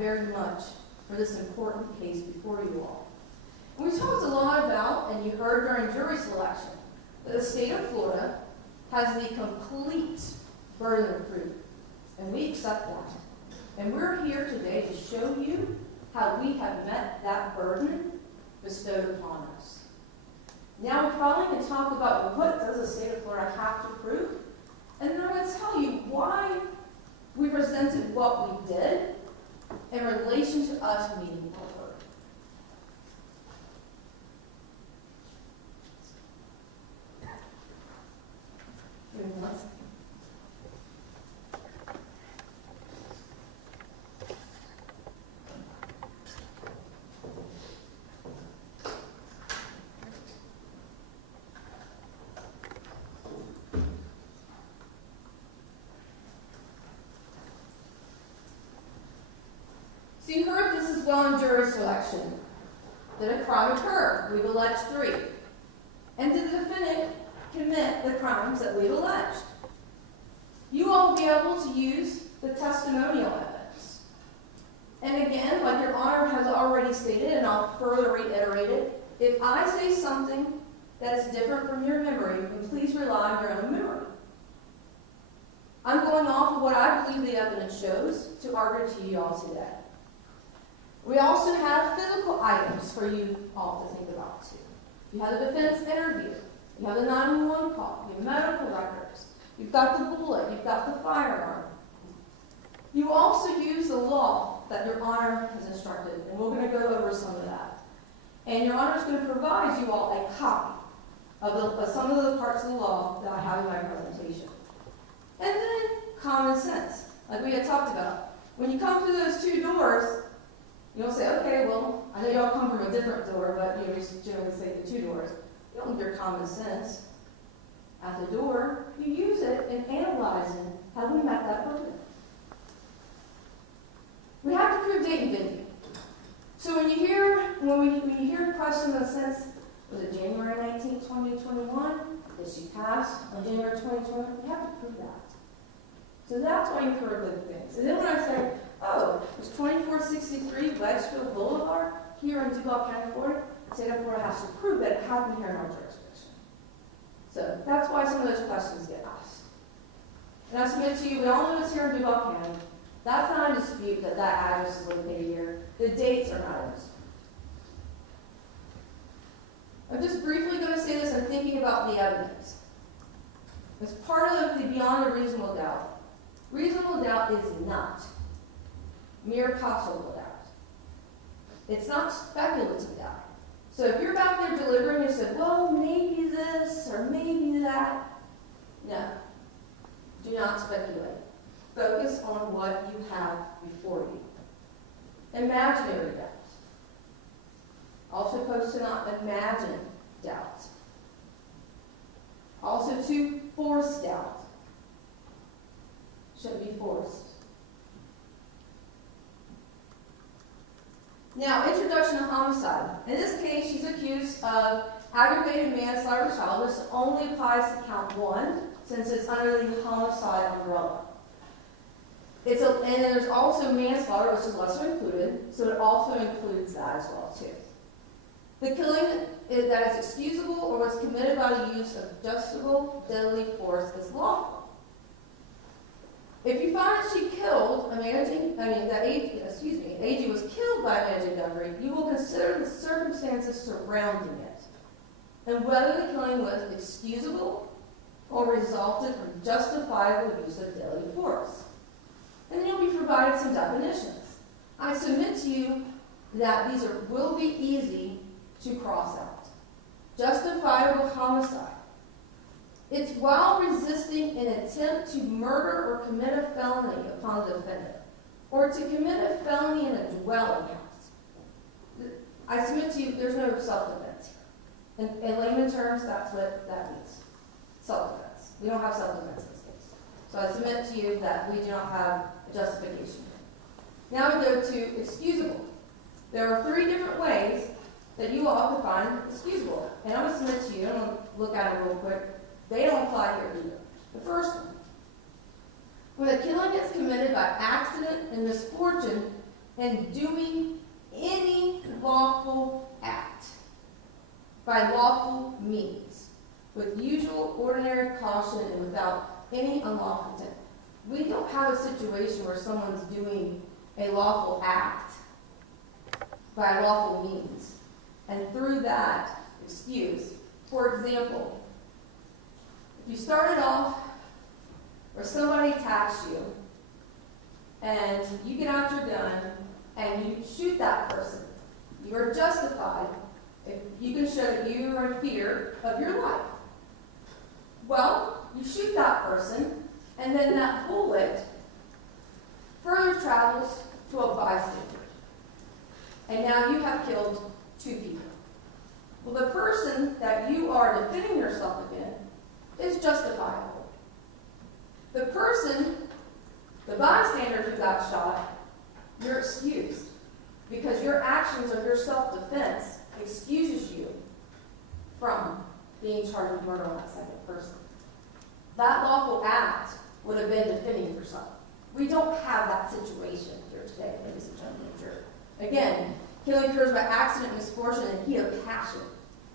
very much for this important case before you all. And we talked a lot about, and you heard during jury selection, that the state of Florida has the complete burden of proof, and we accept that. And we're here today to show you how we have met that burden bestowed upon us. Now we're finally going to talk about what does the state of Florida have to prove, and then I'm going to tell you why we presented what we did in relation to us meeting our burden. Give me 1 second. So you heard this as well in jury selection, that a crime occurred. We've alleged 3. And did the defendant commit the crimes that we've alleged? You all will be able to use the testimonial evidence. And again, like Your Honor has already stated, and I'll further reiterate it, if I say something that is different from your memory, then please rely on your own memory. I'm going off of what I believe the evidence shows to argue to you all today. We also have physical items for you all to think about too. You have the defense interview, you have the 911 call, you have medical records, you've got the bullet, you've got the firearm. You also use the law that Your Honor has instructed, and we're going to go over some of that. And Your Honor is going to provide you all a copy of some of the parts of the law that I have in my presentation. And then common sense, like we had talked about. When you come through those 2 doors, you don't say, okay, well, I know y'all come from a different door, but you generally say the 2 doors. You don't need your common sense at the door. You use it in analyzing how we met that burden. We have to prove date and venue. So when you hear questions in the sense, was it January 19, 2021? Did she pass on January 2021? We have to prove that. So that's why you heard good things. And then when I say, oh, it's 2463 Wedgefield Boulevard here in Duval County, Florida, the state of Florida has to prove that it happened here in our jurisdiction. So that's why some of those questions get asked. And I submit to you, we all know it's here in Duval County. That's not a dispute that that address is located here. The dates are not in dispute. I'm just briefly going to say this in thinking about the evidence. As part of the beyond a reasonable doubt, reasonable doubt is not mere possible doubt. It's not speculative doubt. So if you're back there delivering and said, well, maybe this or maybe that, no. Do not speculate. Focus on what you have before you. Imaginary doubt. Also supposed to not imagine doubt. Also to force doubt. Shouldn't be forced. Now, introduction to homicide. In this case, she's accused of aggravated manslaughter of a child. This only applies to count 1, since it's under the homicide umbrella. And there's also manslaughter, which is lesser included, so it also includes that as well, too. The killing that is excusable or was committed by the use of justifiable deadly force is lawful. If you find that she killed AG was killed by Amanda Guthrie, you will consider the circumstances surrounding it and whether the killing was excusable or resulted from justifiable use of deadly force. And you'll be provided some definitions. I submit to you that these will be easy to cross out. Justifiable homicide. It's while resisting an attempt to murder or commit a felony upon the defendant, or to commit a felony in a dwelling house. I submit to you, there's no self-defense. In layman terms, that's what that means. Self-defense. We don't have self-defense in this case. So I submit to you that we do not have a justification. Now we go to excusable. There are 3 different ways that you all can find excusable. And I'm going to submit to you, I'm going to look at it real quick. They don't apply here either. The first one. When a killing is committed by accident and misfortune and doing any lawful act by lawful means, with usual ordinary caution and without any unlawful intent. We don't have a situation where someone's doing a lawful act by lawful means, and through that excuse. For example, if you started off where somebody attacks you, and you get out your gun and you shoot that person, you are justified if you can show that you are in fear of your life. Well, you shoot that person, and then that bullet further travels to a bystander. And now you have killed 2 people. Well, the person that you are defending yourself against is justifiable. The person, the bystander who got shot, you're excused, because your actions of your self-defense excuses you from being charged with murder on that second person. That lawful act would have been defending yourself. We don't have that situation here today, ladies and gentlemen of the jury. Again, killing occurs by accident, misfortune, and heat of passion.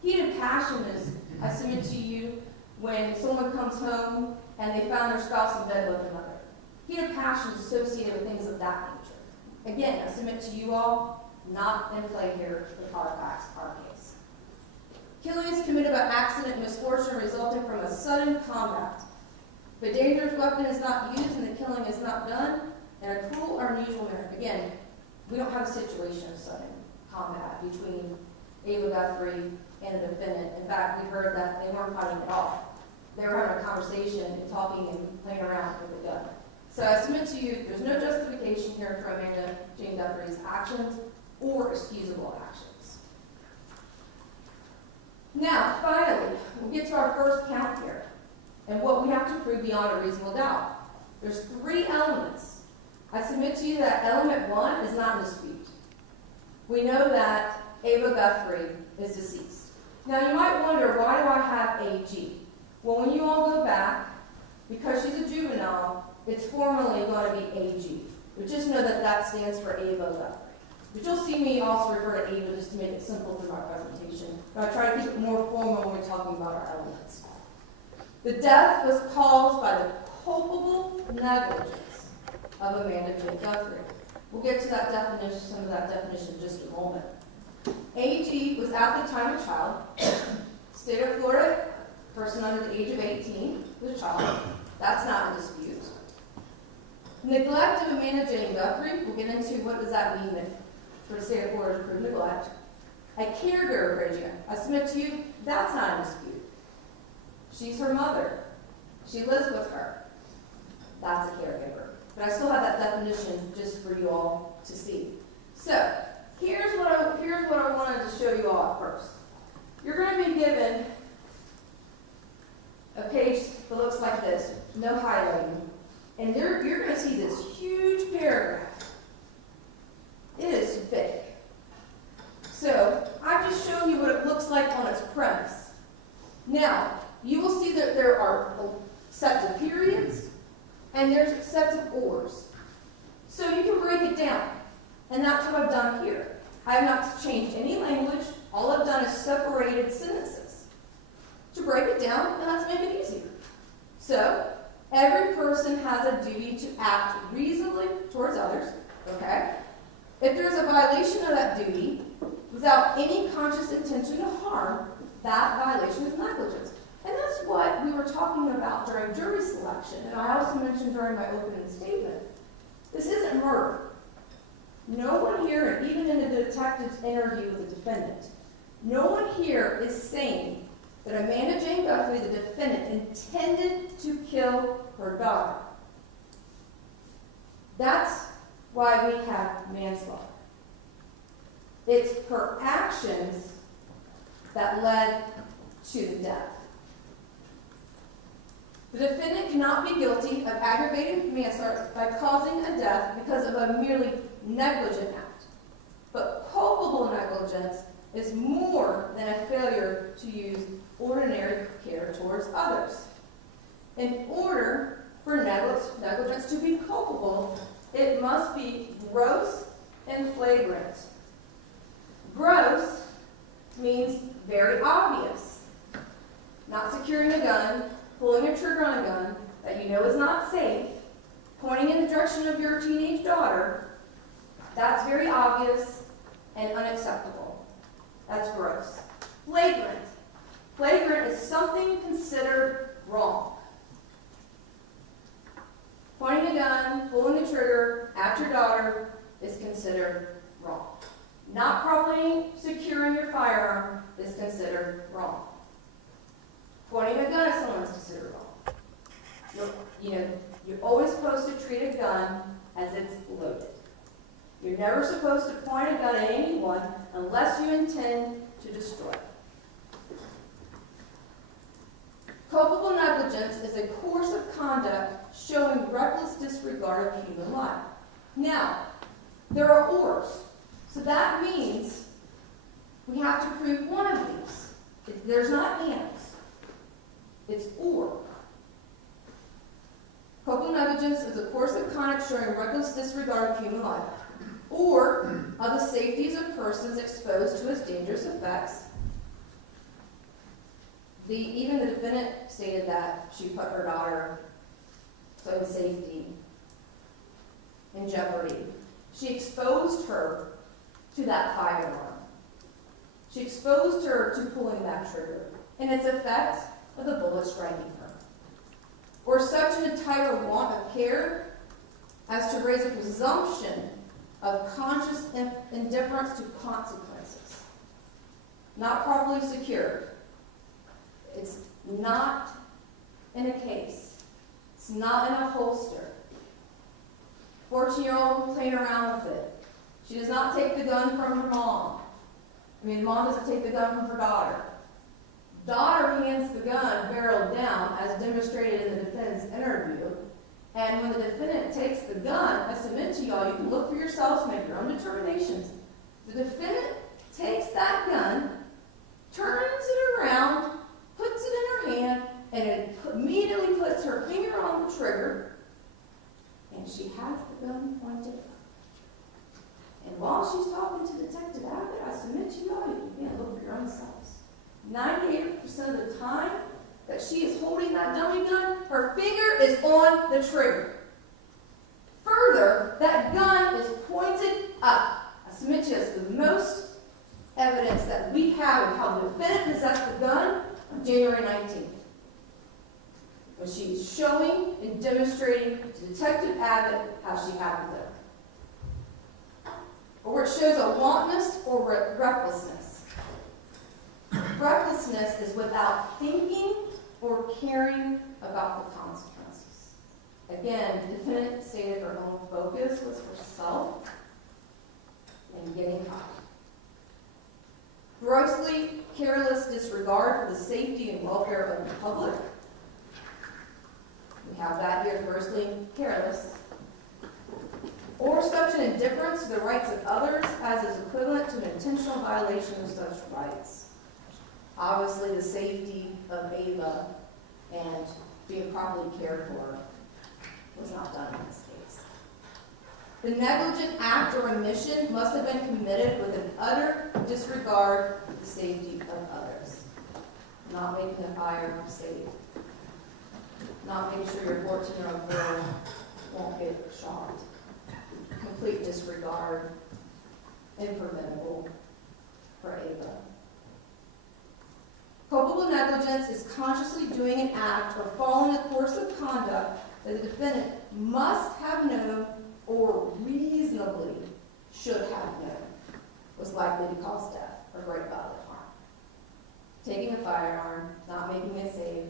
Heat of passion is, I submit to you, when someone comes home and they found their spouse in bed with another. Heat of passion is associated with things of that nature. Again, I submit to you all, not in play here with our facts, our case. Killing is committed by accident, misfortune, resulting from a sudden combat. If a dangerous weapon is not used and the killing is not done in a cruel or unusual manner. Again, we don't have a situation of sudden combat between Amanda Guthrie and the defendant. In fact, we heard that they weren't fighting at all. They were having a conversation and talking and playing around with the gun. So I submit to you, there's no justification here for Amanda Jane Guthrie's actions or excusable actions. Now, finally, we'll get to our first count here and what we have to prove beyond a reasonable doubt. There's 3 elements. I submit to you that element 1 is not in dispute. We know that Amanda Guthrie is deceased. Now, you might wonder, why do I have AG? Well, when you all go back, because she's a juvenile, it's formally going to be AG. But just know that that stands for Amanda Guthrie. But you'll see me also refer to Ava just to make it simple through my presentation. But I try to keep it more formal when we're talking about our elements. The death was caused by the culpable negligence of Amanda Jane Guthrie. We'll get to that definition, some of that definition in just a moment. AG was at the time a child. State of Florida, person under the age of 18 was a child. That's not in dispute. Neglect of Amanda Jane Guthrie, we'll get into what does that mean for the state of Florida to prove neglect. A caregiver for AG, I submit to you, that's not in dispute. She's her mother. She lives with her. That's a caregiver. But I still have that definition just for you all to see. So, here's what I wanted to show you all at first. You're going to be given a page that looks like this, no highlighting. And you're going to see this huge paragraph. It is big. So, I've just shown you what it looks like on its premise. Now, you will see that there are sets of periods and there's sets of ors. So you can break it down. And that's what I've done here. I have not changed any language. All I've done is separated sentences to break it down, and let's make it easier. So, every person has a duty to act reasonably towards others, okay? If there's a violation of that duty without any conscious intention to harm, that violation is negligence. And that's what we were talking about during jury selection, and I also mentioned during my opening statement. This isn't murder. No one here, and even in the detective's interview with the defendant, no one here is saying that Amanda Jane Guthrie, the defendant, intended to kill her daughter. That's why we have manslaughter. It's her actions that led to the death. The defendant cannot be guilty of aggravated manslaughter by causing a death because of a merely negligent act. But culpable negligence is more than a failure to use ordinary care towards others. In order for negligence to be culpable, it must be gross and flagrant. Gross means very obvious. Not securing a gun, pulling a trigger on a gun that you know is not safe, pointing in the direction of your teenage daughter. That's very obvious and unacceptable. That's gross. Flagrant. Flagrant is something considered wrong. Pointing a gun, pulling the trigger at your daughter is considered wrong. Not properly securing your firearm is considered wrong. Pointing a gun at someone is considered wrong. You're always supposed to treat a gun as it's loaded. You're never supposed to point a gun at anyone unless you intend to destroy it. Culpable negligence is a course of conduct showing reckless disregard of human life. Now, there are ors. So that means we have to prove one of these. There's not ands. It's or. Culpable negligence is a course of conduct showing reckless disregard of human life, or of the safeties of persons exposed to its dangerous effects. Even the defendant stated that she put her daughter's own safety in jeopardy. She exposed her to that firearm. She exposed her to pulling that trigger and its effect of the bullet striking her. Or such an entire want of care as to raise a presumption of conscious indifference to consequences. Not properly secured. It's not in a case. It's not in a holster. 14-year-old playing around with it. She does not take the gun from her mom. Mom doesn't take the gun from her daughter. Daughter hands the gun barreled down, as demonstrated in the defendant's interview. And when the defendant takes the gun, I submit to y'all, you can look for yourselves, make your own determinations. The defendant takes that gun, turns it around, puts it in her hand, and it immediately puts her finger on the trigger, and she has the gun pointed up. And while she's talking to Detective Abbott, I submit to y'all, you can look for your own selves. 98% of the time that she is holding that dummy gun, her finger is on the trigger. Further, that gun is pointed up. I submit to you, it's the most evidence that we have of how the defendant possessed the gun on January 19th. When she's showing and demonstrating to Detective Abbott how she had the gun. Or where it shows a wantonness or recklessness. Recklessness is without thinking or caring about the consequences. Again, the defendant stated her own focus was herself and getting caught. Grossly careless disregard for the safety and welfare of the public. We have that here, grossly careless. Or such an indifference to the rights of others as is equivalent to an intentional violation of such rights. Obviously, the safety of Ava and being properly cared for was not done in this case. The negligent act or omission must have been committed with an utter disregard of the safety of others. Not making a firearm safe. Not making sure your 14-year-old girl won't get shot. Complete disregard, impreventable for Ava. Culpable negligence is consciously doing an act or following a course of conduct that the defendant must have known or reasonably should have known was likely to cause death or great bodily harm. Taking a firearm, not making it safe,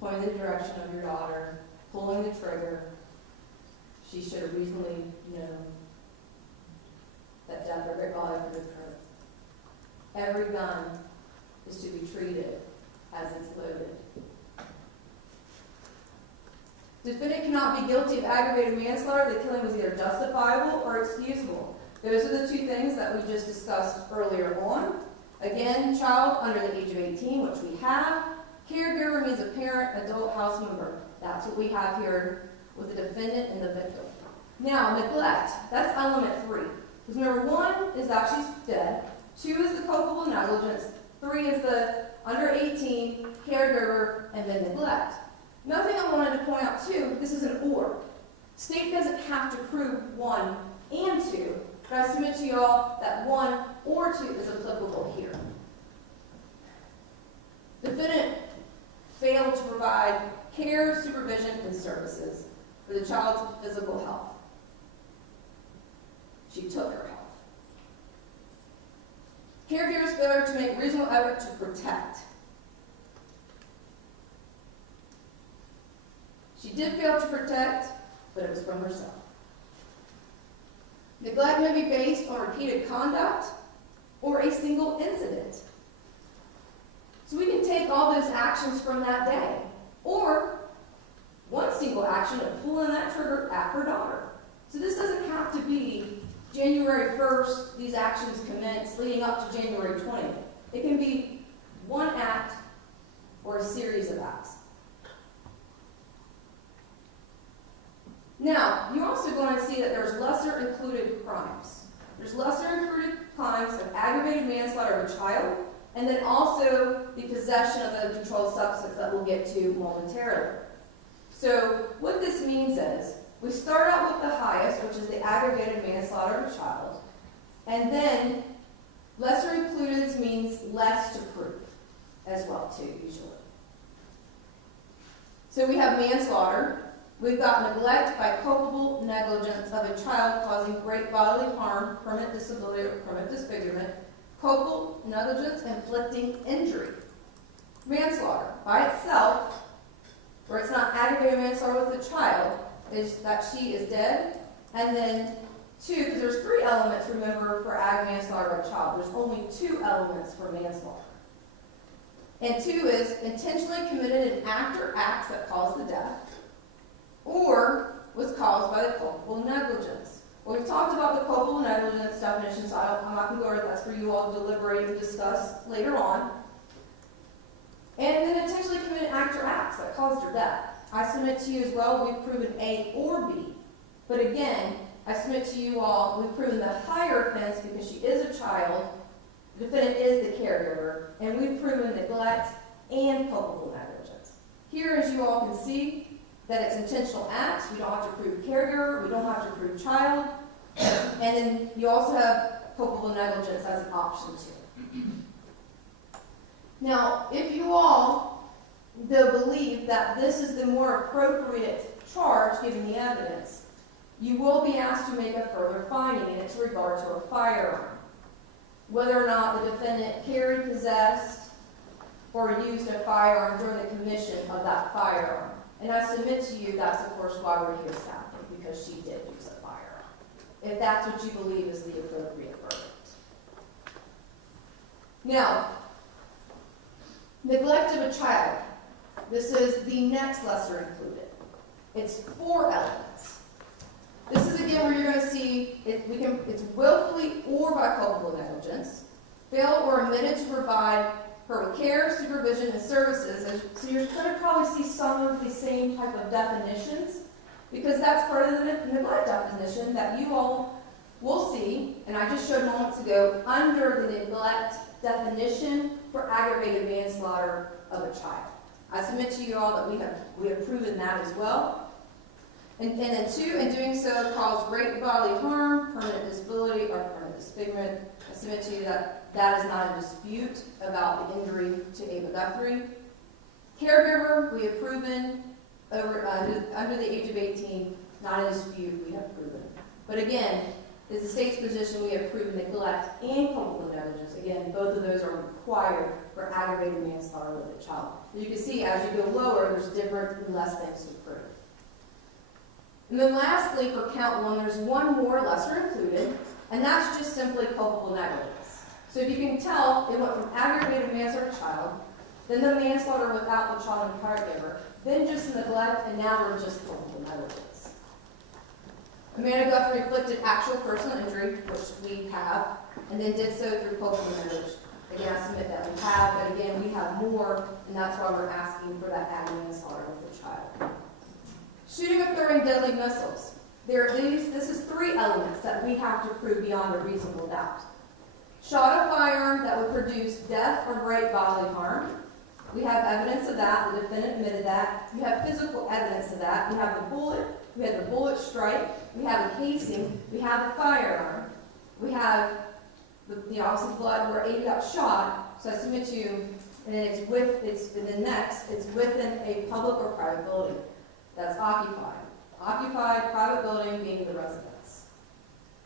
pointing in the direction of your daughter, pulling the trigger, she should have reasonably known that death or great bodily harm would occur. Every gun is to be treated as it's loaded. Defendant cannot be guilty of aggravated manslaughter if the killing was either justifiable or excusable. Those are the two things that we just discussed earlier on. Again, child under the age of 18, which we have. Caregiver means a parent, adult, house member. That's what we have here with the defendant and the victim. Now, neglect. That's element 3. Because number 1 is that she's dead. 2 is the culpable negligence. 3 is the under 18, caregiver, and then neglect. Another thing I wanted to point out too, this is an or. State doesn't have to prove 1 and 2, but I submit to you all that 1 or 2 is applicable here. Defendant failed to provide care, supervision, and services for the child's physical health. She took her health. Caregivers failure to make reasonable effort to protect. She did fail to protect, but it was from herself. Neglect may be based on repeated conduct or a single incident. So we can take all those actions from that day, or one single action of pulling that trigger at her daughter. So this doesn't have to be January 1st, these actions commence leading up to January 20th. It can be one act or a series of acts. Now, you're also going to see that there's lesser included crimes. There's lesser included crimes of aggravated manslaughter of a child, and then also the possession of a controlled substance that we'll get to momentarily. So what this means is, we start out with the highest, which is the aggravated manslaughter of a child, and then lesser included means less to prove as well too, usually. So we have manslaughter. We've got neglect by culpable negligence of a child causing great bodily harm, permanent disability, or permanent disfigurement. Culpable negligence inflicting injury. Manslaughter by itself, where it's not aggravated manslaughter with the child, is that she is dead. And then 2, because there's 3 elements, remember, for aggravated manslaughter of a child. There's only 2 elements for manslaughter. And 2 is intentionally committed an act or acts that caused the death, or was caused by the culpable negligence. Well, we've talked about the culpable negligence definition, so I'm not going to go over that. That's for you all to deliberate and discuss later on. And then intentionally committed an act or acts that caused her death. I submit to you as well, we've proven A or B. But again, I submit to you all, we've proven the higher offense because she is a child, the defendant is the caregiver, and we've proven neglect and culpable negligence. Here, as you all can see, that it's intentional acts. We don't have to prove caregiver, we don't have to prove child, and then you also have culpable negligence as an option too. Now, if you all believe that this is the more appropriate charge given the evidence, you will be asked to make a further finding, and it's regard to a firearm. Whether or not the defendant carried, possessed, or used a firearm during the commission of that firearm. And I submit to you that's, of course, why we're here this afternoon, because she did use a firearm, if that's what you believe is the appropriate verdict. Now, neglect of a child. This is the next lesser included. It's 4 elements. This is, again, where you're going to see it's willfully or by culpable negligence, failed or omitted to provide her with care, supervision, and services. So you're going to probably see some of the same type of definitions, because that's part of the neglect definition that you all will see, and I just showed moments ago, under the neglect definition for aggravated manslaughter of a child. I submit to you all that we have proven that as well. And then 2, in doing so, cause great bodily harm, permanent disability, or permanent disfigurement. I submit to you that that is not a dispute about the injury to Amanda Guthrie. Caregiver, we have proven under the age of 18, not a dispute, we have proven. But again, it's the state's position, we have proven neglect and culpable negligence. Again, both of those are required for aggravated manslaughter with a child. As you can see, as you go lower, there's different and less things to prove. And then lastly, for count 1, there's one more lesser included, and that's just simply culpable negligence. So if you can tell, it went from aggravated manslaughter to child, then the manslaughter without the child and caregiver, then just neglect, and now we're just culpable negligence. Amanda Guthrie inflicted actual personal injury, which we have, and then did so through culpable negligence. Again, I submit that we have, but again, we have more, and that's why we're asking for that aggravated manslaughter with the child. Shooting or throwing deadly missiles. This is three elements that we have to prove beyond a reasonable doubt. Shot a firearm that would produce death or great bodily harm. We have evidence of that. The defendant admitted that. We have physical evidence of that. We have the bullet. We have the bullet strike. We have the casing. We have the firearm. We have obviously blood where Amy got shot. So I submit to you, and then it's within a public or private building that's occupied. Occupied, private building being the residence.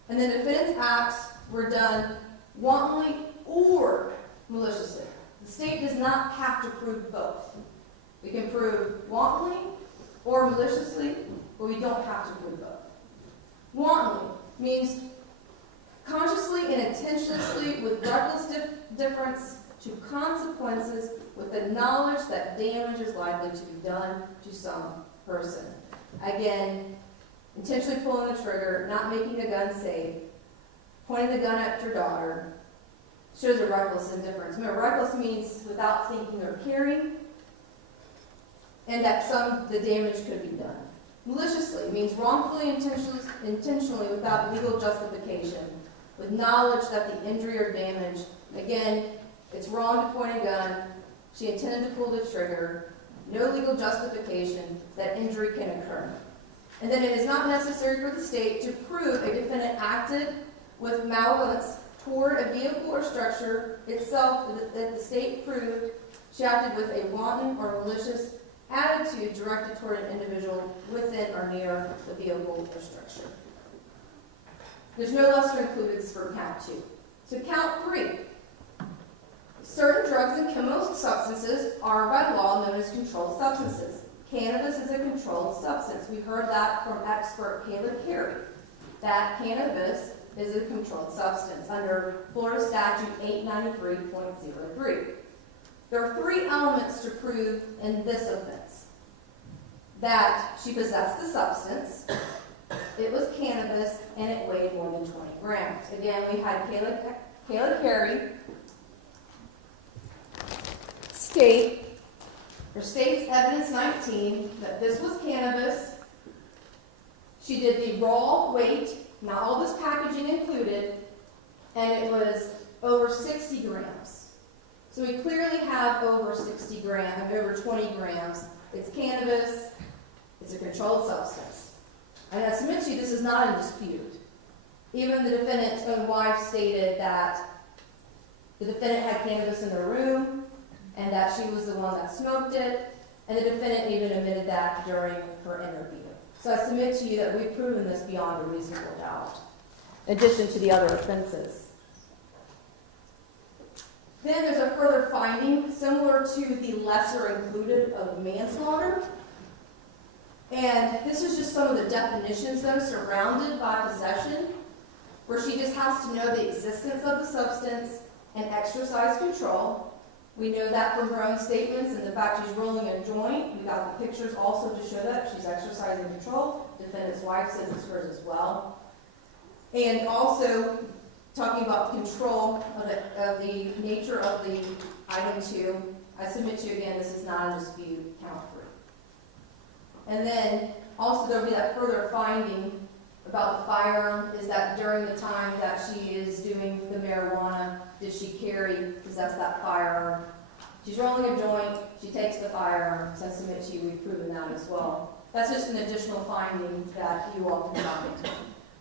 And then the defendant's acts were done wantonly or maliciously. The state does not have to prove both. We can prove wantonly or maliciously, but we don't have to prove both. Wantonly means consciously and intentionally with reckless difference to consequences with the knowledge that damage is likely to be done to some person. Again, intentionally pulling the trigger, not making the gun safe, pointing the gun at your daughter, shows a reckless indifference. Remember, reckless means without thinking or caring, and that the damage could be done. Maliciously means wrongfully, intentionally without legal justification, with knowledge that the injury or damage, again, it's wrong to point a gun, she intended to pull the trigger, no legal justification that injury can occur. And then it is not necessary for the state to prove a defendant acted with malevolence toward a vehicle or structure itself that the state proved she acted with a wanton or malicious attitude directed toward an individual within or near the vehicle or structure. There's no lesser included for count 2. So count 3. Certain drugs and chemical substances are by law known as controlled substances. Cannabis is a controlled substance. We heard that from expert Caleb Carey, that cannabis is a controlled substance under Florida Statute 893.03. There are 3 elements to prove in this offense. That she possessed the substance, it was cannabis, and it weighed more than 20 grams. Again, we had Caleb Carey states evidence 19 that this was cannabis. She did the raw weight, not all this packaging included, and it was over 60 grams. So we clearly have over 60 grams, over 20 grams. It's cannabis, it's a controlled substance. And I submit to you, this is not in dispute. Even the defendant's own wife stated that the defendant had cannabis in the room, and that she was the one that smoked it, and the defendant even admitted that during her interview. So I submit to you that we've proven this beyond a reasonable doubt, in addition to the other offenses. Then there's a further finding similar to the lesser included of manslaughter. And this is just some of the definitions, though, surrounded by possession, where she just has to know the existence of the substance and exercise control. We know that from her own statements and the fact she's rolling a joint. We got the pictures also to show that she's exercising control. Defendant's wife says it's hers as well. And also talking about control of the nature of the item 2. I submit to you again, this is not a dispute, count 3. And then also there'll be that further finding about the firearm is that during the time that she is doing the marijuana, did she possess that firearm? She's rolling a joint, she takes the firearm, so I submit to you, we've proven that as well. That's just an additional finding that you all can find.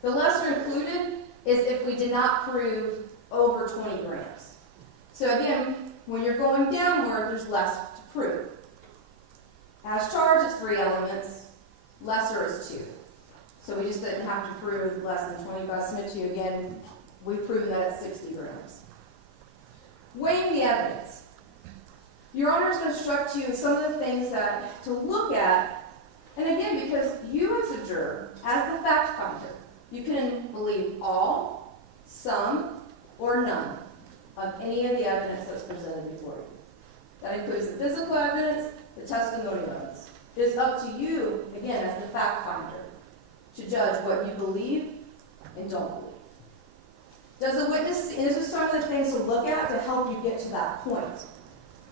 The lesser included is if we did not prove over 20 grams. So again, when you're going downward, there's less to prove. As charged, it's 3 elements, lesser is 2. So we just didn't have to prove less than 20, but I submit to you again, we've proven that it's 60 grams. Weighing the evidence. Your Honor is going to instruct you some of the things that to look at, and again, because you as a juror, as the fact finder, you can believe all, some, or none of any of the evidence that's presented before you. That includes the physical evidence, the testimonial evidence. It is up to you, again, as the fact finder, to judge what you believe and don't believe. Does the witness, and these are some of the things to look at to help you get to that point.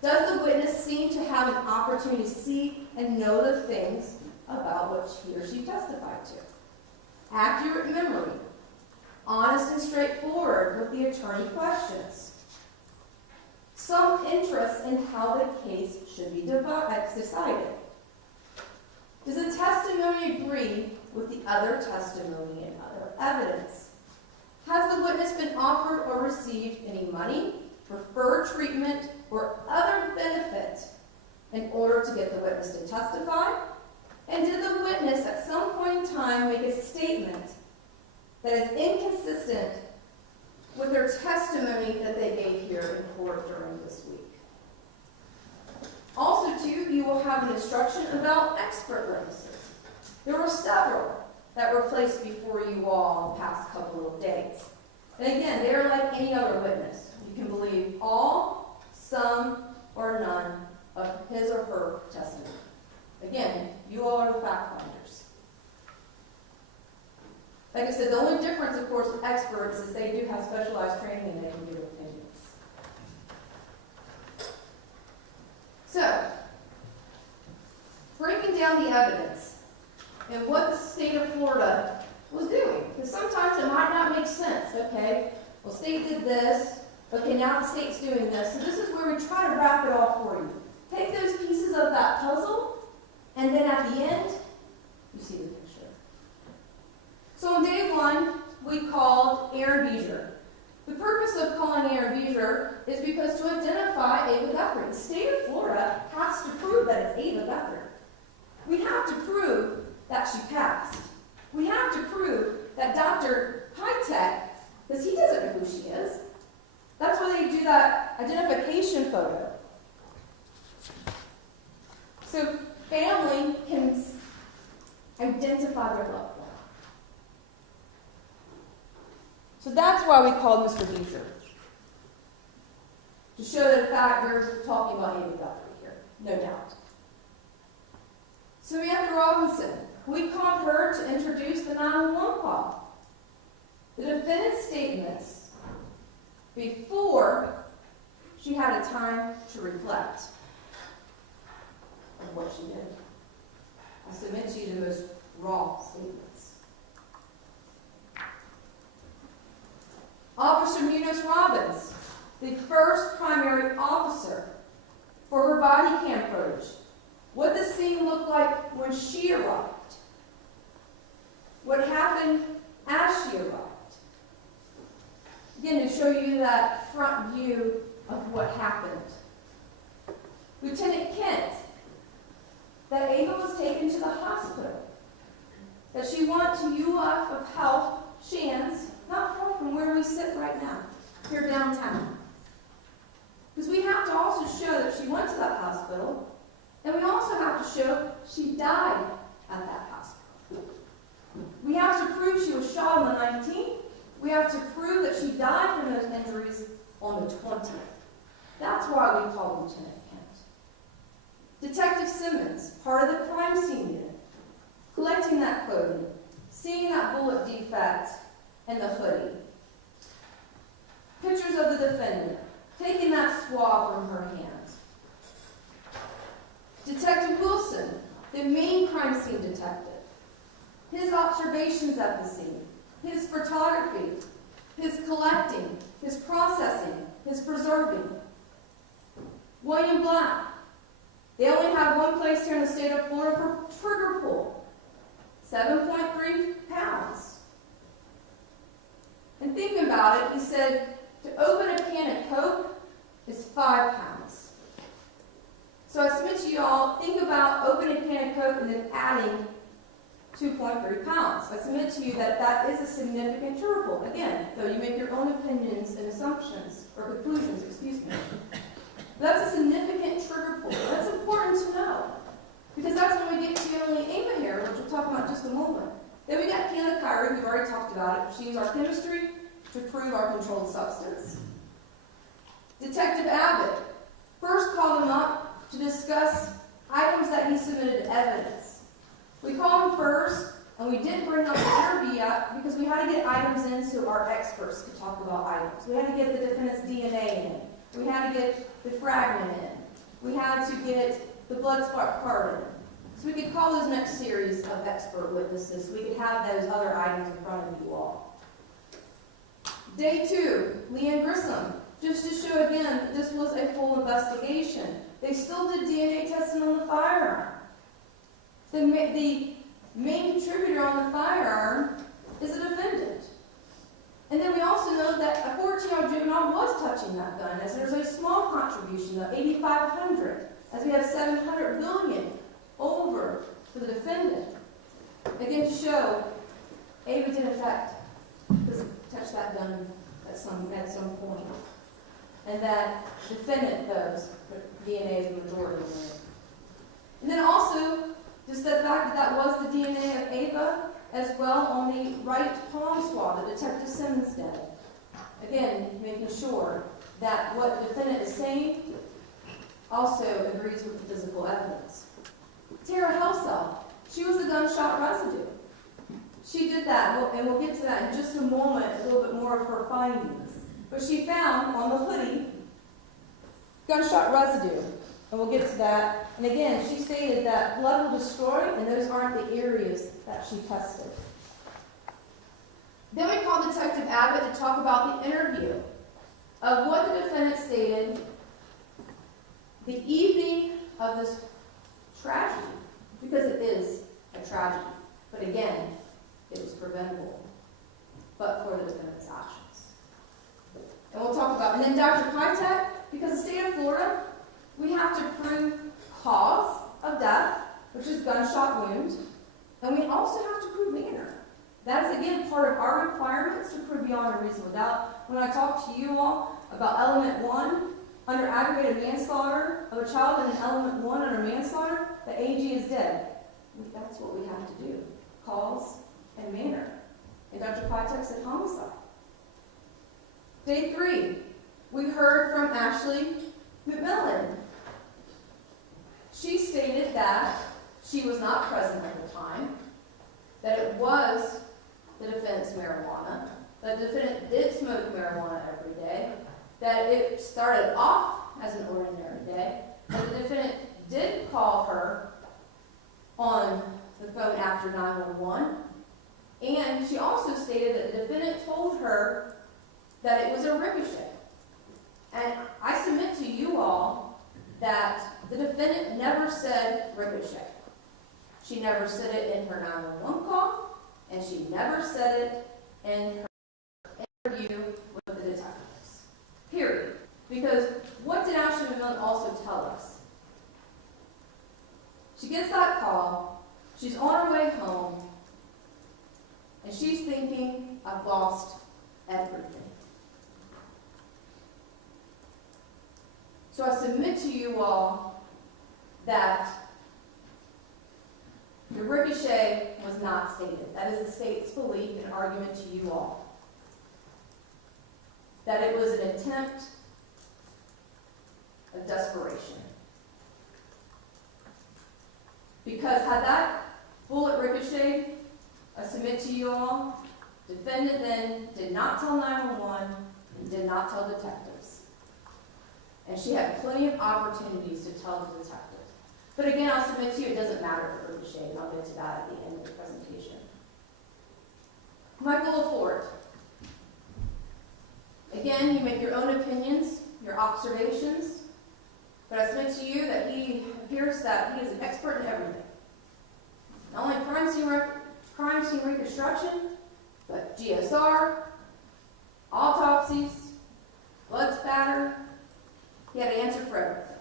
Does the witness seem to have an opportunity to see and know the things about what he or she testified to? accurate memory, honest and straightforward with the attorney questions, some interest in how the case should be decided. Does the testimony agree with the other testimony and other evidence? Has the witness been offered or received any money, preferred treatment, or other benefit in order to get the witness to testify? And did the witness at some point in time make a statement that is inconsistent with their testimony that they gave here in court during this week? Also, too, you will have an instruction about expert witnesses. There were several that were placed before you all in the past couple of days. And again, they are like any other witness. You can believe all, some, or none of his or her testimony. Again, you all are the fact finders. Like I said, the only difference, of course, with experts is they do have specialized training and they can give opinions. So, breaking down the evidence and what the state of Florida was doing. Because sometimes it might not make sense. Okay, well, state did this. Okay, now the state's doing this. So this is where we try to wrap it all for you. Take those pieces of that puzzle, and then at the end, you see the picture. So on day one, we called Aaron Beezer. The purpose of calling Aaron Beezer is because to identify Ava Guthrie. The state of Florida has to prove that it's Ava Guthrie. We have to prove that she passed. We have to prove that Dr. Hightech, because he doesn't know who she is. That's why they do that identification photo. So family can identify their loved one. So that's why we called Mr. Beezer. To show that, in fact, we're talking about Ava Guthrie here. No doubt. Samantha Robinson. We called her to introduce the 911 call. The defendant's statements before she had a time to reflect on what she did. I submit to you the most raw statements. Officer Munoz Robbins, the first primary officer, for her body cam footage. What the scene looked like when she arrived. What happened as she arrived. Again, to show you that front view of what happened. Lieutenant Kent, that Ava was taken to the hospital. That she went to UF of Health, Shands, not far from where we sit right now, here downtown. Because we have to also show that she went to that hospital, and we also have to show she died at that hospital. We have to prove she was shot on the 19th. We have to prove that she died from those injuries on the 20th. That's why we call Lieutenant Kent. Detective Simmons, part of the crime scene unit, collecting that clothing, seeing that bullet defect and the hoodie. Pictures of the defendant, taking that swab from her hands. Detective Wilson, the main crime scene detective. His observations at the scene, his photography, his collecting, his processing, his preserving. William Black. They only have one place here in the state of Florida for trigger pull. 7.3 pounds. And thinking about it, he said to open a can of Coke is 5 pounds. So I submit to you all, think about opening a can of Coke and then adding 2.3 pounds. I submit to you that that is a significant trigger pull. Again, though you make your own opinions and assumptions, or conclusions, excuse me. That's a significant trigger pull. That's important to know. Because that's when we get to Emily Ava here, which we'll talk about in just a moment. Then we got Kayla Kyrie, we've already talked about it. She used our chemistry to prove our controlled substance. Detective Abbott first called him up to discuss items that he submitted to evidence. We called him first, and we didn't bring up the interview yet because we had to get items in so our experts could talk about items. We had to get the defendant's DNA in. We had to get the fragment in. We had to get the blood spot card in. So we could call those next series of expert witnesses. We could have those other items in front of you all. Day 2, Leanne Grissom. Just to show again that this was a full investigation. They still did DNA testing on the firearm. The main contributor on the firearm is a defendant. And then we also know that a 14-year-old juvenile was touching that gun, as there's a small contribution of $8,500, as we have $700 billion over for the defendant. Again, to show Ava did in fact touch that gun at some point, and that defendant knows DNA is the majority of it. And then also just the fact that was the DNA of Ava as well on the right palm swab that Detective Simmons did. Again, making sure that what the defendant is saying also agrees with the physical evidence. Tara Helsel, she was the gunshot residue. She did that, and we'll get to that in just a moment, a little bit more of her findings. But she found on the hoodie gunshot residue, and we'll get to that. And again, she stated that blood will destroy, and those aren't the areas that she tested. Then we called Detective Abbott to talk about the interview of what the defendant stated the evening of this tragedy, because it is a tragedy. But again, it was preventable, but for the defendant's actions. And we'll talk about, and then Dr. Pitek, because the state of Florida, we have to prove cause of death, which is gunshot wound, and we also have to prove manner. That is, again, part of our requirements to prove beyond a reasonable doubt. When I talk to you all about element 1, under aggravated manslaughter of a child, and in element 1 under manslaughter, the AG is dead. That's what we have to do. Cause and manner. And Dr. Pitek said homicide. Day 3, we heard from Ashley McMullin. She stated that she was not present at the time, that it was the defendant's marijuana, that the defendant did smoke marijuana every day, that it started off as an ordinary day, that the defendant did call her on the phone after 911, and she also stated that the defendant told her that it was a ricochet. And I submit to you all that the defendant never said ricochet. She never said it in her 911 call, and she never said it in her interview with the detectives. Period. Because what did Ashley McMullin also tell us? She gets that call, she's on her way home, and she's thinking, I've lost everything. So I submit to you all that the ricochet was not stated. That is the state's belief and argument to you all. That it was an attempt of desperation. Because had that bullet ricocheted, I submit to you all, defendant then did not tell 911 and did not tell detectives. And she had plenty of opportunities to tell the detectives. But again, I'll submit to you, it doesn't matter if it ricocheted, and I'll get to that at the end of the presentation. Michael LaForte. Again, you make your own opinions, your observations, but I submit to you that he appears that he is an expert in everything. Not only crime scene reconstruction, but GSR, autopsies, blood spatter. He had an answer for everything.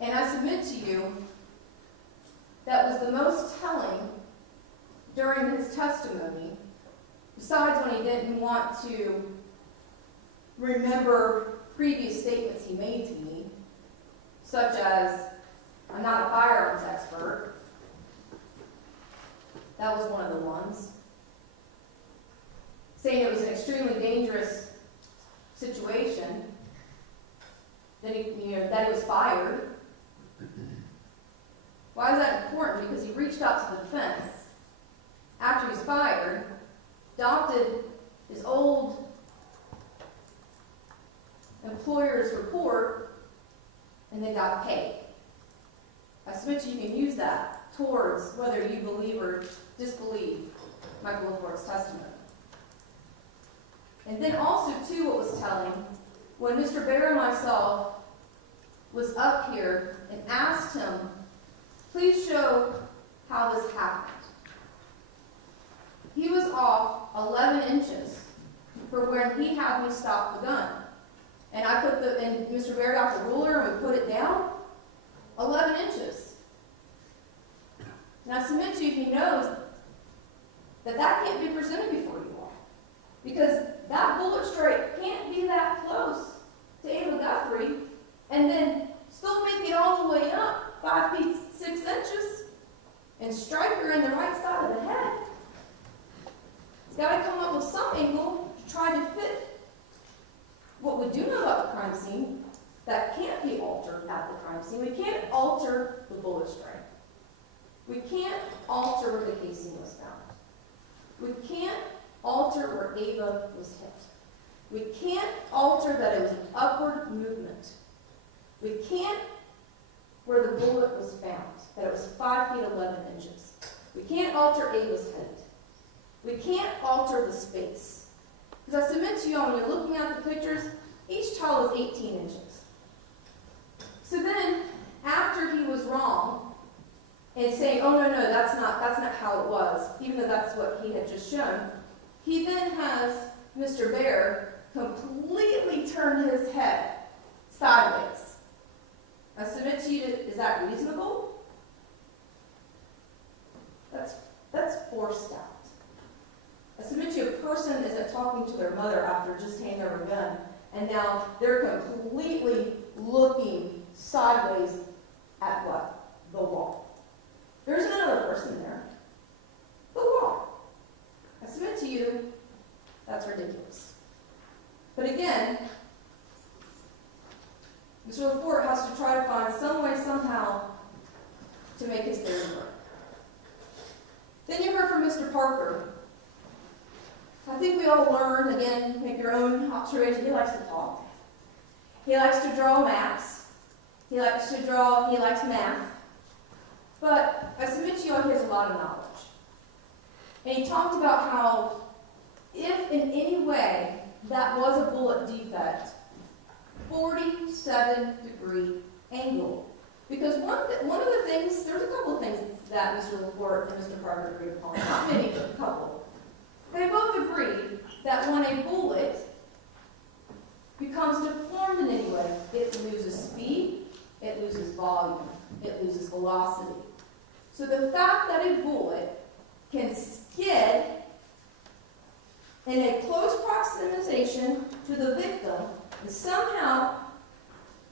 And I submit to you that was the most telling during his testimony, besides when he didn't want to remember previous statements he made to me, such as, I'm not a firearms expert. That was one of the ones. Saying it was an extremely dangerous situation, that he was fired. Why is that important? Because he reached out to the defense after he's fired, adopted his old employer's report, and they got paid. I submit to you, you can use that towards whether you believe or disbelieve Michael LaFort's testimony. And then also, too, what was telling, when Mr. Bear and myself was up here and asked him, please show how this happened. He was off 11 inches for when he had me stop the gun. And and Mr. Bear got the ruler and we put it down, 11 inches. Now, I submit to you, he knows that that can't be presented before you all. Because that bullet strike can't be that close to Amanda Guthrie and then still make it all the way up 5 feet 6 inches and strike her in the right side of the head. It's got to come up with some angle to try to fit what we do know about the crime scene that can't be altered at the crime scene. We can't alter the bullet strike. We can't alter where the casing was found. We can't alter where Ava was hit. We can't alter that it was an upward movement. We can't where the bullet was found, that it was 5 feet 11 inches. We can't alter Ava's head. We can't alter the space. Because I submit to you all, when you're looking at the pictures, each tile is 18 inches. So then, after he was wrong, and saying, oh, no, that's not how it was, even though that's what he had just shown, he then has Mr. Bear completely turn his head sideways. I submit to you, is that reasonable? That's forced out. I submit to you, a person isn't talking to their mother after just handing over a gun, and now they're completely looking sideways at what? The wall. There's another person there. The wall. I submit to you, that's ridiculous. But again, Mr. LaFort has to try to find some way, somehow, to make his theory work. Then you heard from Mr. Parker. I think we all learn, again, make your own observation. He likes to talk. He likes to draw maps. He likes math. But I submit to you all, he has a lot of knowledge. And he talked about how, if in any way that was a bullet defect, 47-degree angle. Because one of the things, there's a couple of things that Mr. LaFort and Mr. Parker agreed upon. Not many, but a couple. They both agreed that when a bullet becomes deformed in any way, it loses speed, it loses volume, it loses velocity. So the fact that a bullet can skid in a close proximization to the victim and somehow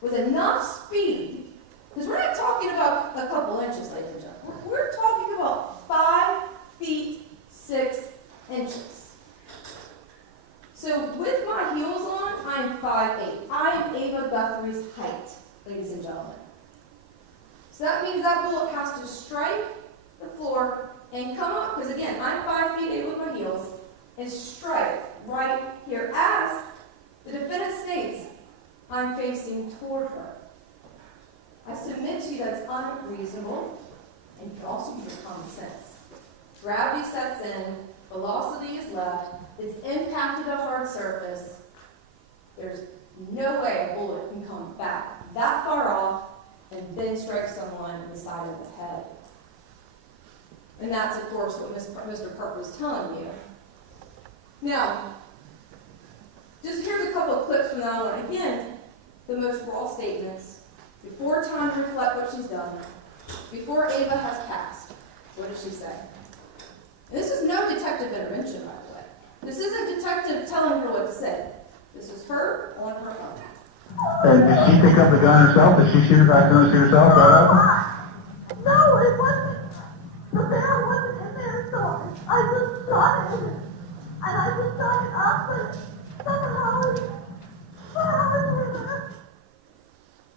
with enough speed, because we're not talking about a couple inches, ladies and gentlemen. We're talking about 5 feet 6 inches. So with my heels on, I'm 5'8". I am Ava Guthrie's height, ladies and gentlemen. So that means that bullet has to strike the floor and come up, because again, I'm 5'8" with my heels, and strike right here. As the defendant states, I'm facing toward her. I submit to you that's unreasonable, and you can also use your common sense. Gravity sets in, velocity is left, it's impacted a hard surface. There's no way a bullet can come back that far off and then strike someone in the side of the head. And that's, of course, what Mr. Parker was telling you. Now, just here's a couple of clips from that one. Again, the most raw statements, before time to reflect what she's done, before Ava has passed. What does she say? And this is no detective intervention, by the way. This isn't detective telling her what to say. This is her on her own. And did she pick up the gun herself? Did she shoot it back to herself right after? No, it wasn't. The bear wasn't in there, so I just shot it. And I just shot it up, but somehow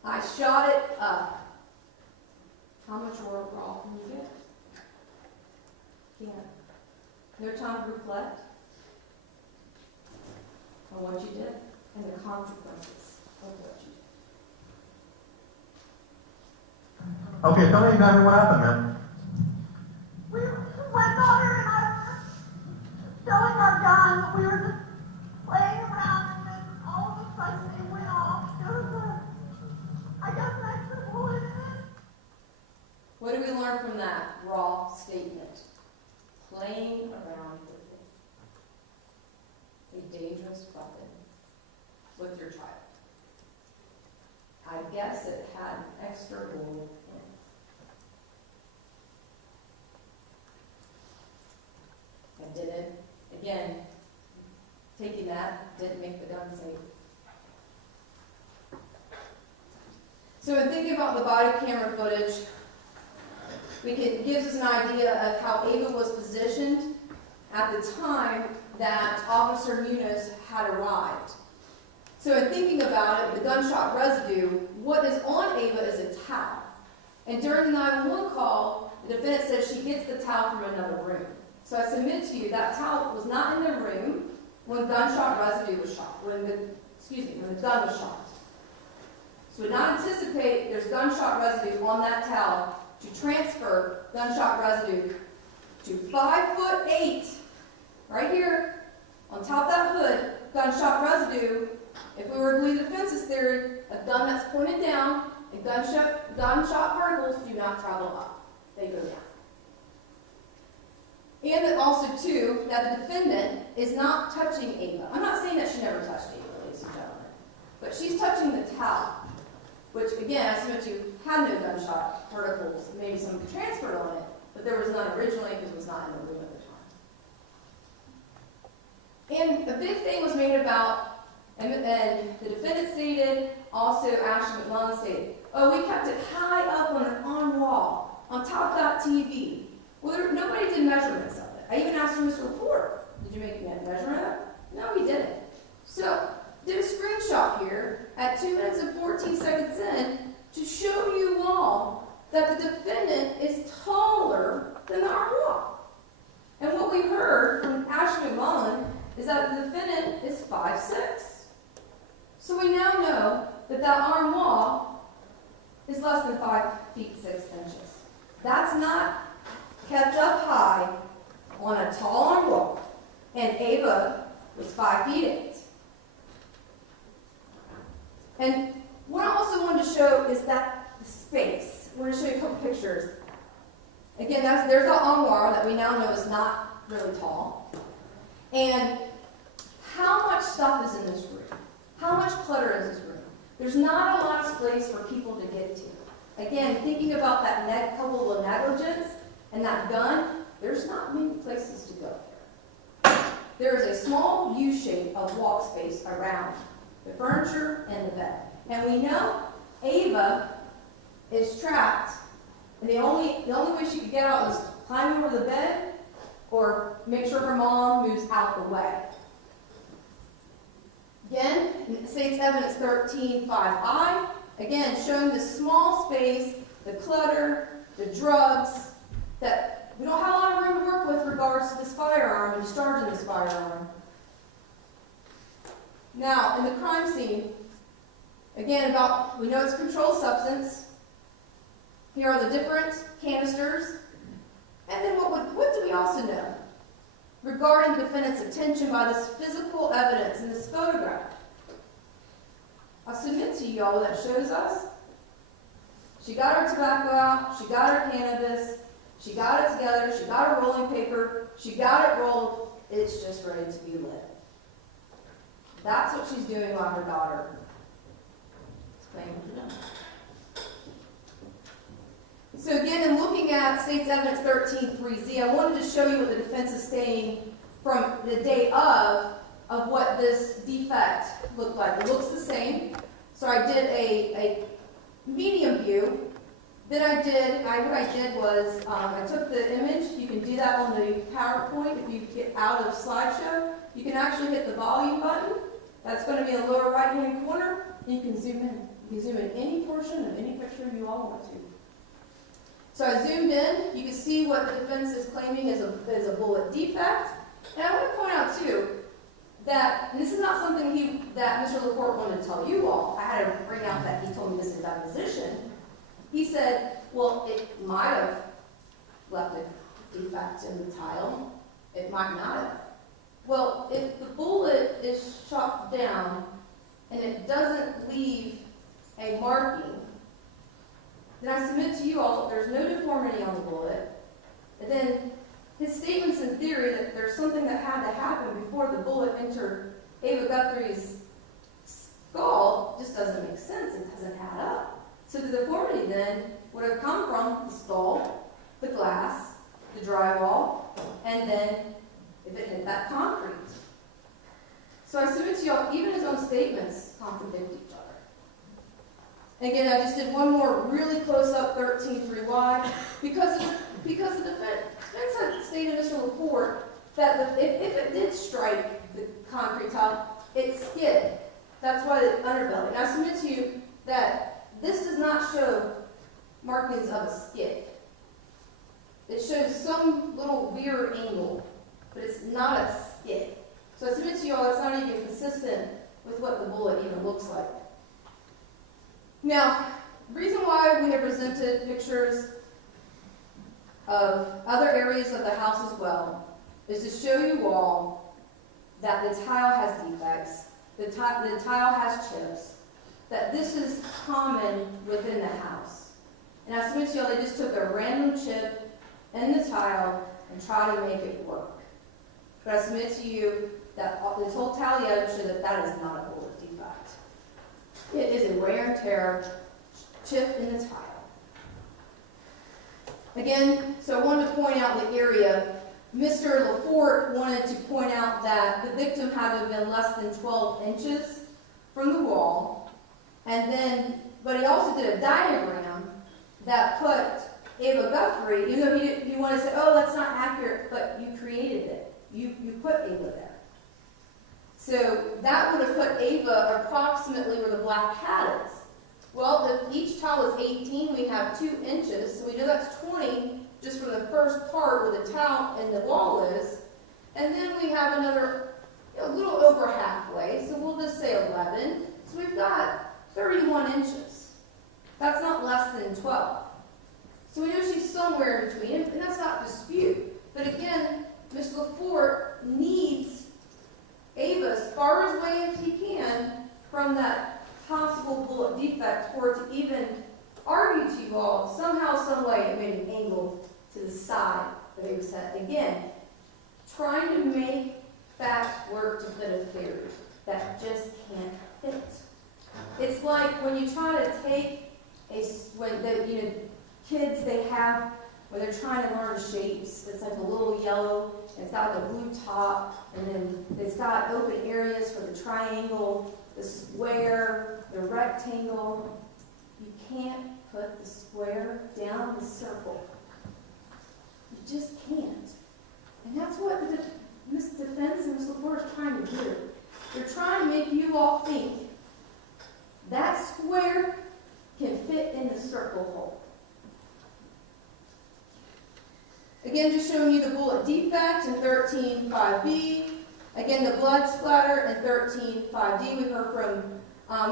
I shot it up. How much more raw can you get? Can't. No time to reflect on what you did and the consequences of what you did. Okay, tell me exactly what happened, man. My daughter and I were showing our gun. We were just playing around, and then all of a sudden it went off. There was I guess an extra bullet in it. What do we learn from that raw statement? Playing around with it. A dangerous weapon with your child. I guess it had an extra bullet in it. I didn't, again, taking that didn't make the gun safe. So in thinking about the body camera footage, it gives us an idea of how Ava was positioned at the time that Officer Muniz had arrived. So in thinking about it, the gunshot residue, what is on Ava is a towel. And during the 911 call, the defendant says she gets the towel from another room. So I submit to you that towel was not in the room when gunshot residue was shot, when the gun was shot. So we would not anticipate there's gunshot residue on that towel to transfer gunshot residue to 5'8", right here, on top of that hood, gunshot residue. If we were to believe the defense's theory, a gun that's pointed down, and gunshot particles do not travel up. They go down. And that also, too, that the defendant is not touching Ava. I'm not saying that she never touched Ava, ladies and gentlemen, but she's touching the towel, which, again, I submit to you, had no gunshot particles, maybe some transferred on it, but there was none originally because it was not in the room at the time. And a big thing was made about, and the defendant stated, also Ashley McMullin stated, oh, we kept it high up on wall, on top of that TV. Well, nobody did measurements of it. I even asked Mr. Report, did you make a measurement of it? No, we didn't. So, did a screenshot here at 2 minutes and 14 seconds in to show you all that the defendant is taller than the armed wall. And what we heard from Ashley McMullin is that the defendant is 5'6". So we now know that that armed wall is less than 5 feet 6 inches. That's not kept up high on a tall armed wall. And Ava was 5 feet 8. And what I also wanted to show is that the space. I want to show you a couple pictures. Again, there's our armoire that we now know is not really tall. And how much stuff is in this room? How much clutter is in this room? There's not a lot of space for people to get to. Again, thinking about that couple of negligence and that gun, there's not many places to go here. There is a small U shape of walk space around the furniture and the bed. And we know Ava is trapped, and the only way she could get out is climb over the bed or make sure her mom moves out the way. Again, State's Evidence 13-5I, again, showing the small space, the clutter, the drugs, that we don't have a lot of room to work with regards to this firearm and discharging this firearm. Now, in the crime scene, again, we know it's a controlled substance. Here are the different canisters. And then what do we also know regarding the defendant's attention by this physical evidence in this photograph? I'll submit to you all that shows us. She got her tobacco out, she got her cannabis, she got it together, she got her rolling paper, she got it rolled, it's just ready to be lit. That's what she's doing while her daughter is playing with the gun. So again, in looking at State's Evidence 13-3Z, I wanted to show you what the defense is saying from the day of what this defect looked like. It looks the same. So I did a medium view. Then what I did was I took the image. You can do that on the PowerPoint. If you get out of slideshow, you can actually hit the volume button. That's going to be in the lower right-hand corner. You can zoom in. You can zoom in any portion of any picture you all want to. So I zoomed in. You can see what the defense is claiming is a bullet defect. And I want to point out, too, that this is not something that Mr. LaCourte wanted to tell you all. I had to bring out that he told me this in deposition. He said, well, it might have left a defect in the tile. It might not have. Well, if the bullet is shot down and it doesn't leave a marking, then I submit to you all that there's no deformity on the bullet. And then his statements in theory that there's something that had to happen before the bullet entered Ava Guthrie's skull just doesn't make sense. It doesn't add up. So the deformity then would have come from the skull, the glass, the drywall, and then if it hit that concrete. So I submit to y'all, even his own statements contradict each other. Again, I just did one more really close up 13.3y because the defense had stated, Mr. LaPorte, that if it did strike the concrete tile, it skid. That's why the underbelly. And I submit to you that this does not show markings of a skid. It shows some little weird angle, but it's not a skid. So I submit to you all that's not even consistent with what the bullet even looks like. Now, the reason why we have presented pictures of other areas of the house as well is to show you all that the tile has defects, the tile has chips, that this is common within the house. And I submit to y'all they just took a random chip in the tile and tried to make it work. But I submit to you that this whole tally evidence shows that that is not a bullet defect. It is a wear and tear chip in the tile. Again, so I wanted to point out the area. Mr. LaPorte wanted to point out that the victim had to have been less than 12 inches from the wall. And then, but he also did a diagram that put Ava Guthrie, even though he wanted to say, oh, that's not accurate, but you created it. You put Ava there. So that would have put Ava approximately where the black hat is. Well, if each tile is 18, we have 2 inches, so we know that's 20 just from the first part where the tile and the wall is. And then we have another, a little over halfway, so we'll just say 11. So we've got 31 inches. That's not less than 12. So we know she's somewhere in between, and that's not dispute. But again, Mr. LaPorte needs Ava as far away as he can from that possible bullet defect for it to even argue to you all somehow, some way it made an angle to the side of Ava's head. Again, trying to make facts work to fit a theory that just can't fit. It's like when you try to take when the kids when they're trying to learn shapes, it's like a little yellow, and it's got the blue top, and then it's got open areas for the triangle, the square, the rectangle. You can't put the square down the circle. You just can't. And that's what this defense and Ms. LaPorte is trying to do. They're trying to make you all think that square can fit in the circle hole. Again, just showing you the bullet defect in 13.5b. Again, the blood splatter in 13.5d. We heard from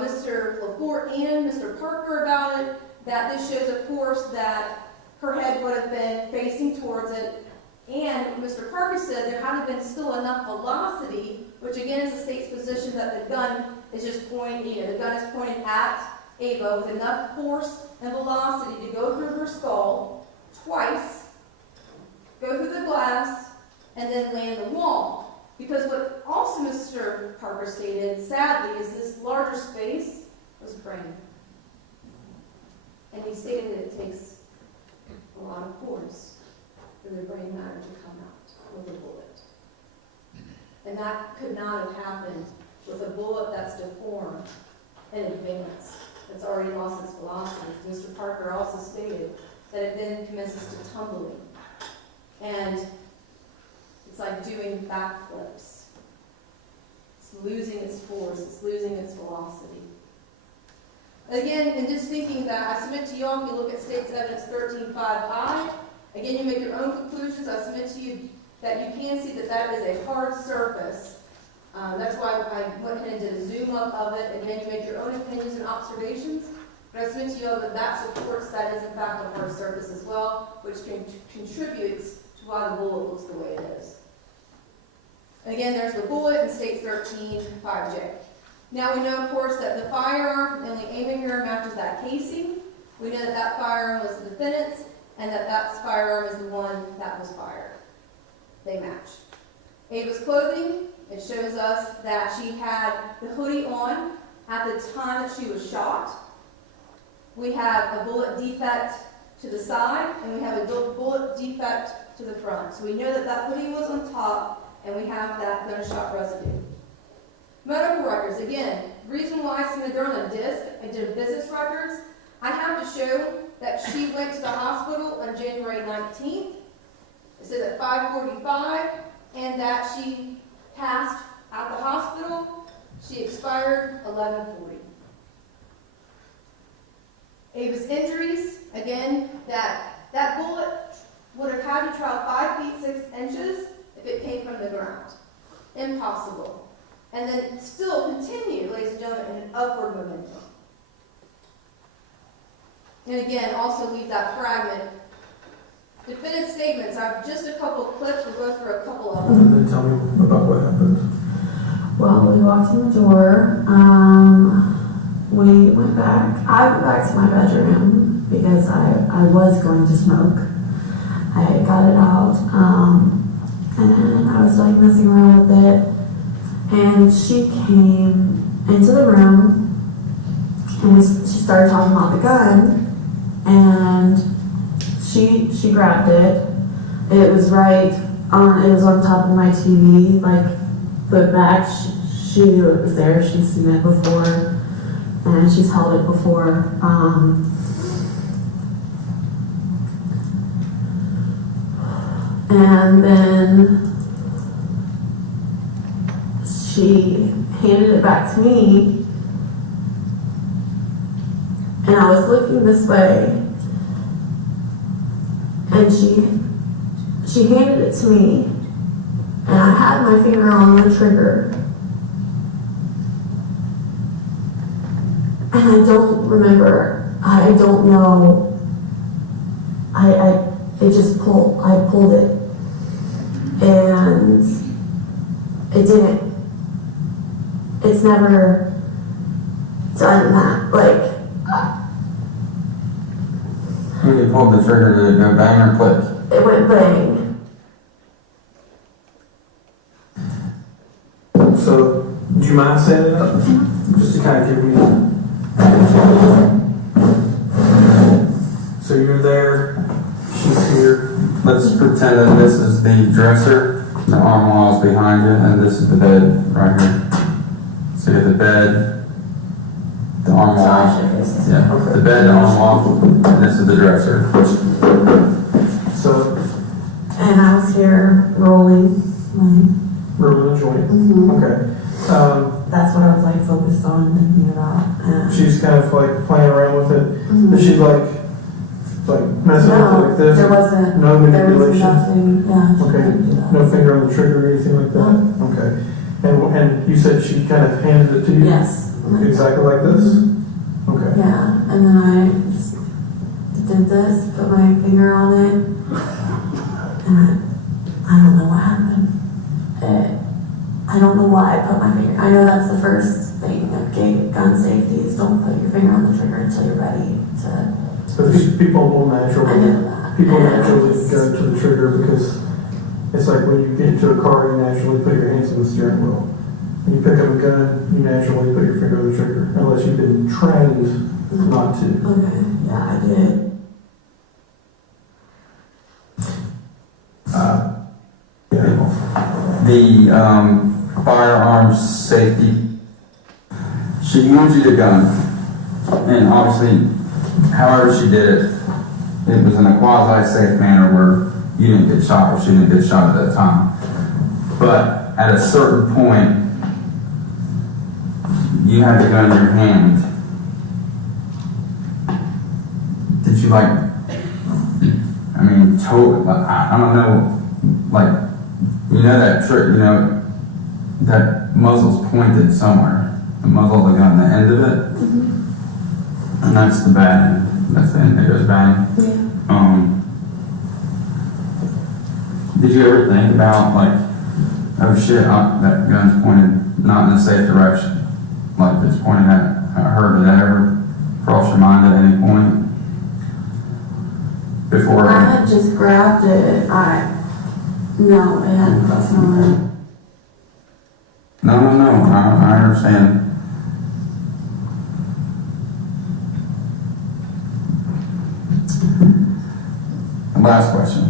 Mr. LaPorte and Mr. Parker about it, that this shows, of course, that her head would have been facing towards it. And Mr. Parker said there had been still enough velocity, which again is the state's position that the gun is just pointing, the gun is pointed at Ava with enough force and velocity to go through her skull twice, go through the glass, and then land the wall. Because what also Mr. Parker stated, sadly, is this larger space was brain. And he stated that it takes a lot of force for the brain matter to come out with a bullet. And that could not have happened with a bullet that's deformed in advance, that's already lost its velocity. Mr. Parker also stated that it then commences to tumbling. And it's like doing backflips. It's losing its force, it's losing its velocity. Again, and just thinking that, I submit to you all, if you look at State's Evidence 13.5i, again, you make your own conclusions. I submit to you that you can see that that is a hard surface. That's why I went ahead and did a zoom up of it. Again, you make your own opinions and observations. But I submit to you all that that supports that is in fact a hard surface as well, which contributes to why the bullet looks the way it is. And again, there's the bullet in State 13-5J. Now we know, of course, that the firearm in the aiming mirror matches that casing. We know that that firearm was the defendant's, and that that firearm is the one that was fired. They match. Ava's clothing, it shows us that she had the hoodie on at the time that she was shot. We have a bullet defect to the side, and we have a bullet defect to the front. So we know that that hoodie was on top, and we have that gunshot residue. Medical records, again, reason why I submitted her on a disc, I did business records. I have to show that she went to the hospital on January 19th. It says at 5:45, and that she passed at the hospital. She expired 11:40. Ava's injuries, again, that bullet would have had to travel 5 feet 6 inches if it came from the ground. Impossible. And then still continue, ladies and gentlemen, in an upward momentum. And again, also leave that fragment. Defendant's statements, I have just a couple of clips, we'll go through a couple of them. And then tell me about what happened. Well, we walked in the door, we went back, I went back to my bedroom because I was going to smoke. I got it out, and I was like messing around with it, and she came into the room, and she started talking about the gun, and she grabbed it. It was right on, it was on top of my TV, like put back. She knew it was there. She's seen it before, and she's held it before. And then she handed it back to me, and I was looking this way, and she handed it to me, and I had my finger on the trigger, and I don't remember, I don't know, it just pulled, I pulled it, and it didn't, it's never done that, like. When you pulled the trigger, did it go bang or click? It went bang. So, do you mind standing up? Just to kind of give me. So you're there, she's here. Let's pretend that this is the dresser, the arm wall is behind you, and this is the bed right here. So you have the bed, the arm wall, yeah, the bed, the arm wall, and this is the dresser. So, And I was here rolling. rolling a joint. Mm-hmm. Okay. That's what I was like focused on thinking about. She's kind of like playing around with it. Mhm. Is she like messing with it like this? There wasn't. No There was manipulation? nothing. Yeah. she Okay. didn't do that. No finger on the trigger or anything like that? No. Okay. And you said she kind of handed it to you? Yes. Exactly like this? Okay. Yeah, and then I just did this, put my finger on it, and I don't know what happened. I don't know why I put my finger. I know that's the first thing of gun safety is don't put your finger on the trigger until you're ready to. But people will I naturally, know that. people And I naturally just- go to the trigger because it's like when you get into a car, you naturally put your hands on the steering wheel. When you pick up a gun, you naturally put your finger on the trigger, unless you've been trained not to. Okay, yeah, I did. The firearms safety, she handed you the gun, and obviously, however she did it, it was in a quasi-safe manner where you didn't get shot or she didn't get shot at that time. But at a certain point, you had the gun in your hand. Did you I don't know, that trick, that muzzle's pointed somewhere. The muzzle of the gun, the end of it. Mm-hmm. And that's the bad end. That's the end that goes bad. Yeah. Did you ever think about, like, oh shit, that gun's pointed not in the safe direction? Like, it's pointed at her. Did that ever cross your mind at any point? Before? I had just grabbed it. No, it hadn't crossed my mind. No. I understand. Last question.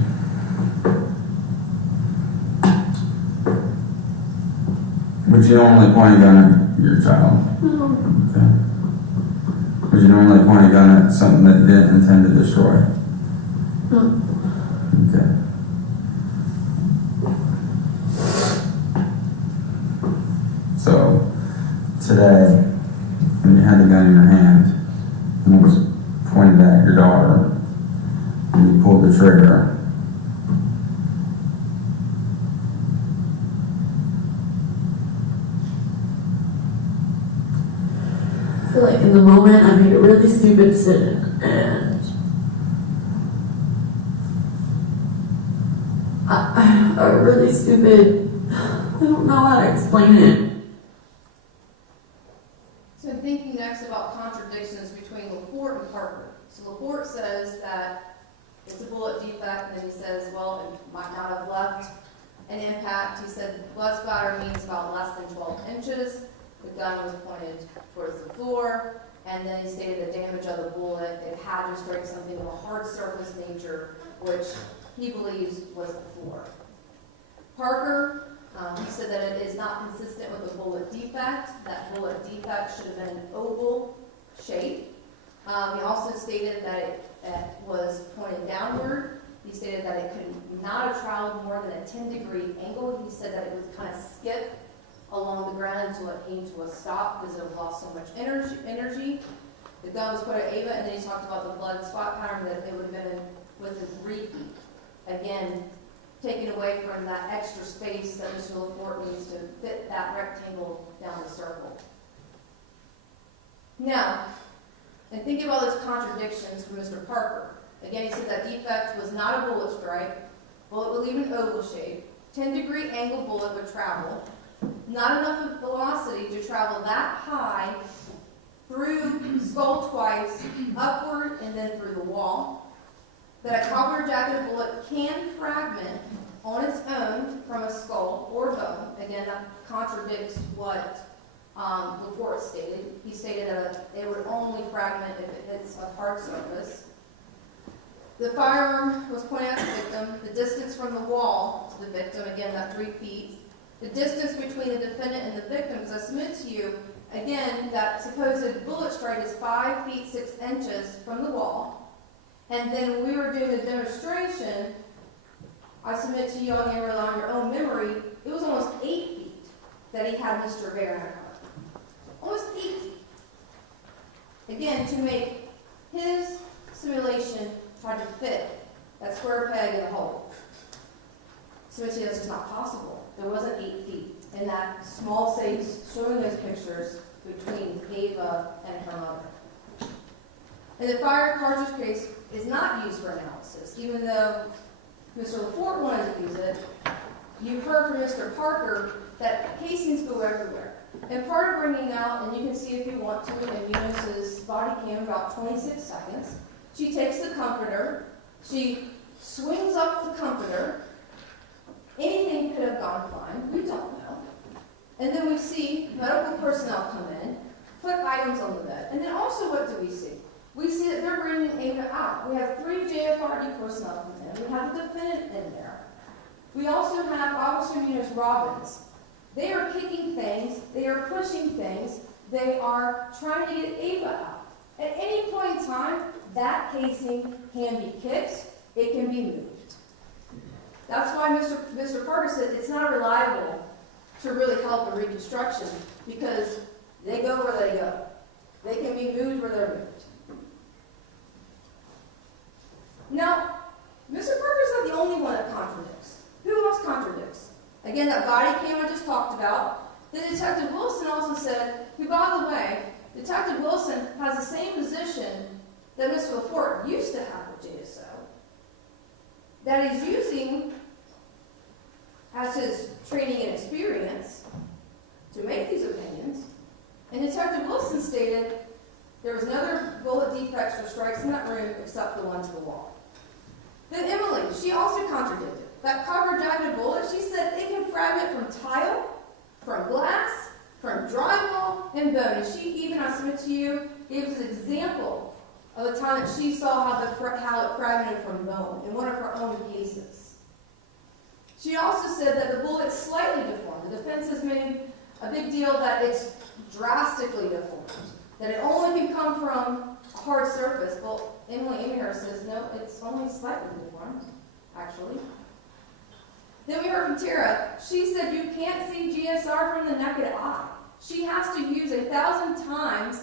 Would you normally point a gun at your child? No. Okay. Would you normally point a gun at something that you didn't intend to destroy? No. Okay. So, today, when you had the gun in your hand, and it was pointed at your daughter, and you pulled the trigger, I feel like in the moment I made a really stupid decision, and a really stupid, I don't know how to explain it. So I'm thinking next about contradictions between LaPorte and Parker. So LaPorte says that it's a bullet defect, and then he says, well, it might not have left an impact. He said blood splatter means about less than 12 inches. The gun was pointed towards the floor, and then he stated the damage of the bullet, it had to strike something of a hard surface nature, which he believes was the floor. Parker, he said that it is not consistent with the bullet defect. That bullet defect should have been an oval shape. He also stated that it was pointed downward. He stated that it could not have traveled more than a 10-degree angle. He said that it would kind of skip along the ground until it came to a stop because it had lost so much energy. The gun was put at Ava, and then he talked about the blood spot pattern, that it would have been within 3 feet. Again, taken away from that extra space that Mr. LaPorte needs to fit that rectangle down the circle. Now, and think of all those contradictions from Mr. Parker. Again, he said that defect was not a bullet strike. Bullet would leave an oval shape. 10-degree angle bullet would travel. Not enough of velocity to travel that high through skull twice, upward, and then through the wall. That a copper jacket bullet can fragment on its own from a skull or bone. Again, that contradicts what LaPorte stated. He stated that it would only fragment if it hits a hard surface. The firearm was pointed at the victim. The distance from the wall to the victim, again, that 3 feet. The distance between the defendant and the victim, because I submit to you, again, that supposed bullet strike is 5 feet 6 inches from the wall. And then when we were doing the demonstration, I submit to you on your own memory, it was almost 8 feet that he had Mr. Bear in a car. Almost 8 feet. Again, to make his simulation try to fit that square peg in the hole. So that's just not possible. There wasn't 8 feet in that small space showing those pictures between Ava and her mother. And the fire cartridge case is not used for analysis, even though Mr. LaPorte wanted to use it. You heard from Mr. Parker that casings go everywhere. And part of bringing out, and you can see if you want to, in Eunice's body cam about 26 seconds, she takes the comforter, she swings up the comforter. Anything could have gone fine, we don't know. And then we see medical personnel come in, put items on the bed. And then also what do we see? We see that they're bringing Ava out. We have 3 JFRD personnel come in. We have a defendant in there. We also have Officer Eunice Robbins. They are kicking things. They are pushing things. They are trying to get Ava out. At any point in time, that casing can be kicked. It can be moved. That's why Mr. Parker said it's not reliable to really help in reconstruction, because they go where they go. They can be moved where they're moved. Now, Mr. Parker's not the only one that contradicts. Who else contradicts? Again, that body cam I just talked about. The Detective Wilson also said, who, by the way, the Detective Wilson has the same position that Mr. LaForte used to have with JSO, that he's using as his training and experience to make these opinions. And Detective Wilson stated there was another bullet defects or strikes in that room except the one to the wall. Then Emily, she also contradicted. That copper jagged bullet, she said it can fragment from tile, from glass, from drywall, and bone. And she even, I submit to you, gave us an example of the time that she saw how it fragmented from bone in one of her own cases. She also said that the bullet slightly deformed. The defense has made a big deal that it's drastically deformed, that it only can come from a hard surface. Well, Emily Amherst says, no, it's only slightly deformed, actually. Then we heard from Tara. She said you can't see GSR from the naked eye. She has to use 1,000 times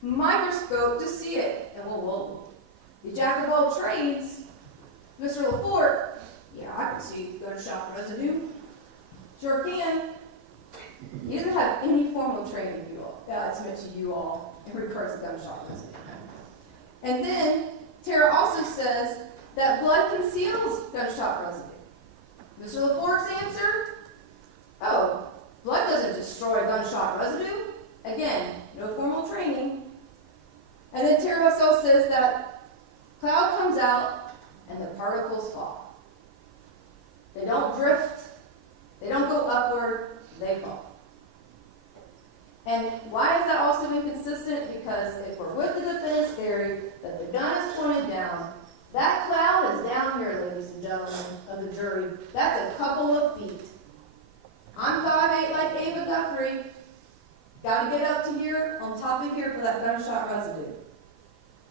microscope to see it. And well, the jack of all trades, Mr. LaForte, yeah, I can see gunshot residue. Sure can. He doesn't have any formal training, I submit to you all, in regards to gunshot residue. And then Tara also says that blood conceals gunshot residue. Mr. LaForte's answer? Oh, blood doesn't destroy gunshot residue. Again, no formal training. And then Tara also says that cloud comes out and the particles fall. They don't drift. They don't go upward. They fall. And why is that also inconsistent? Because if we're with the defense theory that the gun is pointed down, that cloud is down here, ladies and gentlemen of the jury. That's a couple of feet. I'm 5'8" like Amanda Guthrie. Got to get up to here, on top of here for that gunshot residue.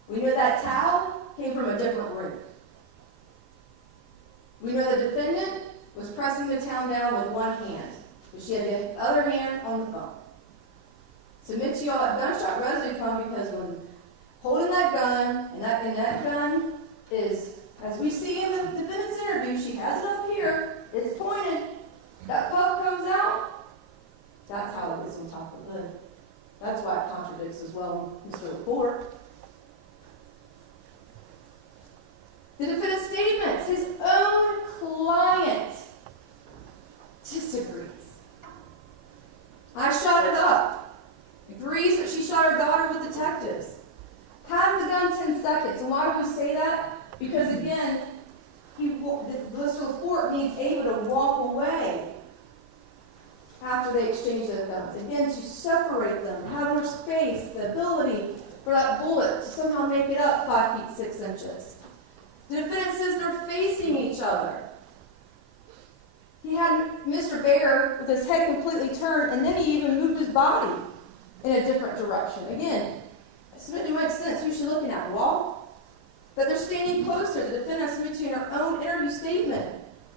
We know that towel came from a different room. We know the defendant was pressing the towel down with one hand, but she had the other hand on the phone. Submit to y'all that gunshot residue come because when holding that gun, and that gun is, as we see in the defendant's interview, she has it up here, it's pointed, that puff comes out, that's how it is on top of the lid. That's why it contradicts as well Mr. LaForte. The defendant's statements, his own client disagrees. I shot it up. Agrees that she shot her daughter with detectives. Had the gun 10 seconds. And why do we say that? Because again, Mr. LaForte needs able to walk away after they exchange their guns. Again, to separate them, have more space, the ability for that bullet to somehow make it up 5 feet 6 inches. The defendant says they're facing each other. He had Mr. Baer with his head completely turned, and then he even moved his body in a different direction. Again, it makes sense. Who's she looking at? The wall? That they're standing closer. The defendant, I submit to you in her own interview statement,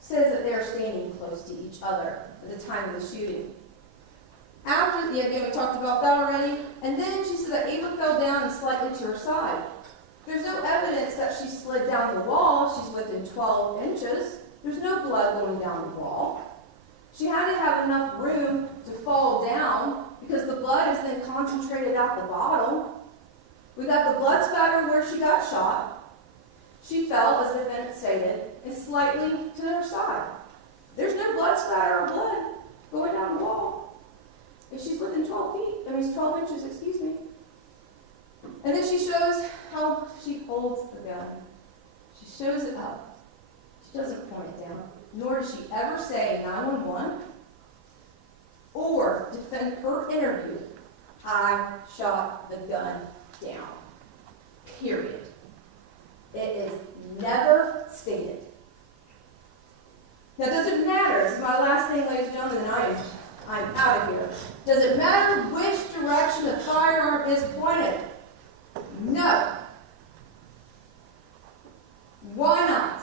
says that they are standing close to each other at the time of the shooting. After, we talked about that already. And then she said that Ava fell down and slightly to her side. There's no evidence that she slid down the wall. She's within 12 inches. There's no blood going down the wall. She had to have enough room to fall down because the blood is then concentrated at the bottom. We got the blood spatter where she got shot. She fell, as the defendant stated, and slightly to her side. There's no blood spatter or blood going down the wall. If she's within 12 inches, excuse me. And then she shows how she holds the gun. She shows it up. She doesn't point it down, nor does she ever say 911 or defend her interview. I shot the gun down. Period. It is never stated. Now, does it matter? This is my last thing, ladies and gentlemen, and I'm out of here. Does it matter which direction the firearm is pointed? No. Why not?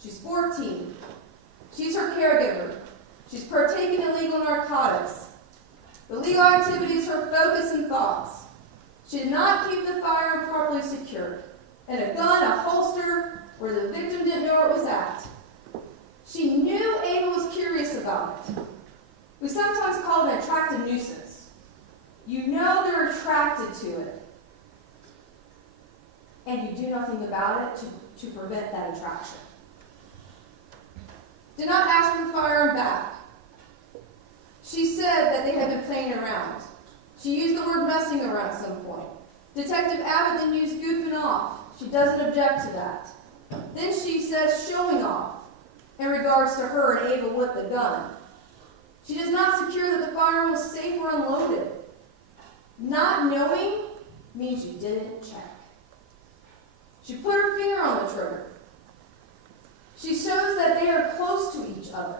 She's 14. She's her caregiver. She's partaking in illegal narcotics. The legal activity is her focus and thoughts. She did not keep the firearm properly secured. And a gun, a holster, where the victim didn't know where it was at. She knew Ava was curious about it. We sometimes call it an attractive nuisance. You know they're attracted to it. And you do nothing about it to prevent that attraction. Did not ask for the firearm back. She said that they had been playing around. She used the word messing around at some point. Detective Abbott then used goofing off. She doesn't object to that. Then she says showing off in regards to her and Ava with the gun. She does not secure that the firearm was safe or unloaded. Not knowing means you didn't check. She put her finger on the trigger. She shows that they are close to each other.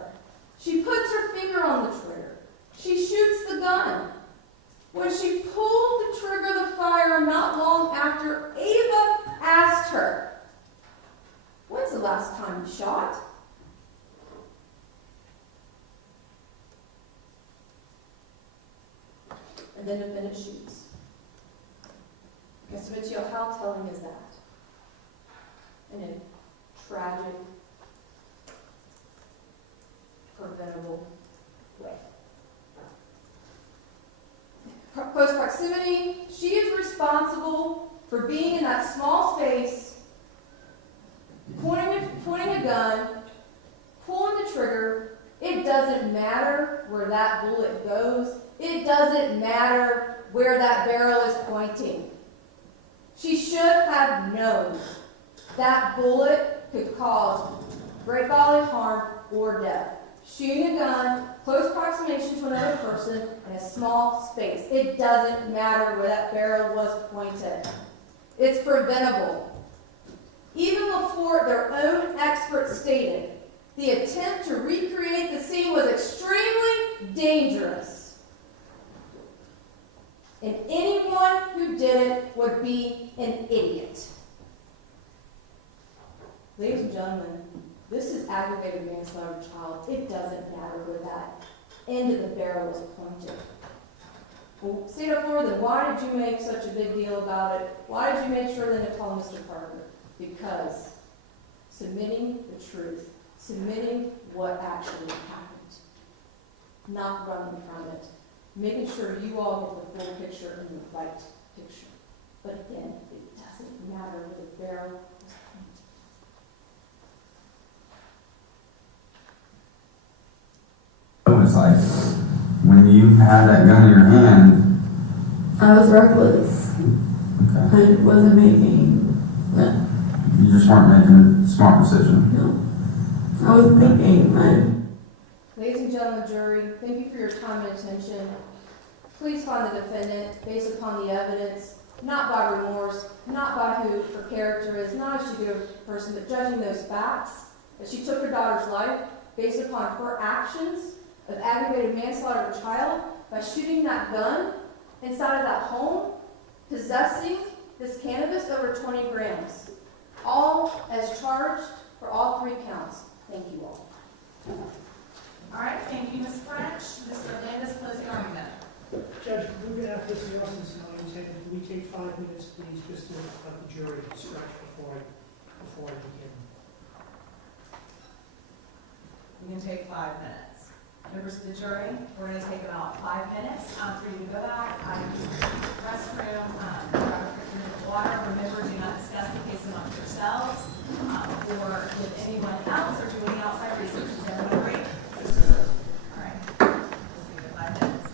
She puts her finger on the trigger. She shoots the gun. When she pulled the trigger of the firearm not long after, Ava asked her, "When's the last time you shot?" And then the defendant shoots. I submit to you, how telling is that? In a tragic, preventable way. Close proximity, she is responsible for being in that small space, pointing a gun, pulling the trigger. It doesn't matter where that bullet goes. It doesn't matter where that barrel is pointing. She should have known that bullet could cause great bodily harm or death. Shooting a gun, close proximity to another person in a small space. It doesn't matter where that barrel was pointed. It's preventable. Even before their own experts stated, the attempt to recreate the scene was extremely dangerous. And anyone who did it would be an idiot. Ladies and gentlemen, this is aggravated manslaughter of a child. It doesn't matter where that end of the barrel was pointed. Well, State of Florida, then why did you make such a big deal about it? Why did you make sure then to call Mr. Parker? Because submitting the truth, submitting what actually happened, not running from it, making sure you all get the full picture and the right picture. But again, it doesn't matter where the barrel was pointed. It's like when you had that gun in your hand. I was reckless. Okay. I wasn't making, You just weren't making a smart decision. no. I was thinking, Ladies and gentlemen, jury, thank you for your time and attention. Please find the defendant based upon the evidence, not by remorse, not by who her character is, not as she be a person, but judging those facts that she took her daughter's life based upon her actions of aggravated manslaughter of a child by shooting that gun inside of that home, possessing this cannabis over 20 grams, all as charged for all 3 counts. Thank you all. All right, thank you, Ms. French. Mr. Landis, closing argument. Judge, we're going to have this Nelson's line taken. Can we take 5 minutes, please, just to let the jury stretch before I begin? We can take 5 minutes. Members of the jury, we're going to take about 5 minutes for you to go back. Restroom, grab a quick drink of water. Remember, do not discuss the case amongst yourselves or with anyone else or do any outside research. Is everyone agree? All right. We'll see you in 5 minutes.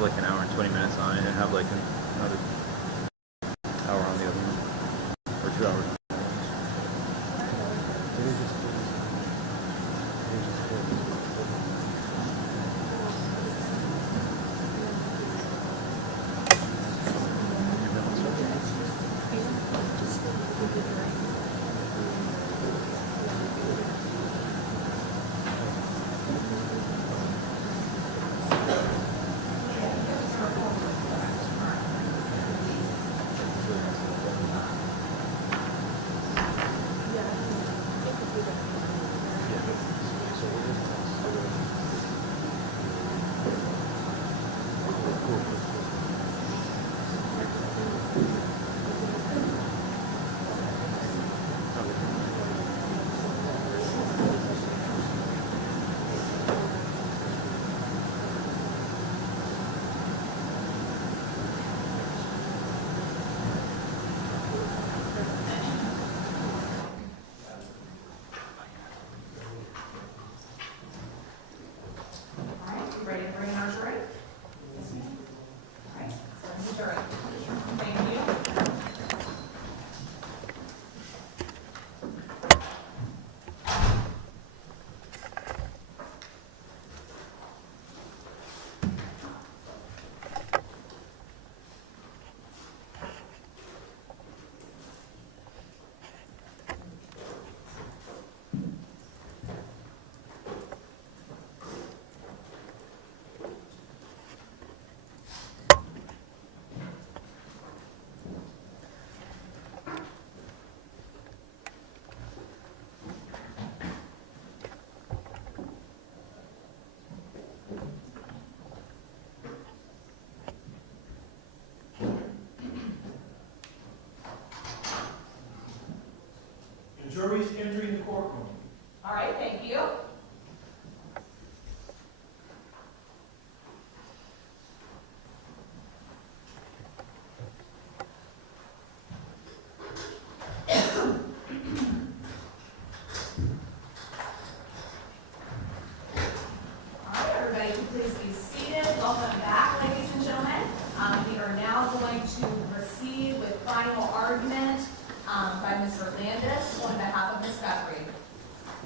have like an hour and 20 minutes on it and have like another hour on the other one. Or 2 hours. All right, you ready to bring in our jury? Yes, ma'am. All right, so the jury. Thank you. The jury is entering the courtroom. All right, thank you. All right, everybody, please be seated. Welcome back, ladies and gentlemen. We are now going to proceed with final argument by Mr. Landis on behalf of Ms. Guthrie.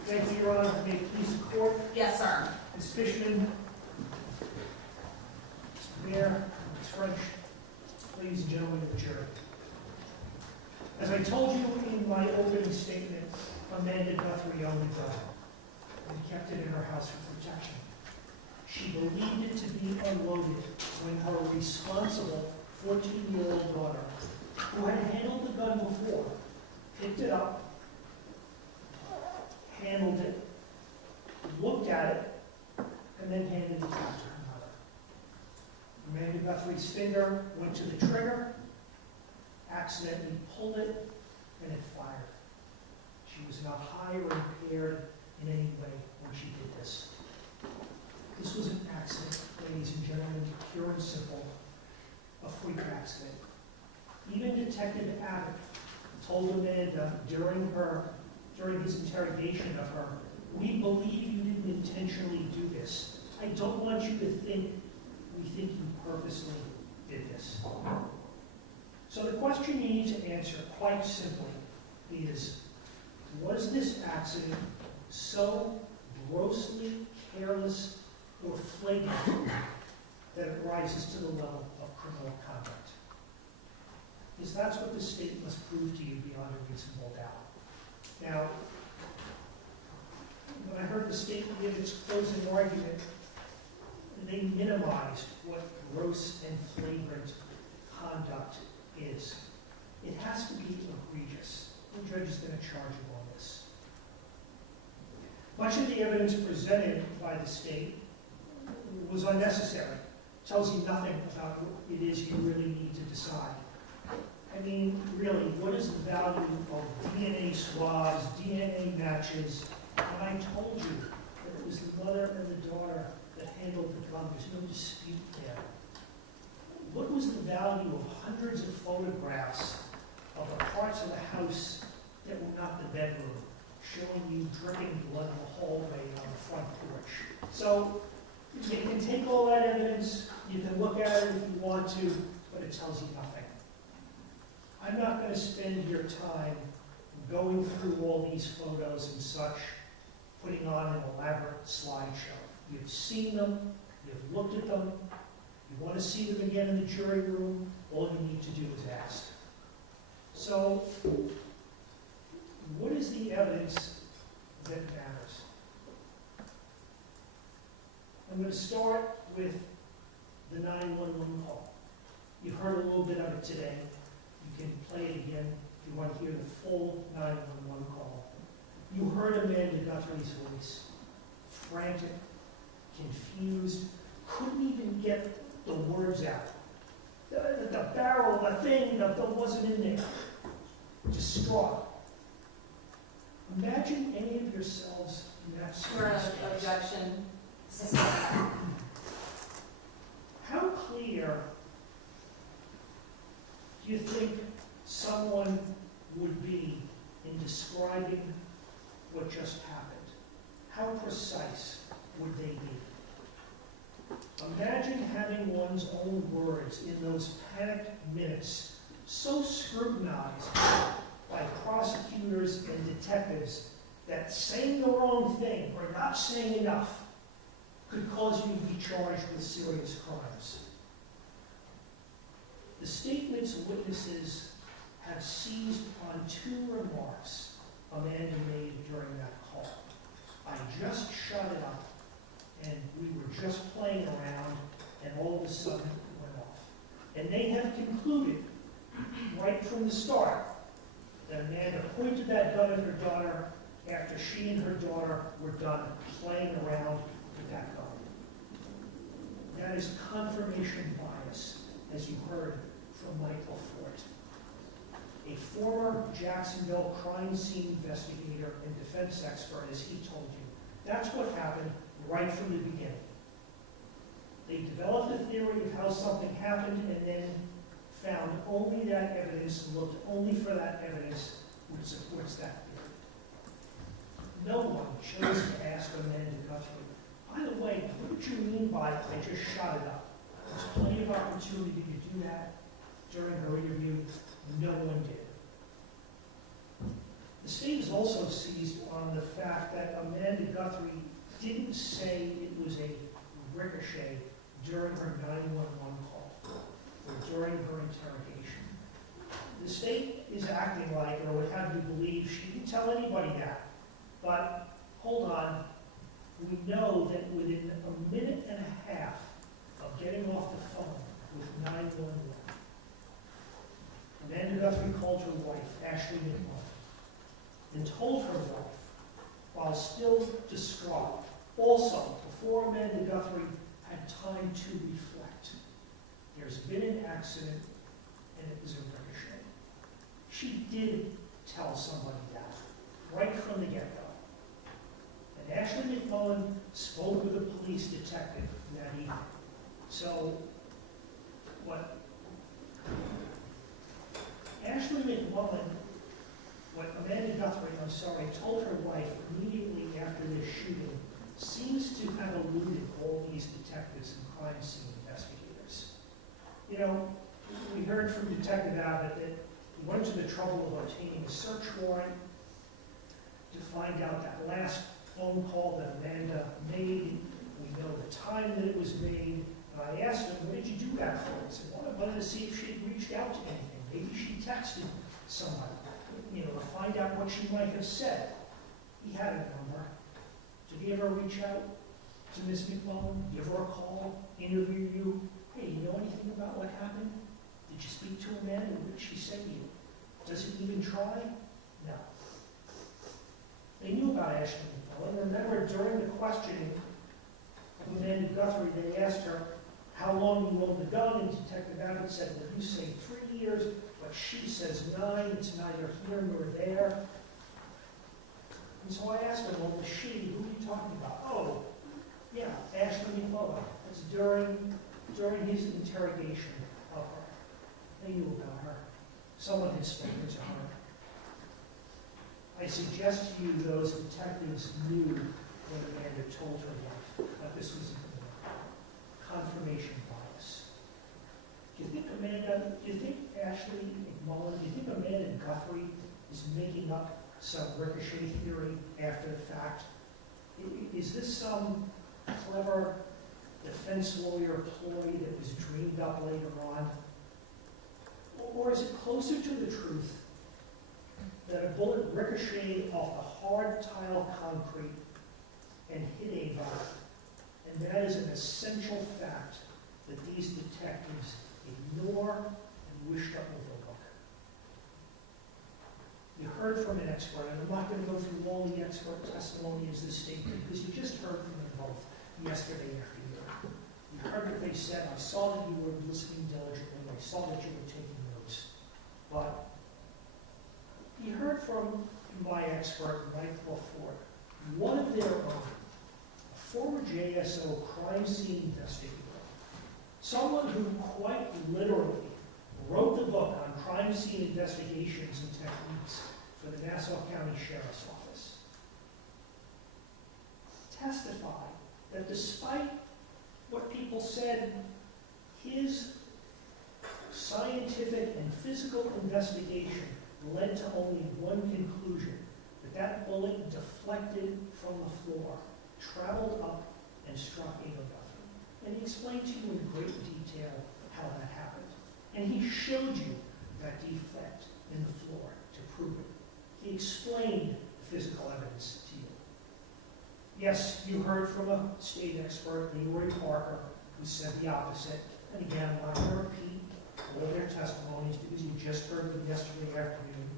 Thank you, Your Honor. May it please the court. Yes, sir. Ms. Fishman, Mr. Mayor, Ms. French, ladies and gentlemen of the jury. As I told you in my opening statement, Amanda Guthrie owned a gun and kept it in her house for protection. She believed it to be unloaded when her responsible 14-year-old daughter, who had handled the gun before, picked it up, handled it, looked at it, and then handed it back to her mother. Amanda Guthrie's finger went to the trigger, accidentally pulled it, and it fired. She was not high or impaired in any way when she did this. This was an accident, ladies and gentlemen, pure and simple, a freak accident. Even Detective Abbott told Amanda during his interrogation of her, "We believe you didn't intentionally do this. I don't want you to think we think you purposely did this." So the question you need to answer quite simply is, was this accident so grossly careless or flagrant that it rises to the level of criminal conduct? Because that's what the state must prove to you beyond a reasonable doubt. Now, when I heard the state give its closing argument, they minimized what gross and flagrant conduct is. It has to be egregious. The judge is going to charge you on this. Much of the evidence presented by the state was unnecessary. Tells you nothing about what it is you really need to decide. I mean, really, what is the value of DNA swabs, DNA matches? When I told you that it was the mother and the daughter that handled the gun, there's no dispute there. What was the value of hundreds of photographs of the parts of the house that were not the bedroom, showing you dripping blood in the hallway on the front porch? So you can take all that evidence, You can look at it if you want to, but it tells you nothing. I'm not going to spend your time going through all these photos and such, putting on an elaborate slideshow. You've seen them, you've looked at them, you want to see them again in the jury room, all you need to do is ask. So, what is the evidence that matters? I'm going to start with the 911 call. You've heard a little bit of it today. You can play it again if you want to hear the full 911 call. You heard Amanda Guthrie's voice, frantic, confused, couldn't even get the words out. The barrel, the thing that wasn't in there. Distraught. Imagine any of yourselves in that For an objection. How clear do you think someone would be in describing what just happened? How precise would they be? Imagine having one's own words in those panicked minutes so scrutinized by prosecutors and detectives that saying the wrong thing or not saying enough could cause you to be charged with serious crimes. The statement's witnesses have seized on two remarks Amanda made during that call. I just shut it up, and we were just playing around, and all of a sudden it went off. And they have concluded, right from the start, that Amanda pointed that gun at her daughter after she and her daughter were done playing around with that gun. That is confirmation bias, as you heard from Michael Fort, a former Jacksonville crime scene investigator and defense expert, as he told you. That's what happened right from the beginning. They developed a theory of how something happened and then found only that evidence, looked only for that evidence which supports that theory. No one chose to ask Amanda Guthrie, by the way, what did you mean by I just shot it up? There's plenty of opportunity to do that during her interview. No one did. The state is also seized on the fact that Amanda Guthrie didn't say it was a ricochet during her 911 call or during her interrogation. The state is acting like, or would have you believe, she didn't tell anybody that. But hold on, we know that within a minute and a half of getting off the phone with 911, Amanda Guthrie called her wife, Ashley McMullin, and told her wife, while still distraught, also, before Amanda Guthrie had time to reflect, there's been an accident and it was a ricochet. She did tell somebody that, right from the get-go. And Ashley McMullin spoke with a police detective that evening. So, what Ashley McMullin, what Amanda Guthrie, told her wife immediately after this shooting seems to have eluded all these detectives and crime scene investigators. You know, we heard from Detective Abbott that he went to the trouble of obtaining a search warrant to find out that last phone call that Amanda made. We know the time that it was made. And I asked him, what did you do that for? He said, well, I wanted to see if she had reached out to anything. Maybe she texted somebody, to find out what she might have said. He had a number. Did he ever reach out to Miss McMullin? Give her a call? Interview you? Hey, you know anything about what happened? Did you speak to Amanda? What did she say to you? Does he even try? No. They knew about Ashley McMullin. Remember, during the questioning of Amanda Guthrie, they asked her how long you owned the gun, and Detective Abbott said, well, you say 3 years, but she says 9. It's neither here nor there. And so I asked her, well, the she, who are you talking about? Oh, yeah, Ashley McMullin. It's during his interrogation of her. They knew about her. Someone had spoken to her. I suggest to you those detectives knew when Amanda told her wife that this was confirmation bias. Do you think Ashley McMullin, do you think Amanda Guthrie is making up some ricochet theory after the fact? Is this some clever defense lawyer ploy that was dreamed up later on? Or is it closer to the truth that a bullet ricocheted off the hard tile concrete and hit a body? And that is an essential fact that these detectives ignore and wish to overlook. You heard from an expert, and I'm not going to go through all the expert testimony as this statement, because you just heard from them both yesterday afternoon. You heard what they said. I saw that you were listening diligently. I saw that you were taking notes. But you heard from my expert, Mike LaForte, one of their own, a former JSO crime scene investigator, someone who quite literally wrote the book on crime scene investigations and techniques for the Nassau County Sheriff's Office, testified that despite what people said, his scientific and physical investigation led to only one conclusion, that bullet deflected from the floor, traveled up, and struck Ava Guthrie. And he explained to you in great detail how that happened. And he showed you that defect in the floor to prove it. He explained the physical evidence to you. Yes, you heard from a state expert, Leroy Parker, who said the opposite. And again, I'm not going to repeat all their testimonies because you just heard them yesterday afternoon.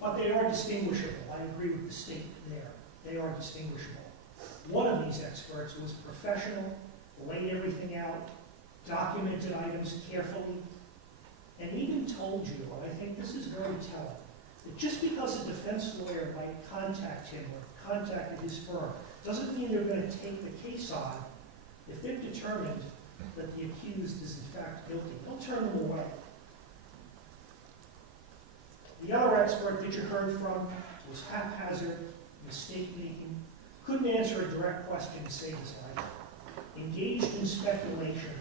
But they are distinguishable. I agree with the state there. They are distinguishable. One of these experts was professional, laid everything out, documented items carefully, and even told you, and I think this is very telling, that just because a defense lawyer might contact him or contacted his firm doesn't mean they're going to take the case on if they've determined that the accused is in fact guilty. They'll turn them away. The other expert that you heard from was haphazard, mistake-making, couldn't answer a direct question to save his life, engaged in speculation,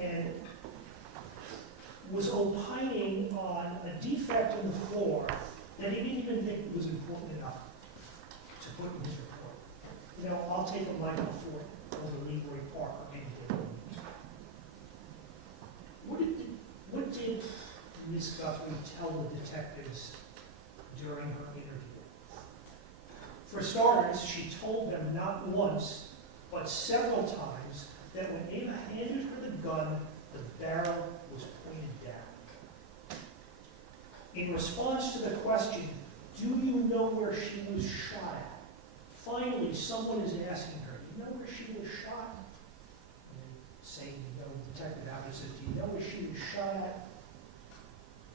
and was opining on a defect in the floor that he didn't even think was important enough to put in his report. You know, I'll take a Michael Ford over Leroy Parker any day. What did Ms. Guthrie tell the detectives during her interview? For starters, she told them not once, but several times, that when Ava handed her the gun, the barrel was pointed down. In response to the question, do you know where she was shot at? Finally, someone is asking her, do you know where she was shot? And saying, Detective Abner says, do you know where she was shot at?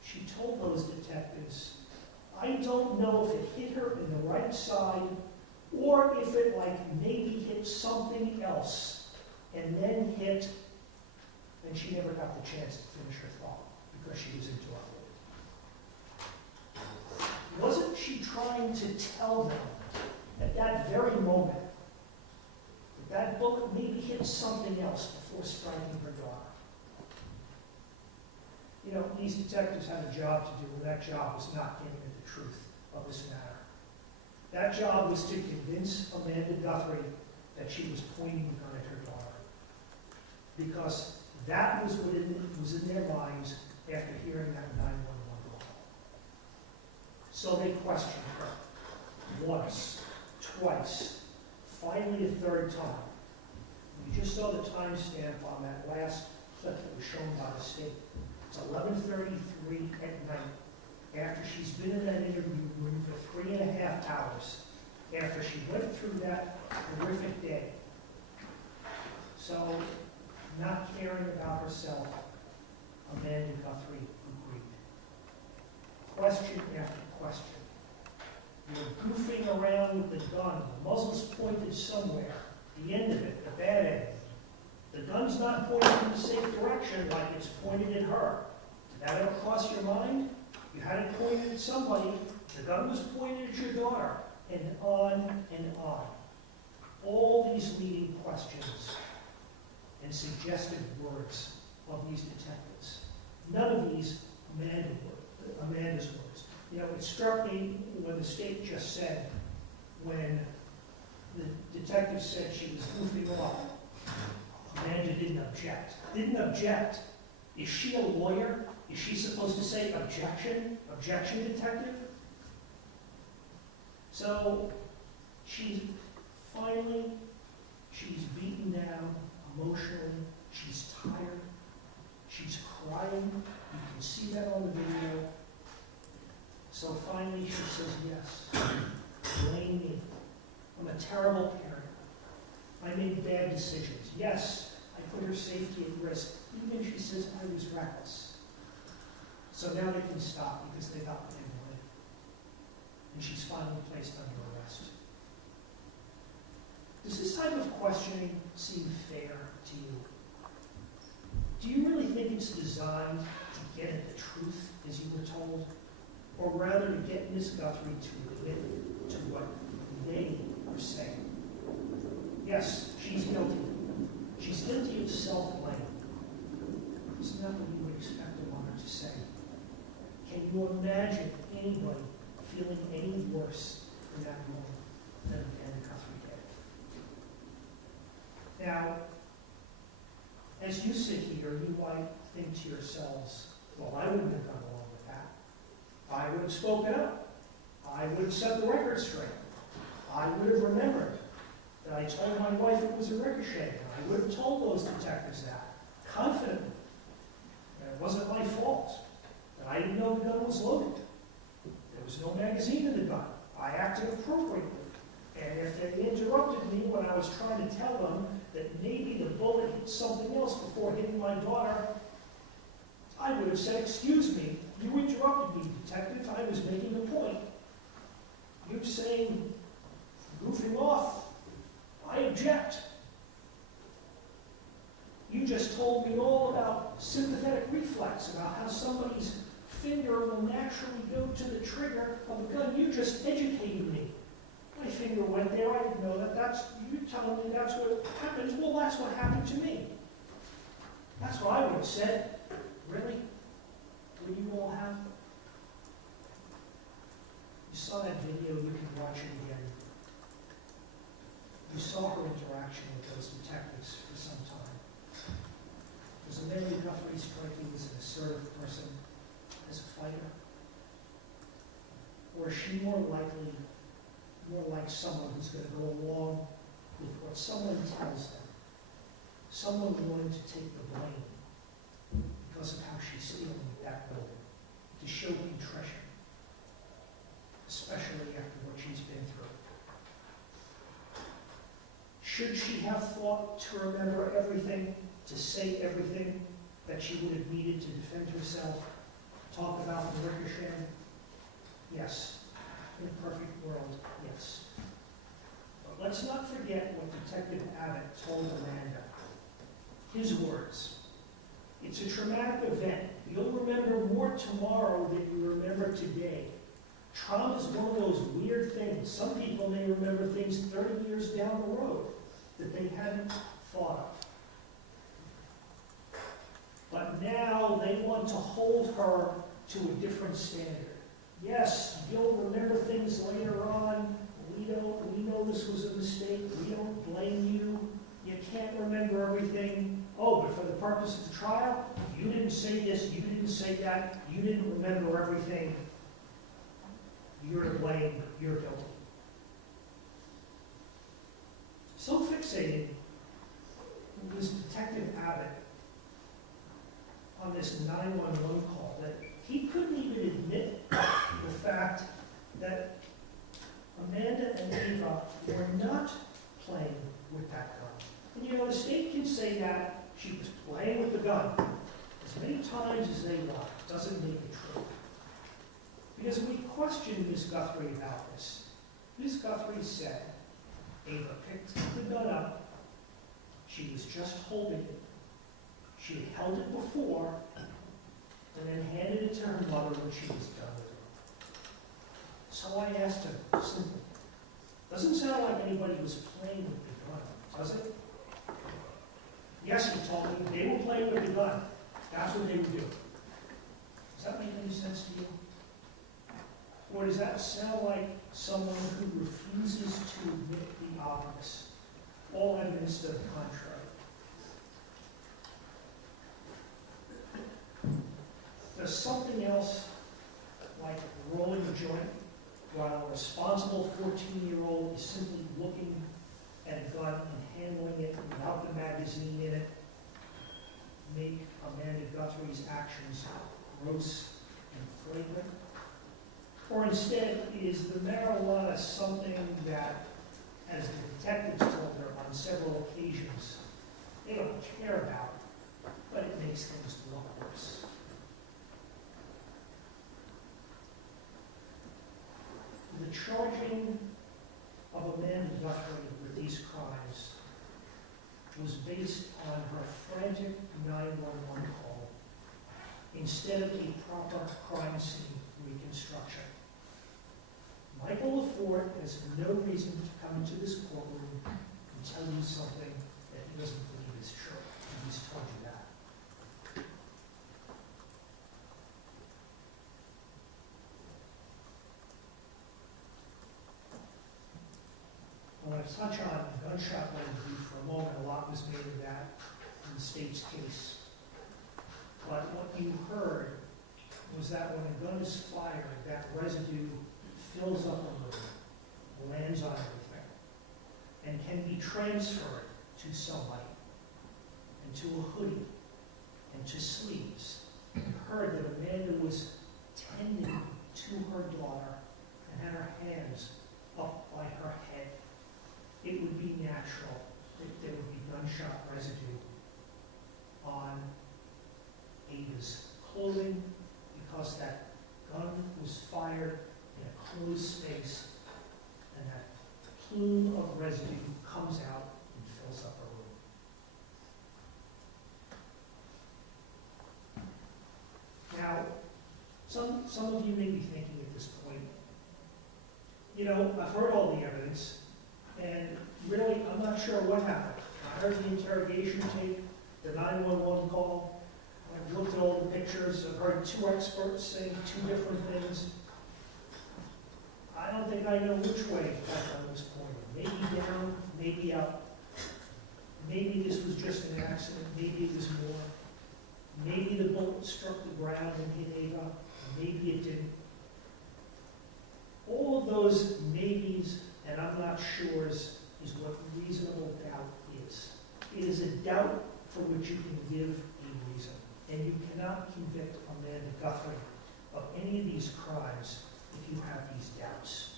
She told those detectives, I don't know if it hit her in the right side or if it maybe hit something else and then hit, and she never got the chance to finish her thought because she was interrupted. Wasn't she trying to tell them at that very moment that bullet maybe hit something else before striking her daughter? You know, these detectives had a job to do, and that job was not getting at the truth of this matter. That job was to convince Amanda Guthrie that she was pointing the gun at her daughter, because that was what was in their minds after hearing that 911 call. So they questioned her once, twice, finally a third time. You just saw the timestamp on that last clip that was shown by the state. It's 11:33 at night, after she's been in that interview room for 3.5 hours, after she went through that horrific day. So, not caring about herself, Amanda Guthrie agreed. Question after question. You're goofing around with the gun. The muzzle's pointed somewhere. The end of it, the bad end. The gun's not pointed in the safe direction like it's pointed at her. Did that ever cross your mind? You had it pointed at somebody. The gun was pointed at your daughter. And on and on. all these leading questions and suggested words of these detectives. None of these Amanda's words. You know, it struck me when the state just said, when the detective said she was goofing off, Amanda didn't object. Didn't object. Is she a lawyer? Is she supposed to say objection? Objection, detective? So she's beaten down emotionally. She's tired. She's crying. You can see that on the video. So finally she says, yes, blame me. I'm a terrible parent. I made bad decisions. Yes, I put her safety at risk. Even she says I was reckless. So now they can stop because they got what they wanted. And she's finally placed under arrest. Does this type of questioning seem fair to you? Do you really think it's designed to get at the truth, as you were told? Or rather to get Ms. Guthrie to admit to what they were saying? Yes, she's guilty. She's guilty of self-blame. Isn't that what you would expect a mother to say? Can you imagine anybody feeling any worse in that moment than Amanda Guthrie did? Now, as you sit here, you might think to yourselves, well, I wouldn't have gone along with that. I would have spoken up. I would have set the record straight. I would have remembered that I told my wife it was a ricochet. I would have told those detectives that, confidently. That it wasn't my fault. That I didn't know the gun was loaded. There was no magazine in the gun. I acted appropriately. And if they interrupted me when I was trying to tell them that maybe the bullet hit something else before hitting my daughter, I would have said, excuse me, you interrupted me, detective. I was making a point. You're saying, goofing off. I object. You just told me all about sympathetic reflex, about how somebody's finger will naturally go to the trigger of a gun. You just educated me. My finger went there. I didn't know that. You're telling me that's what happens. Well, that's what happened to me. That's what I would have said. Really? Would you all have? You saw that video. You can watch it again. You saw her interaction with those detectives for some time. Was Amanda Guthrie striking as an assertive person, as a fighter? Or is she more like someone who's going to go along with what someone tells them? Someone willing to take the blame because of how she's feeling at that moment, to show contrition, especially after what she's been through. Should she have thought to remember everything, to say everything that she would have needed to defend herself, talk about the ricochet? Yes. In a perfect world, yes. But let's not forget what Detective Abbott told Amanda. His words. It's a traumatic event. You'll remember more tomorrow than you remember today. Trauma is one of those weird things. Some people may remember things 30 years down the road that they hadn't thought of. But now they want to hold her to a different standard. Yes, you'll remember things later on. We know this was a mistake. We don't blame you. You can't remember everything. Oh, but for the purpose of the trial, you didn't say this, you didn't say that, you didn't remember everything. You're to blame, you're guilty. So fixated was Detective Abbott on this 911 call that he couldn't even admit the fact that Amanda and Ava were not playing with that gun. And you know, the state can say that she was playing with the gun as many times as they want. It doesn't make it true. Because we questioned Ms. Guthrie about this. Ms. Guthrie said Ava picked the gun up. She was just holding it. She had held it before and then handed it to her mother when she was done with it. So I asked her simply, Doesn't sound like anybody was playing with the gun, does it? Yes, he told me they were playing with the gun. That's what they were doing. Does that make any sense to you? Or does that sound like someone who refuses to admit the obvious? All evidence to the contrary. There's something else like rolling a joint while a responsible 14-year-old is simply looking at a gun and handling it without the magazine in it make Amanda Guthrie's actions gross and flagrant? Or instead, is the marijuana something that, as the detectives told her on several occasions, they don't care about, but it makes things look worse? The charging of Amanda Guthrie with these crimes was based on her frantic 911 call instead of a proper crime scene reconstruction. Michael LaForte has no reason to come into this courtroom and tell you something that he doesn't believe is true. And he's told you that. I want to touch on gunshot wound for a moment. A lot was made of that in the state's case. But what you heard was that when a gun is fired, that residue fills up a room, lands on everything, and can be transferred to somebody, and to a hoodie, and to sleeves. You heard that Amanda was tending to her daughter and had her hands up by her head. It would be natural that there would be gunshot residue on Ava's clothing because that gun was fired in a closed space and that plume of residue comes out and fills up a room. Now, some of you may be thinking at this point, you know, I've heard all the evidence, and really, I'm not sure what happened. I heard the interrogation tape, the 911 call. I've looked at all the pictures. I've heard two experts saying two different things. I don't think I know which way that gun was pointed. Maybe down, maybe up. Maybe this was just an accident. Maybe it was more. Maybe the bullet struck the ground and hit Ava. Maybe it didn't. All of those maybes and I'm not sures is what reasonable doubt is. It is a doubt for which you can give a reason. And you cannot convict Amanda Guthrie of any of these crimes if you have these doubts.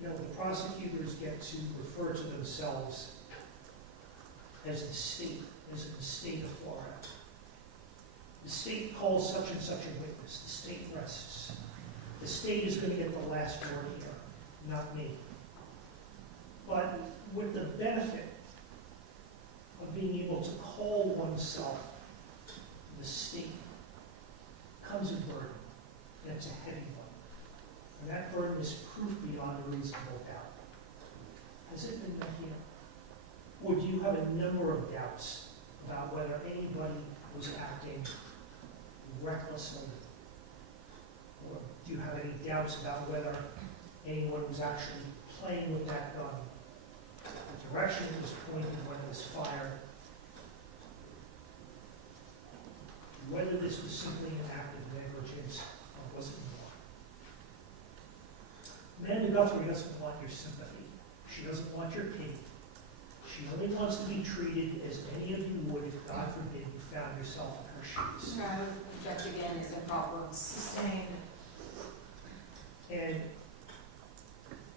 You know, the prosecutors get to refer to themselves as the state, as in the state of Florida. The state calls such and such a witness. The state rests. The state is going to get the last word here, not me. But with the benefit of being able to call oneself the state comes a burden, and it's a heavy one. And that burden is proof beyond a reasonable doubt. Has it been met here? Or do you have a number of doubts about whether anybody was acting recklessly? Or do you have any doubts about whether anyone was actually playing with that gun? The direction it was pointed when it was fired, whether this was simply an act of negligence or was it more. Amanda Guthrie doesn't want your sympathy. She doesn't want your pity. She only wants to be treated as any of you would if, God forbid, you found yourself in her shoes. No, object again is improper. Sustained. And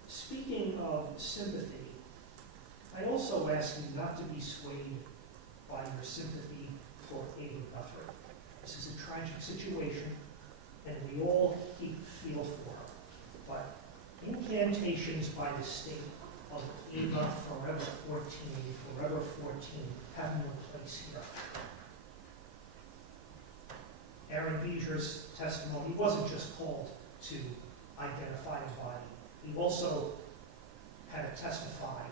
speaking of sympathy, I also ask you not to be swayed by your sympathy for Amanda Guthrie. This is a tragic situation, and we all feel for her. But incantations by the state of Ava Forever 14, Forever 14, have no place here. Aaron Beeger's testimony wasn't just called to identify a body. He also had a testimony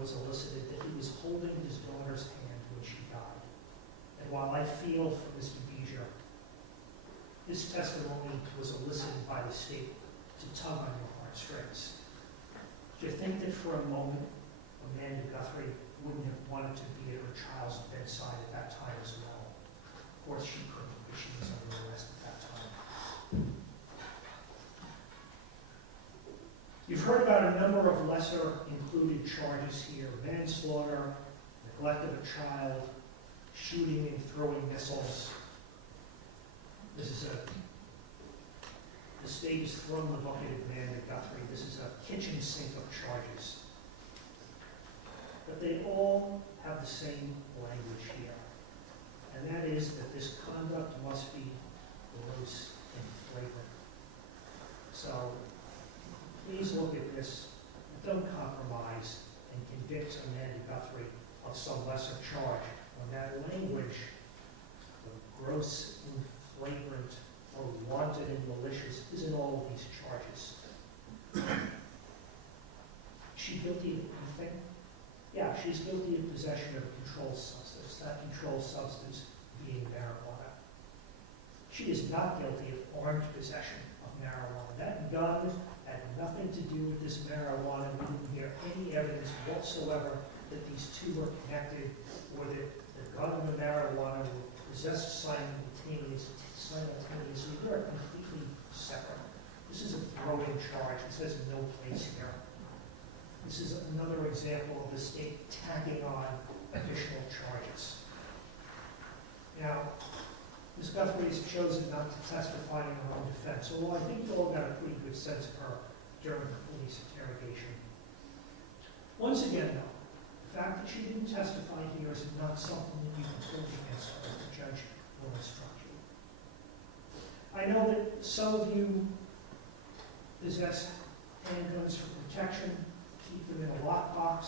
was elicited that he was holding his daughter's hand when she died. And while I feel for Mr. Beeger, his testimony was elicited by the state to tug on your heartstrings. Do you think that for a moment, Amanda Guthrie wouldn't have wanted to be at her child's bedside at that time as well? Of course she couldn't, because she was under arrest at that time. You've heard about a number of lesser included charges here: manslaughter, neglect of a child, shooting and throwing missiles. The state has thrown the bucket at Amanda Guthrie. This is a kitchen sink of charges. But they all have the same language here, and that is that this conduct must be gross and flagrant. So please look at this and don't compromise and convict Amanda Guthrie of some lesser charge when that language of gross and flagrant or wanted and malicious is in all of these charges. Is she guilty of anything? Yeah, she's guilty of possession of a controlled substance, that controlled substance being marijuana. She is not guilty of armed possession of marijuana. That gun had nothing to do with this marijuana. We didn't hear any evidence whatsoever that these two were connected, or that the gun and the marijuana were possessed simultaneously. They are completely separate. This is a throw-in charge. It says no place here. This is another example of the state tacking on additional charges. Now, Ms. Guthrie has chosen not to testify in her own defense, although I think you all got a pretty good sense of her during the police interrogation. Once again, though, the fact that she didn't testify here is not something that you can hold against her, as the judge will instruct you. I know that some of you possess handguns for protection, keep them in a lockbox.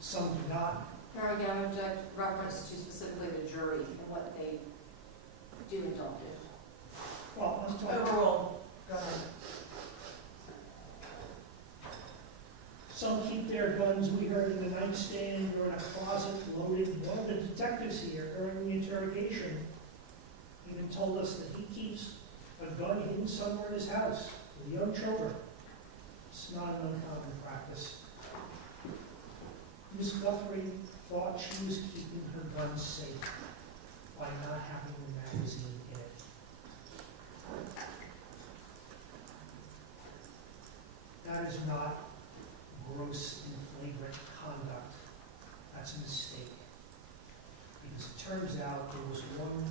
Some do not. Mary, again, I object reference to specifically the jury and what they do and don't do. Well, I'm talking. Overall, go ahead. Some keep their guns, we heard, in the nightstand or in a closet loaded. One of the detectives here during the interrogation even told us that he keeps a gun hidden somewhere in his house with young children. It's not an uncommon practice. Ms. Guthrie thought she was keeping her gun safe by not having the magazine in it. That is not gross and flagrant conduct. That's a mistake. Because it turns out there was one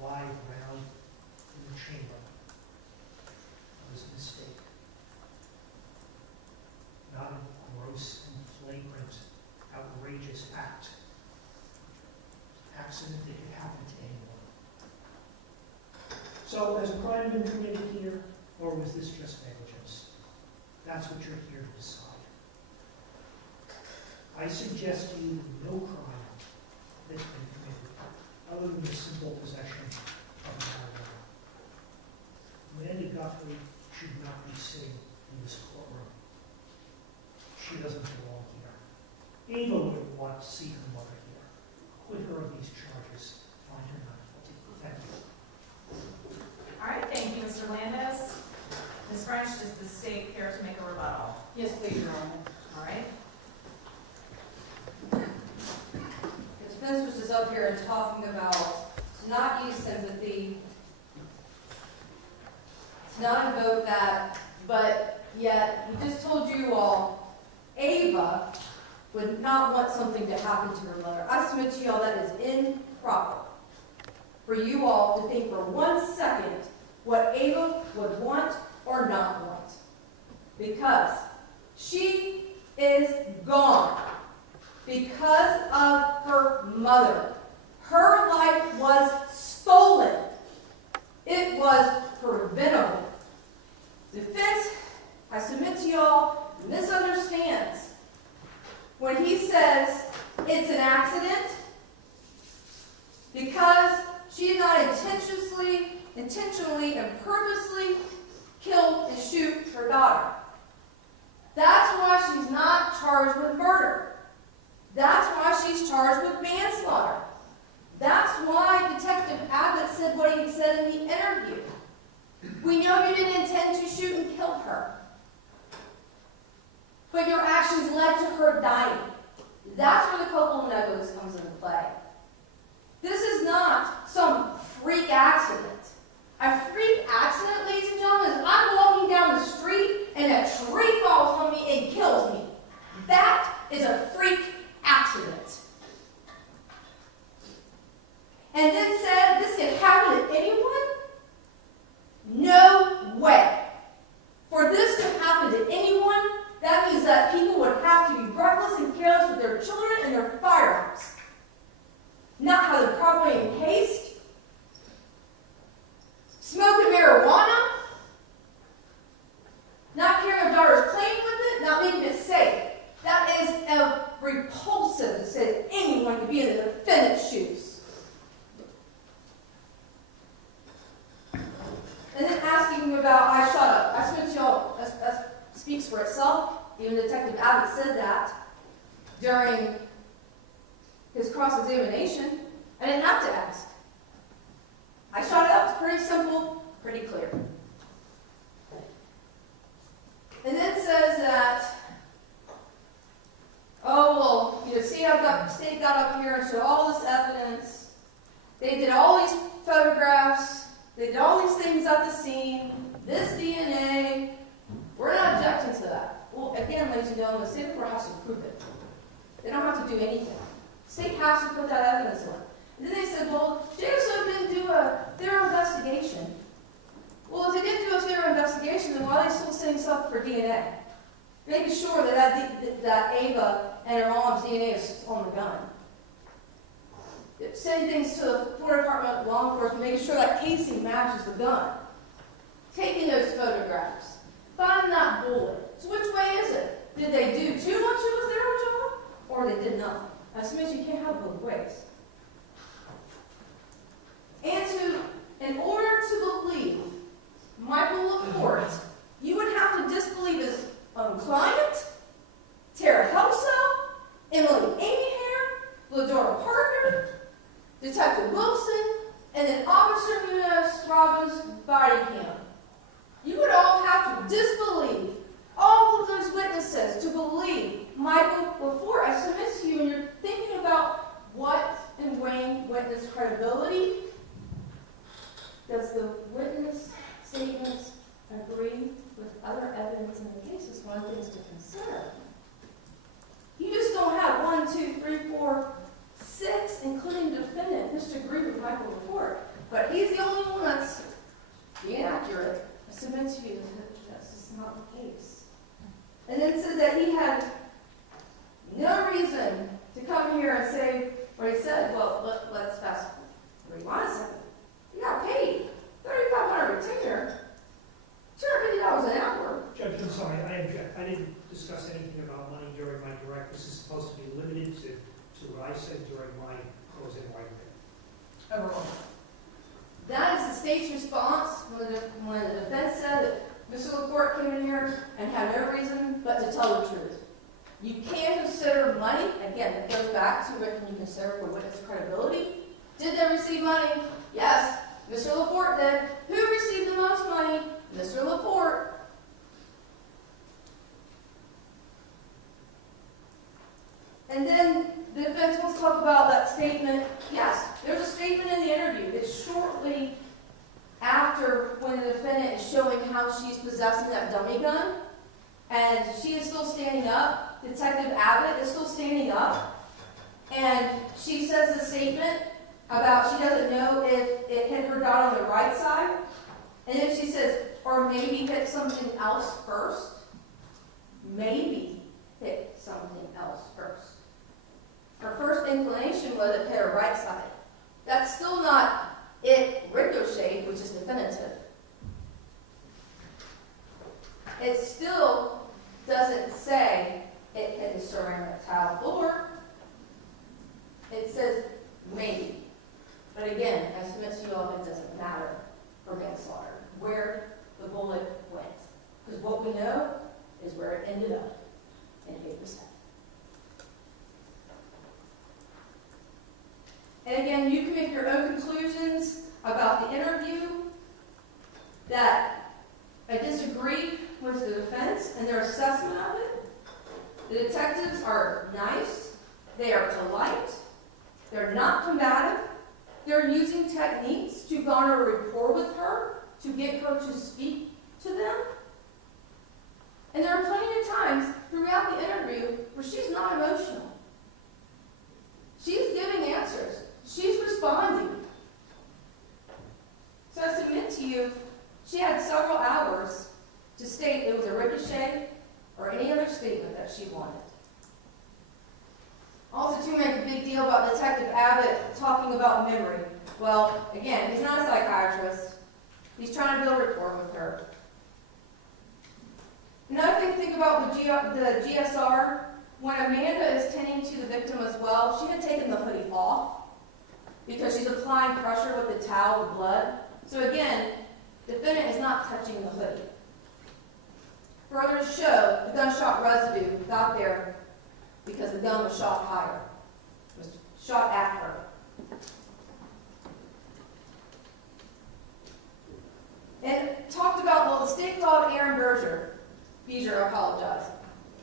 live round in the chamber. It was a mistake. Not a gross and flagrant, outrageous act. Accident that could happen to anyone. So, has a crime been committed here, or was this just negligence? That's what you're here to decide. I suggest to you no crime that's been committed, other than the simple possession of marijuana. Amanda Guthrie should not be sitting in this courtroom. She doesn't belong here. Ava wouldn't want to see her mother here. Quit her of these charges. Find her not guilty. Thank you. All right, thank you, Mr. Landis. Ms. French, does the state care to make a rebuttal? Yes, please, Your Honor. All right. The defense was just up here and talking about to not use sympathy, to not invoke that, but yet he just told you all Ava would not want something to happen to her mother. I submit to you all that is improper for you all to think for 1 second what Ava would want or not want. Because she is gone. Because of her mother. Her life was stolen. It was preventable. Defense, I submit to y'all, misunderstands when he says it's an accident because she did not intentionally and purposely kill and shoot her daughter. daughter. That's why she's not charged with murder. That's why she's charged with manslaughter. That's why Detective Abbott said what he said in the interview. We know you didn't intend to shoot and kill her, but your actions led to her dying. That's where the culpable negligence comes into play. This is not some freak accident. A freak accident, ladies and gentlemen, is I'm walking down the street and a tree falls on me and kills me. That is a freak accident. And then said this can happen to anyone? No way. For this to happen to anyone, that means that people would have to be reckless and careless with their children and their firearms. Not have them properly encased. Smoking marijuana. Not carrying their daughter's claim with it. Not making it safe. That is repulsive to say that anyone could be in the defendant's shoes. And then asking him about, I shut up. I submit to y'all, that speaks for itself. Even Detective Abbott said that during his cross-examination. I didn't have to ask. I shot it up. It's pretty simple, pretty clear. And then says that, oh, well, state got up here and showed all this evidence. They did all these photographs. They did all these things at the scene, this DNA. We're not objecting to that. Well, again, ladies and gentlemen, the state court has to prove it. They don't have to do anything. The state has to put that evidence in. And then they said, well, JSO didn't do a thorough investigation. Well, if they didn't do a thorough investigation, then why are they still sending stuff for DNA? Making sure that Ava and her mom's DNA is on the gun. Sending things to the Florida Department of Law Enforcement, making sure that casing matches the gun. Taking those photographs. Finding that bullet. So which way is it? Did they do too much of a thorough job? Or they did nothing? I suppose you can't have both ways. And in order to believe Michael LaPorte, you would have to disbelieve his own client, Tara Helso, Emily Amyhare, Ladora Parker, Detective Wilson, and then Officer Munoz-Strava's body cam. You would all have to disbelieve all of those witnesses to believe Michael LaPorte. I submit to you, when you're thinking about what and weighing witness credibility, does the witness statements agree with other evidence in the case? Is one of the things to consider. You just don't have 1, 2, 3, 4, 6, including the defendant, disagree with Michael LaPorte. But he's the only one that's being accurate. I submit to you that that's just not the case. And then said that he had no reason to come here and say what he said. Well, let's rewind a second. He got paid $3,500 retainer, $250 an hour. Judge, I'm sorry, I object. I didn't discuss anything about money during my direct. This is supposed to be limited to what I said during my closing argument. Overall. That is the state's response when the defense said that Mr. LaPorte came in here and had no reason but to tell the truth. You can consider money. Again, it goes back to what can you consider for witness credibility. Did they receive money? Yes. Mr. LaPorte did. Who received the most money? Mr. LaPorte. And then the defense wants to talk about that statement. Yes, there's a statement in the interview. It's shortly after when the defendant is showing how she's possessing that dummy gun. And she is still standing up. Detective Abbott is still standing up. And she says the statement about she doesn't know if it hit her dot on the right side. And then she says, or maybe hit something else first. Maybe hit something else first. Her first inclination was it hit her right side. That's still not it ricocheted, which is definitive. It still doesn't say it hit the ceramic tile floor. It says maybe. But again, I submit to you all, it doesn't matter for manslaughter where the bullet went. Because what we know is where it ended up, in Haver's head. And again, you can make your own conclusions about the interview. That I disagree with the defense and their assessment of it. The detectives are nice, they are polite, they're not combative, they're using techniques to garner rapport with her, to get her to speak to them. And there are plenty of times throughout the interview where she's not emotional. She's giving answers. She's responding. So I submit to you, she had several hours to state it was a ricochet or any other statement that she wanted. Also, to make a big deal about Detective Abbott talking about memory. Well, again, he's not a psychiatrist. He's trying to build rapport with her. Another thing to think about the GSR, when Amanda is tending to the victim as well, she had taken the hoodie off because she's applying pressure with the towel with blood. So again, the defendant is not touching the hoodie. Further to show, the gunshot residue got there because the gun was shot higher. It was shot at her. And talked about, well, the state called Aaron Beezer, I apologize,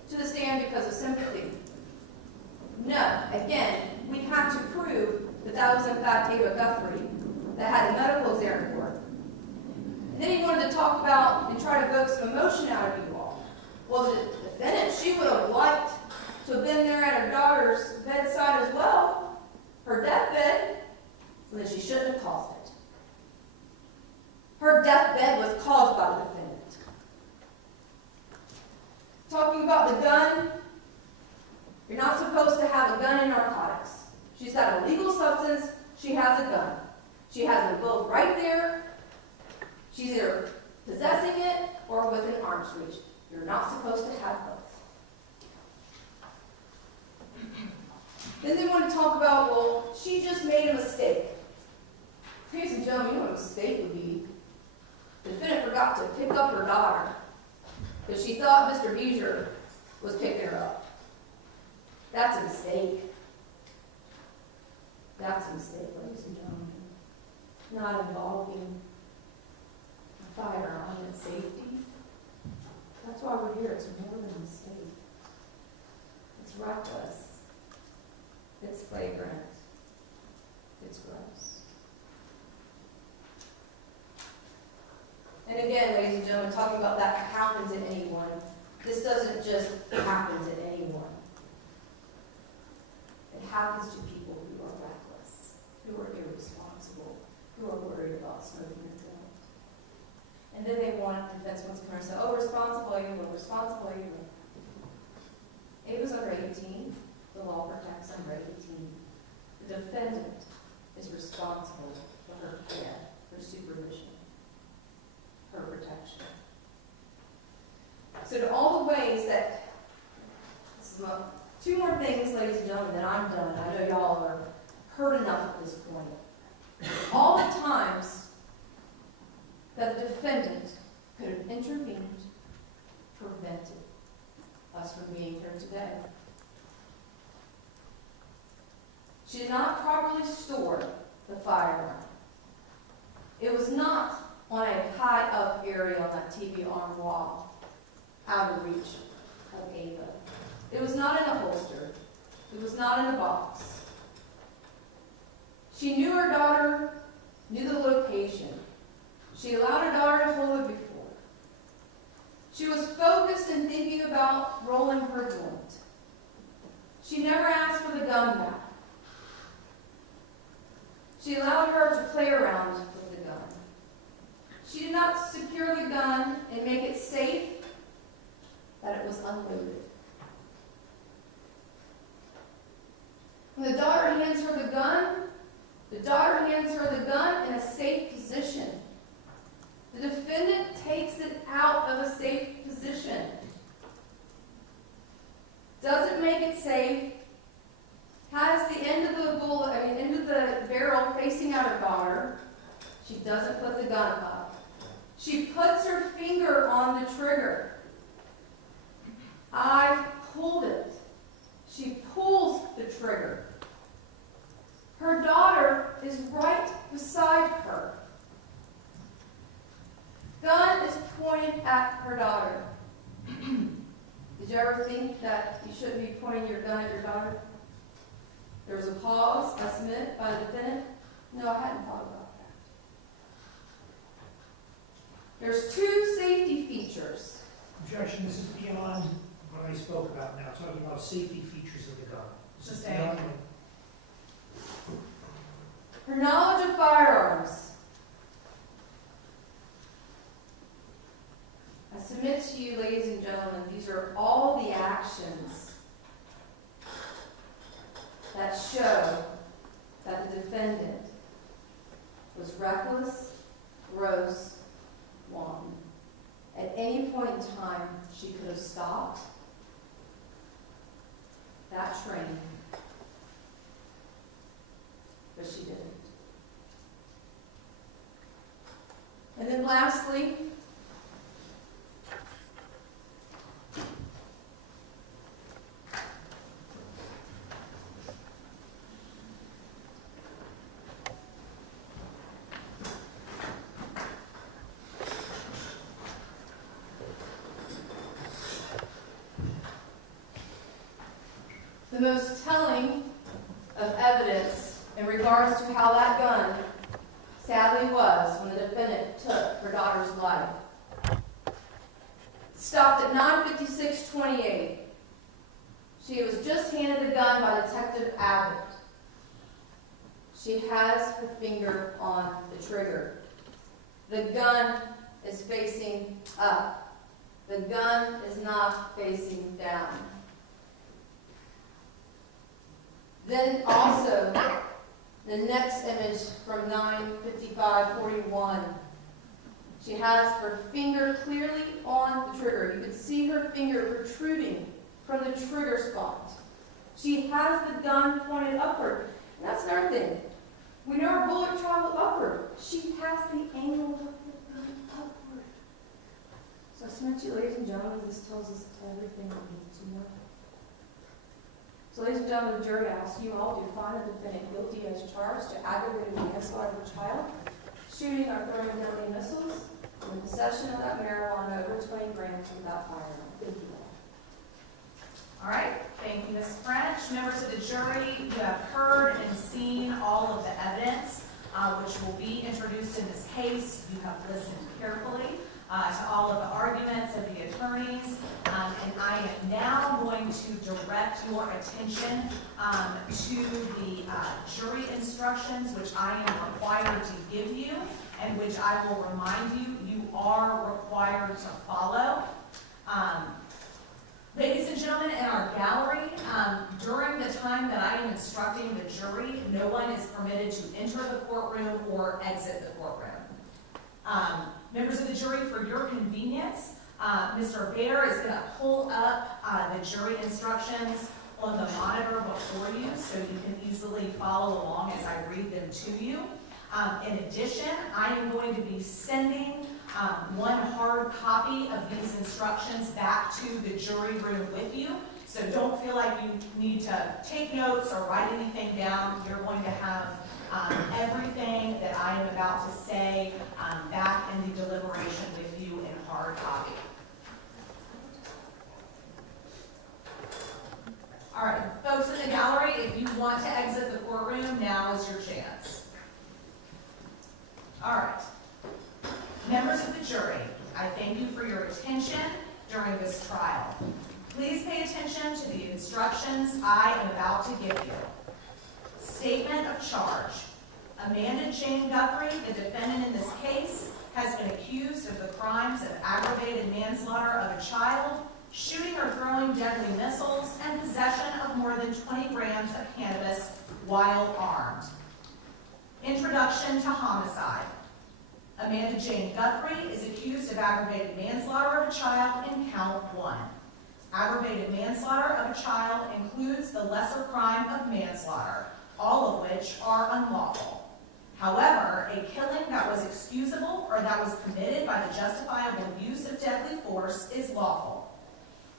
to the stand because of sympathy. No, again, we have to prove that that was in fact Amanda Guthrie that had the medical exam report. And then he wanted to talk about and try to evoke some emotion out of you all. Well, the defendant, she would have liked to have been there at her daughter's bedside as well, her deathbed, but then she shouldn't have caused it. Her deathbed was caused by the defendant. Talking about the gun, you're not supposed to have a gun in narcotics. She's got a legal substance, she has a gun. She has them both right there. She's either possessing it or within arm's reach. You're not supposed to have both. Then they want to talk about, well, she just made a mistake. Ladies and gentlemen, you know what a mistake would be? The defendant forgot to pick up her daughter because she thought Mr. Beezer was picking her up. That's a mistake. That's a mistake, ladies and gentlemen. Not involving a firearm and safety. That's why we're here. It's more than a mistake. It's reckless. It's flagrant. It's gross. And again, ladies and gentlemen, talking about that happens in anyone. This doesn't just happen to anyone. It happens to people who are reckless, who are irresponsible, who are worried about smoking a gun. And then they want, defense wants to come and say, oh, responsible Ava, responsible Ava. Ava's under 18. The law protects under 18. The defendant is responsible for her care, her supervision, her protection. So to all the ways that, two more things, ladies and gentlemen, then I'm done. I know y'all are hurt enough at this point. All the times that the defendant could have intervened, prevented us from being here today. She did not properly store the firearm. It was not on a high up area on that TV armoire, out of reach of Ava. It was not in a holster. It was not in a box. She knew her daughter, knew the location. She allowed her daughter to hold it before. She was focused and thinking about rolling her joint. She never asked for the gun back. She allowed her to play around with the gun. She did not secure the gun and make it safe that it was unloaded. When the daughter hands her the daughter hands her the gun in a safe position. The defendant takes it out of a safe position. Doesn't make it safe. Has the end of the bullet, end of the barrel facing at her daughter. She doesn't put the gun up. She puts her finger on the trigger. I pulled it. She pulls the trigger. Her daughter is right beside her. Gun is pointed at her daughter. Did you ever think that you shouldn't be pointing your gun at your daughter? There was a pause, I submit, by the defendant. No, I hadn't thought about that. There's two safety features. Objection, this is beyond what I spoke about now, talking about safety features of the gun. This is Sustained. beyond Her knowledge of firearms. I submit to you, ladies and gentlemen, these are all the actions that show that the defendant was reckless, gross, wanton. At any point in time, she could have stopped that train, but she didn't. And then lastly, the most telling of evidence in regards to how that gun sadly was when the defendant took her daughter's life. Stopped at 9:56:28. She was just handed the gun by Detective Abbott. She has her finger on the trigger. The gun is facing up. The gun is not facing down. Then also, the next image from 9:55:41. She has her finger clearly on the trigger. You can see her finger protruding from the trigger spot. She has the gun pointed upward. And that's another thing. We know her bullet traveled upward. She has the angle of the gun upward. So I submit to you, ladies and gentlemen, this tells us everything we need to know. So, ladies and gentlemen, the jury asks you all to find the defendant guilty as charged to aggravated manslaughter of a child, shooting or throwing deadly missiles, and possession of that marijuana over 20 grams without firearm. Thank you all. All right, thank you, Ms. French. Members of the jury, you have heard and seen all of the evidence which will be introduced in this case. You have listened carefully to all of the arguments of the attorneys, and I am now going to direct your attention to the jury instructions, which I am required to give you, and which I will remind you, you are required to follow. Ladies and gentlemen, in our gallery, during the time that I am instructing the jury, no one is permitted to enter the courtroom or exit the courtroom. Members of the jury, for your convenience, Mr. Baer is going to pull up the jury instructions on the monitor before you so you can easily follow along as I read them to you. In addition, I am going to be sending one hard copy of these instructions back to the jury room with you. So don't feel like you need to take notes or write anything down. You're going to have everything that I am about to say back in the deliberation with you in hard copy. All right, folks in the gallery, if you want to exit the courtroom, now is your chance. All right. Members of the jury, I thank you for your attention during this trial. Please pay attention to the instructions I am about to give you. Statement of charge. Amanda Jane Guthrie, the defendant in this case, has been accused of the crimes of aggravated manslaughter of a child, shooting or throwing deadly missiles, and possession of more than 20 grams of cannabis while armed. Introduction to homicide. Amanda Jane Guthrie is accused of aggravated manslaughter of a child in count 1. Aggravated manslaughter of a child includes the lesser crime of manslaughter, all of which are unlawful. However, a killing that was excusable or that was committed by the justifiable use of deadly force is lawful.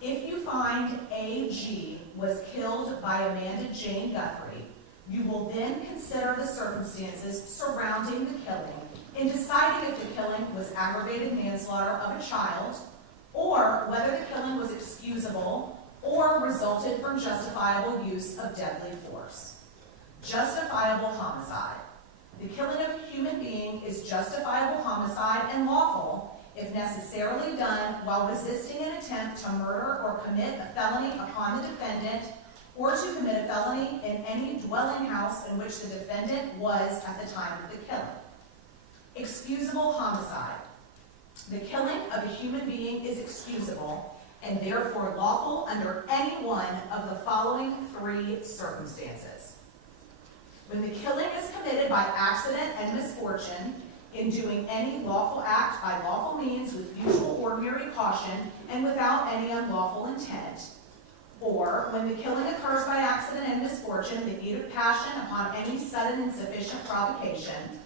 If you find A.G. was killed by Amanda Jane Guthrie, you will then consider the circumstances surrounding the killing in deciding if the killing was aggravated manslaughter of a child, or whether the killing was excusable or resulted from justifiable use of deadly force. Justifiable homicide. The killing of a human being is justifiable homicide and lawful if necessarily done while resisting an attempt to murder or commit a felony upon the defendant, or to commit a felony in any dwelling house in which the defendant was at the time of the killing. Excusable homicide. The killing of a human being is excusable and therefore lawful under any one of the following three circumstances. When the killing is committed by accident and misfortune, in doing any lawful act by lawful means with usual ordinary caution and without any unlawful intent, or when the killing occurs by accident and misfortune in the heat of passion upon any sudden and sufficient provocation,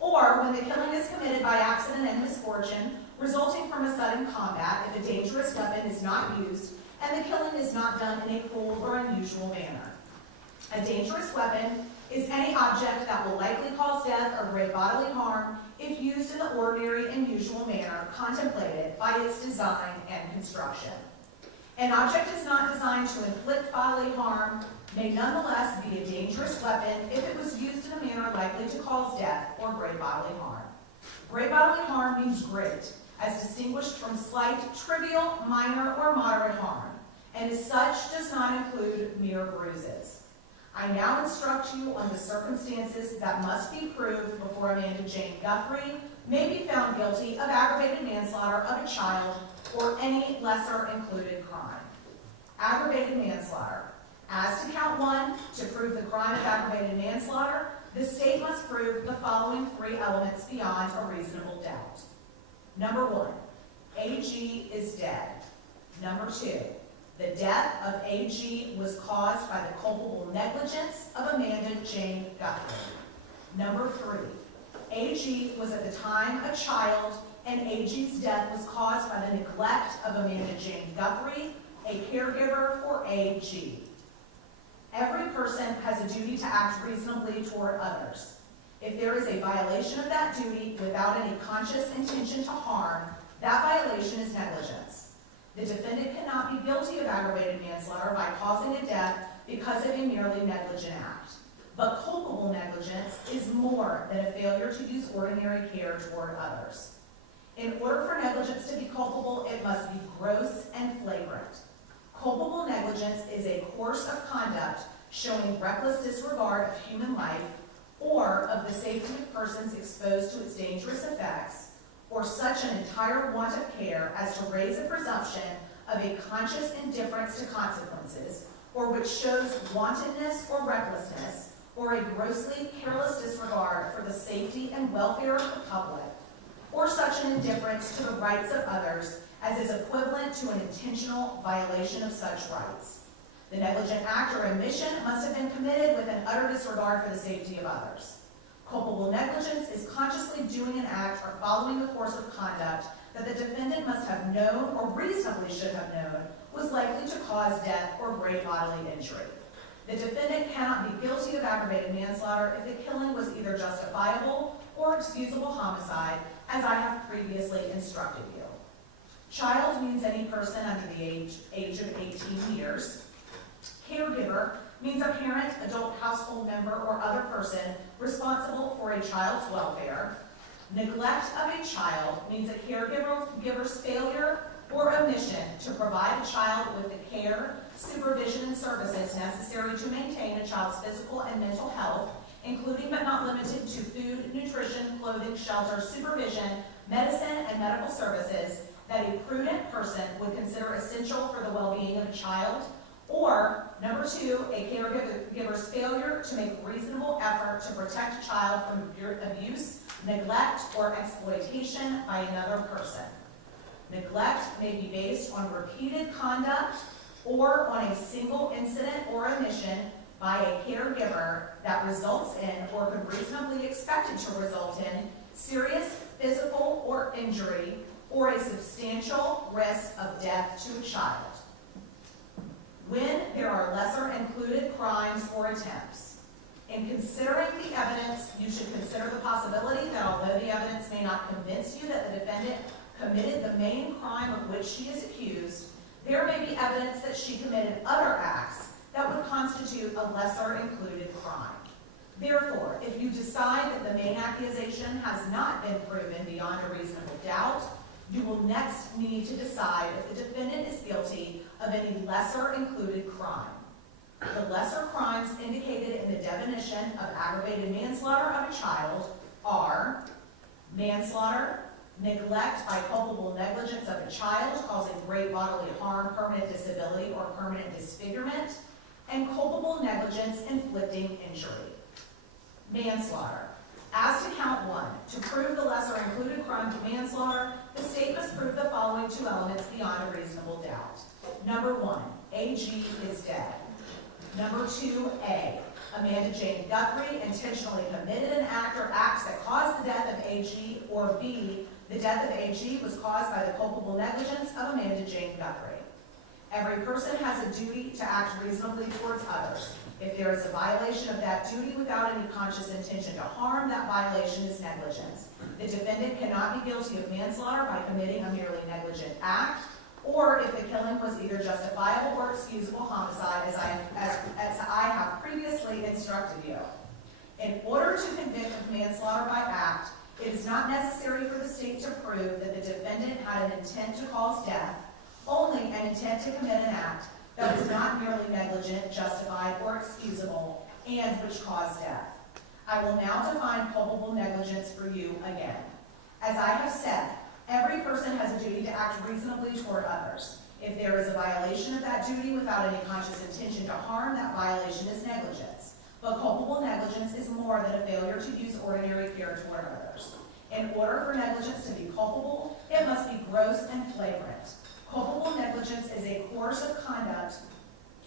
or when the killing is committed by accident and misfortune resulting from a sudden combat if a dangerous weapon is not used and the killing is not done in a cruel or unusual manner. A dangerous weapon is any object that will likely cause death or great bodily harm if used in the ordinary and usual manner contemplated by its design and construction. An object is not designed to inflict bodily harm may nonetheless be a dangerous weapon if it was used in a manner likely to cause death or great bodily harm. Great bodily harm means great, as distinguished from slight, trivial, minor, or moderate harm, and as such does not include mere bruises. I now instruct you on the circumstances that must be proved before Amanda Jane Guthrie may be found guilty of aggravated manslaughter of a child or any lesser included crime. Aggravated manslaughter. As to count one, to prove the crime of aggravated manslaughter, the state must prove the following three elements beyond a reasonable doubt. Number one, A.G. is dead. Number two, the death of A.G. was caused by the culpable negligence of Amanda Jane Guthrie. Number three, A.G. was at the time a child, and A.G.'s death was caused by the neglect of Amanda Jane Guthrie, a caregiver for A.G. Every person has a duty to act reasonably toward others. If there is a violation of that duty without any conscious intention to harm, that violation is negligence. The defendant cannot be guilty of aggravated manslaughter by causing a death because of a merely negligent act. But culpable negligence is more than a failure to use ordinary care toward others. In order for negligence to be culpable, it must be gross and flagrant. Culpable negligence is a course of conduct showing reckless disregard of human life or of the safety of persons exposed to its dangerous effects, or such an entire want of care as to raise a presumption of a conscious indifference to consequences, or which shows wantonness or recklessness, or a grossly careless disregard for the safety and welfare of the public, or such an indifference to the rights of others as is equivalent to an intentional violation of such rights. The negligent act or omission must have been committed with an utter disregard for the safety of others. Culpable negligence is consciously doing an act or following the course of conduct that the defendant must have known or reasonably should have known was likely to cause death or great bodily injury. The defendant cannot be guilty of aggravated manslaughter if the killing was either justifiable or excusable homicide, as I have previously instructed you. Child means any person under the age of 18 years. Caregiver means a parent, adult household member, or other person responsible for a child's welfare. Neglect of a child means a caregiver's failure or omission to provide a child with the care, supervision, and services necessary to maintain a child's physical and mental health, including but not limited to food, nutrition, clothing, shelter, supervision, medicine, and medical services that a prudent person would consider essential for the well-being of a child. Or, number two, a caregiver's failure to make reasonable effort to protect a child from abuse, neglect, or exploitation by another person. Neglect may be based on repeated conduct or on a single incident or omission by a caregiver that results in or could reasonably expected to result in serious physical or injury or a substantial risk of death to a child. When there are lesser included crimes or attempts. In considering the evidence, you should consider the possibility that although the evidence may not convince you that the defendant committed the main crime of which she is accused, there may be evidence that she committed other acts that would constitute a lesser included crime. Therefore, if you decide that the main accusation has not been proven beyond a reasonable doubt, you will next need to decide if the defendant is guilty of any lesser included crime. The lesser crimes indicated in the definition of aggravated manslaughter of a child are manslaughter, neglect by culpable negligence of a child causing great bodily harm, permanent disability, or permanent disfigurement, and culpable negligence inflicting injury. Manslaughter. As to count 1, to prove the lesser included crime to manslaughter, the state must prove the following 2 elements beyond a reasonable doubt. Number 1, AG is dead. Number 2A, Amanda Jane Guthrie intentionally committed an act or acts that caused the death of AG, or B, the death of AG was caused by the culpable negligence of Amanda Jane Guthrie. Every person has a duty to act reasonably towards others. If there is a violation of that duty without any conscious intention to harm, that violation is negligence. The defendant cannot be guilty of manslaughter by committing a merely negligent act, or if the killing was either justifiable or excusable homicide, as I have previously instructed you. In order to convict of manslaughter by act, it is not necessary for the state to prove that the defendant had an intent to cause death, only an intent to commit an act that was not merely negligent, justified, or excusable, and which caused death. I will now define culpable negligence for you again. As I have said, every person has a duty to act reasonably toward others. If there is a violation of that duty without any conscious intention to harm, that violation is negligence. But culpable negligence is more than a failure to use ordinary care toward others. In order for negligence to be culpable, it must be gross and flagrant. Culpable negligence is a course of conduct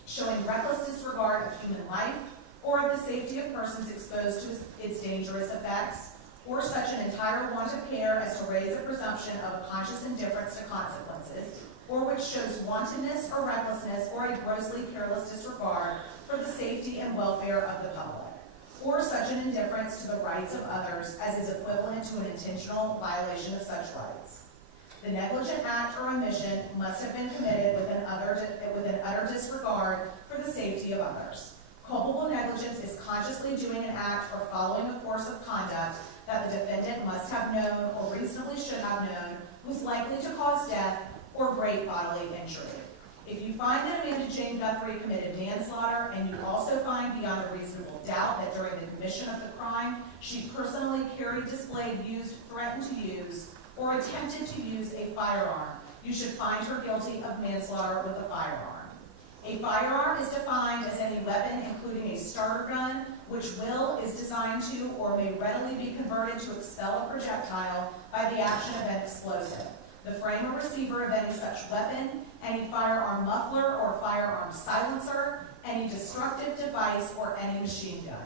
showing reckless disregard of human life or of the safety of persons exposed to its dangerous effects, or such an entire want of care as to raise a presumption of a conscious indifference to consequences, or which shows wantonness or recklessness or a grossly careless disregard for the safety and welfare of the public, or such an indifference to the rights of others as is equivalent to an intentional violation of such rights. The negligent act or omission must have been committed with an utter disregard for the safety of others. Culpable negligence is consciously doing an act or following a course of conduct that the defendant must have known or reasonably should have known was likely to cause death or great bodily injury. If you find that Amanda Jane Guthrie committed manslaughter, and you also find beyond a reasonable doubt that during the commission of the crime she personally carried, displayed, used, threatened to use, or attempted to use a firearm, you should find her guilty of manslaughter with a firearm. A firearm is defined as any weapon, including a starter gun, which is designed to or may readily be converted to expel a projectile by the action of an explosive. The frame or receiver of any such weapon, any firearm muffler or firearm silencer, any destructive device, or any machine gun.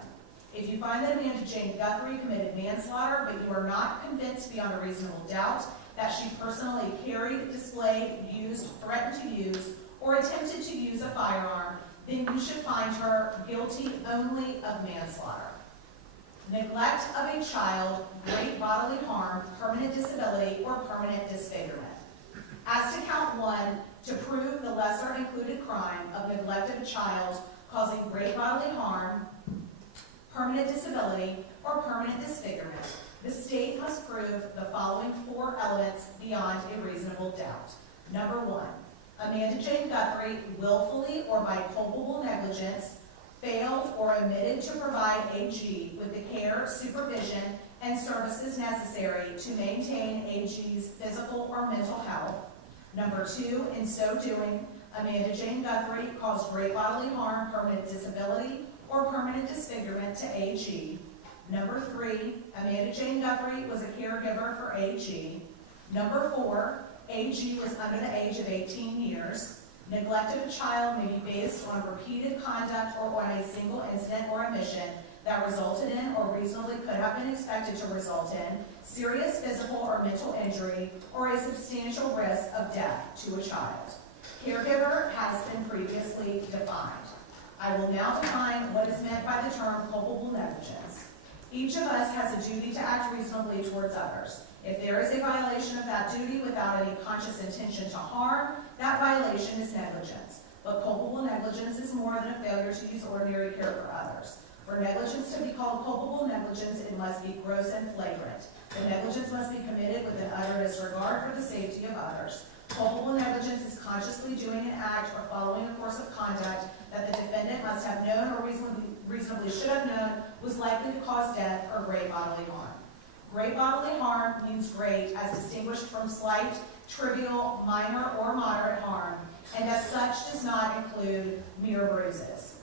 If you find that Amanda Jane Guthrie committed manslaughter, but you are not convinced beyond a reasonable doubt that she personally carried, displayed, used, threatened to use, or attempted to use a firearm, then you should find her guilty only of manslaughter. Neglect of a child, great bodily harm, permanent disability, or permanent disfigurement. As to count 1, to prove the lesser included crime of neglect of a child causing great bodily harm, permanent disability, or permanent disfigurement, the state must prove the following 4 elements beyond a reasonable doubt. Number 1, Amanda Jane Guthrie willfully or by culpable negligence failed or omitted to provide AG with the care, supervision, and services necessary to maintain AG's physical or mental health. Number 2, in so doing, Amanda Jane Guthrie caused great bodily harm, permanent disability, or permanent disfigurement to AG. Number 3, Amanda Jane Guthrie was a caregiver for AG. Number 4, AG was under the age of 18 years. Neglect of a child may be based on repeated conduct or on a single incident or omission that resulted in or reasonably could have been expected to result in serious physical or mental injury or a substantial risk of death to a child. Caregiver has been previously defined. I will now define what is meant by the term culpable negligence. Each of us has a duty to act reasonably towards others. If there is a violation of that duty without any conscious intention to harm, that violation is negligence. But culpable negligence is more than a failure to use ordinary care for others. For negligence to be called culpable negligence, it must be gross and flagrant. The negligence must be committed with an utter disregard for the safety of others. Culpable negligence is consciously doing an act or following a course of conduct that the defendant must have known or reasonably should have known was likely to cause death or great bodily harm. Great bodily harm means great as distinguished from slight, trivial, minor, or moderate harm, and as such does not include mere bruises.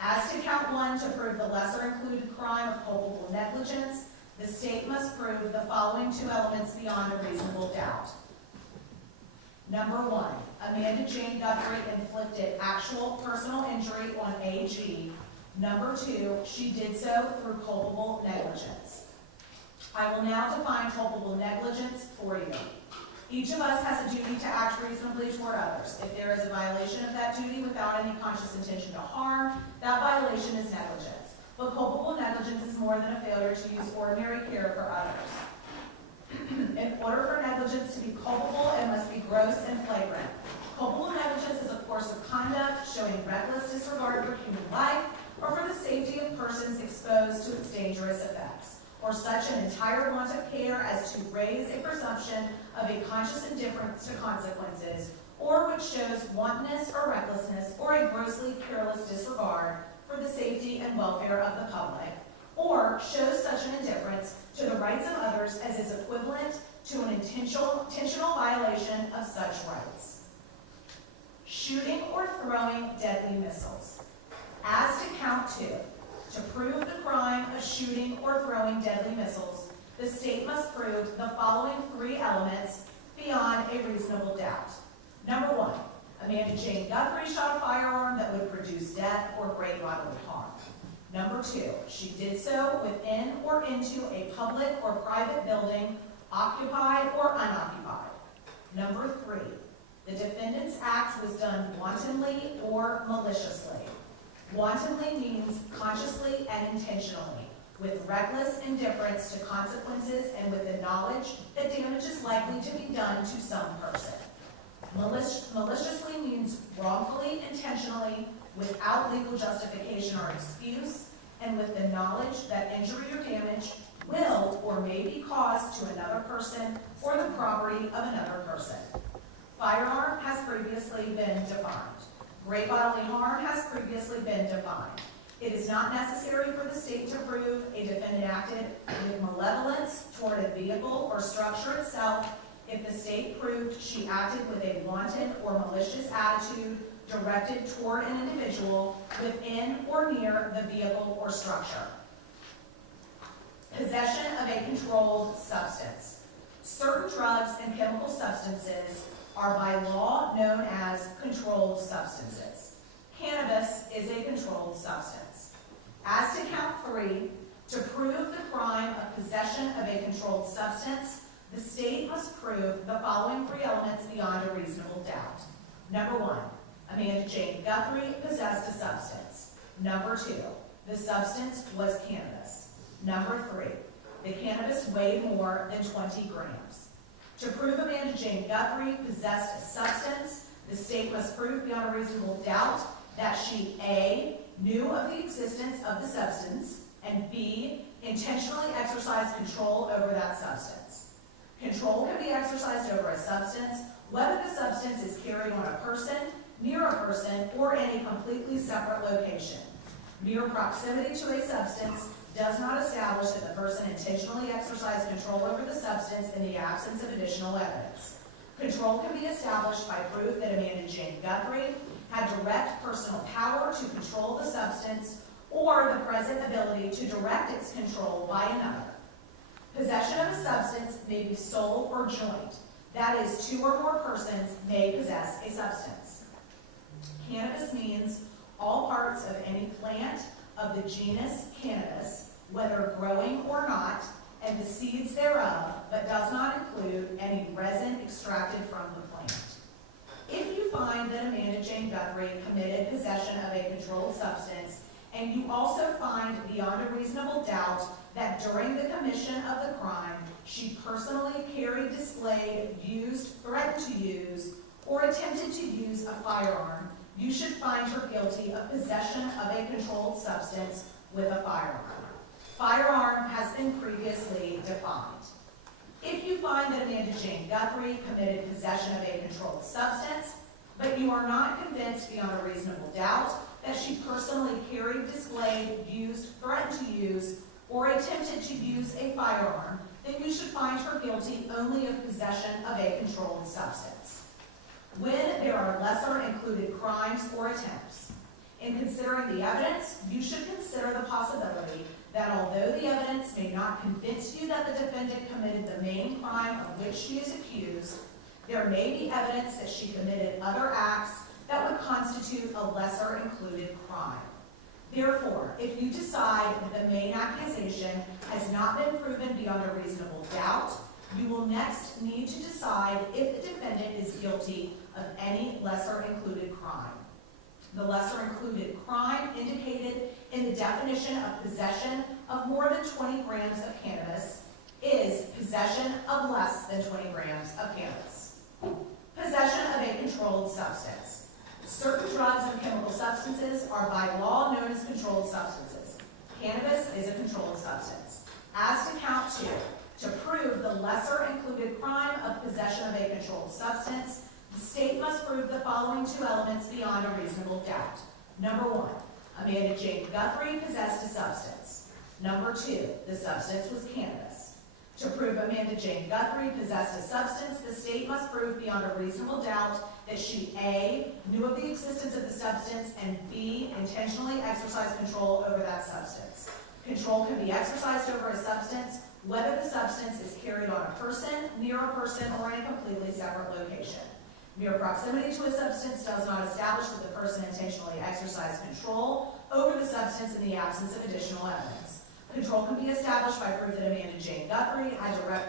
As to count one, to prove the lesser included crime of culpable negligence, the state must prove the following two elements beyond a reasonable doubt. Number one, Amanda Jane Guthrie inflicted actual personal injury on AG. Number two, she did so through culpable negligence. I will now define culpable negligence for you. Each of us has a duty to act reasonably toward others. If there is a violation of that duty without any conscious intention to harm, that violation is negligence. But culpable negligence is more than a failure to use ordinary care for others. In order for negligence to be culpable, it must be gross and flagrant. Culpable negligence is a course of conduct showing reckless disregard for human life or for the safety of persons exposed to its dangerous effects, or such an entire want of care as to raise a presumption of a conscious indifference to consequences, or which shows wantonness or recklessness or a grossly careless disregard for the safety and welfare of the public, or shows such an indifference to the rights of others as is equivalent to an intentional violation of such rights. Shooting or throwing deadly missiles. As to count two, to prove the crime of shooting or throwing deadly missiles, the state must prove the following three elements beyond a reasonable doubt. Number one, Amanda Jane Guthrie shot a firearm that would produce death or great bodily harm. Number two, she did so within or into a public or private building, occupied or unoccupied. Number three, the defendant's act was done wantonly or maliciously. Wantonly means consciously and intentionally, with reckless indifference to consequences and with the knowledge that damage is likely to be done to some person. Maliciously means wrongfully, intentionally, without legal justification or excuse, and with the knowledge that injury or damage will or may be caused to another person or the property of another person. Firearm has previously been defined. Great bodily harm has previously been defined. It is not necessary for the state to prove a defendant acted with malevolence toward a vehicle or structure itself if the state proved she acted with a wanton or malicious attitude directed toward an individual within or near the vehicle or structure. Possession of a controlled substance. Certain drugs and chemical substances are by law known as controlled substances. Cannabis is a controlled substance. As to count three, to prove the crime of possession of a controlled substance, the state must prove the following three elements beyond a reasonable doubt. Number one, Amanda Jane Guthrie possessed a substance. Number two, the substance was cannabis. Number three, the cannabis weighed more than 20 grams. To prove Amanda Jane Guthrie possessed a substance, the state must prove beyond a reasonable doubt that she A, knew of the existence of the substance, and B, intentionally exercised control over that substance. Control can be exercised over a substance, whether the substance is carried on a person, near a person, or in a completely separate location. Mere proximity to a substance does not establish that the person intentionally exercised control over the substance in the absence of additional evidence. Control can be established by proof that Amanda Jane Guthrie had direct personal power to control the substance or the present ability to direct its control by another. Possession of a substance may be sole or joint. That is, two or more persons may possess a substance. of the genus cannabis, whether growing or not, and the seeds thereof, but does not include any resin extracted from the plant. If you find that Amanda Jane Guthrie committed possession of a controlled substance, and you also find beyond a reasonable doubt that during the commission of the crime, she personally carried, displayed, used, threatened to use, or attempted to use a firearm, you should find her guilty of possession of a controlled substance with a firearm. Firearm has been previously defined. If you find that Amanda Jane Guthrie committed possession of a controlled substance, but you are not convinced beyond a reasonable doubt that she personally carried, displayed, used, threatened to use, or attempted to use a firearm, then you should find her guilty only of possession of a controlled substance. When there are lesser included crimes or attempts, in considering the evidence, you should consider the possibility that although the evidence may not convince you that the defendant committed the main crime of which she is accused, there may be evidence that she committed other acts that would constitute a lesser included crime. Therefore, if you decide that the main accusation has not been proven beyond a reasonable doubt, you will next need to decide if the defendant is guilty of any lesser included crime. The lesser included crime indicated in the definition of possession of more than 20 grams of cannabis is possession of less than 20 grams of cannabis. Possession of a controlled substance. Certain drugs and chemical substances are by law known as controlled substances. Cannabis is a controlled substance. As to count 2, to prove the lesser included crime of possession of a controlled substance, the state must prove the following 2 elements beyond a reasonable doubt. Number 1, Amanda Jane Guthrie possessed a substance. Number 2, the substance was cannabis. To prove Amanda Jane Guthrie possessed a substance, the state must prove beyond a reasonable doubt that she A, knew of the existence of the substance, and B, intentionally exercised control over that substance. Control can be exercised over a substance whether the substance is carried on a person, near a person, or in a completely separate location. Mere proximity to a substance does not establish that the person intentionally exercised control over the substance in the absence of additional evidence. Control can be established by proof that Amanda Jane Guthrie had direct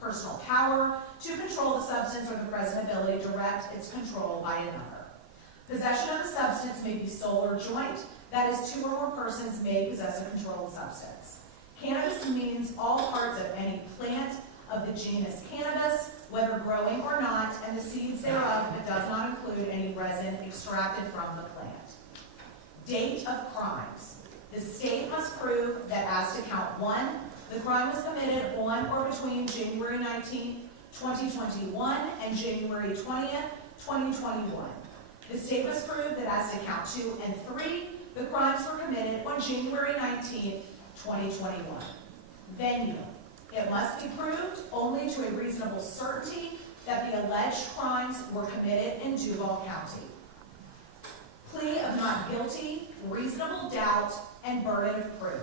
personal power to control the substance or the present ability to direct its control by another. Possession of a substance may be sole or joint, that is, 2 or more persons may possess a controlled substance. Cannabis means all parts of any plant of the genus cannabis, whether growing or not, and the seeds thereof, but does not include any resin extracted from the plant. Date of crimes. The state must prove that as to count 1, the crime was committed on or between January 19, 2021 and January 20th, 2021. The state must prove that as to count 2 and 3, the crimes were committed on January 19, 2021. Venue. It must be proved only to a reasonable certainty that the alleged crimes were committed in Duval County. Plea of not guilty, reasonable doubt, and burden of proof.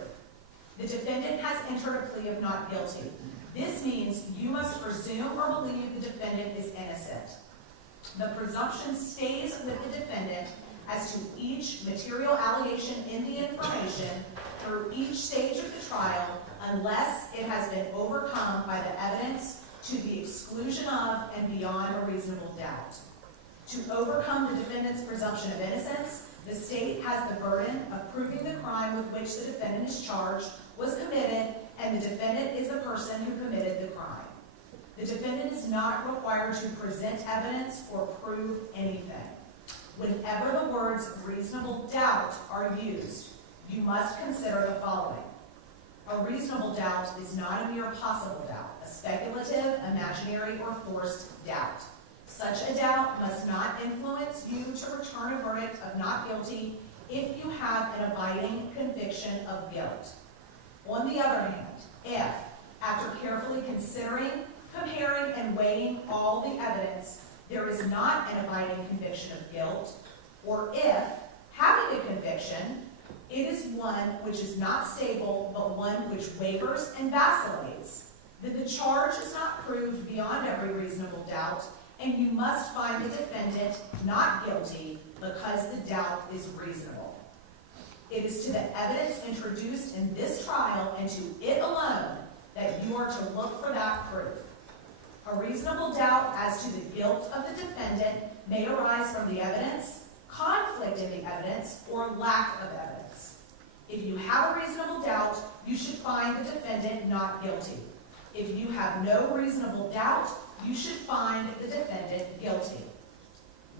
The defendant has entered a plea of not guilty. This means you must presume or believe the defendant is innocent. The presumption stays with the defendant as to each material allegation in the information through each stage of the trial unless it has been overcome by the evidence to the exclusion of and beyond a reasonable doubt. To overcome the defendant's presumption of innocence, the state has the burden of proving the crime with which the defendant is charged was committed, and the defendant is the person who committed the crime. The defendant is not required to present evidence or prove anything. Whenever the words reasonable doubt are used, you must consider the following. A reasonable doubt is not a mere possible doubt, a speculative, imaginary, or forced doubt. Such a doubt must not influence you to return a verdict of not guilty if you have an abiding conviction of guilt. On the other hand, if, after carefully considering, comparing, and weighing all the evidence, there is not an abiding conviction of guilt, or if, having a conviction, it is one which is not stable, but one which wavers and vacillates, then the charge is not proved beyond every reasonable doubt, and you must find the defendant not guilty because the doubt is reasonable. It is to the evidence introduced in this trial and to it alone that you are to look for that proof. A reasonable doubt as to the guilt of the defendant may arise from the evidence, conflict in the evidence, or lack of evidence. If you have a reasonable doubt, you should find the defendant not guilty. If you have no reasonable doubt, you should find the defendant guilty.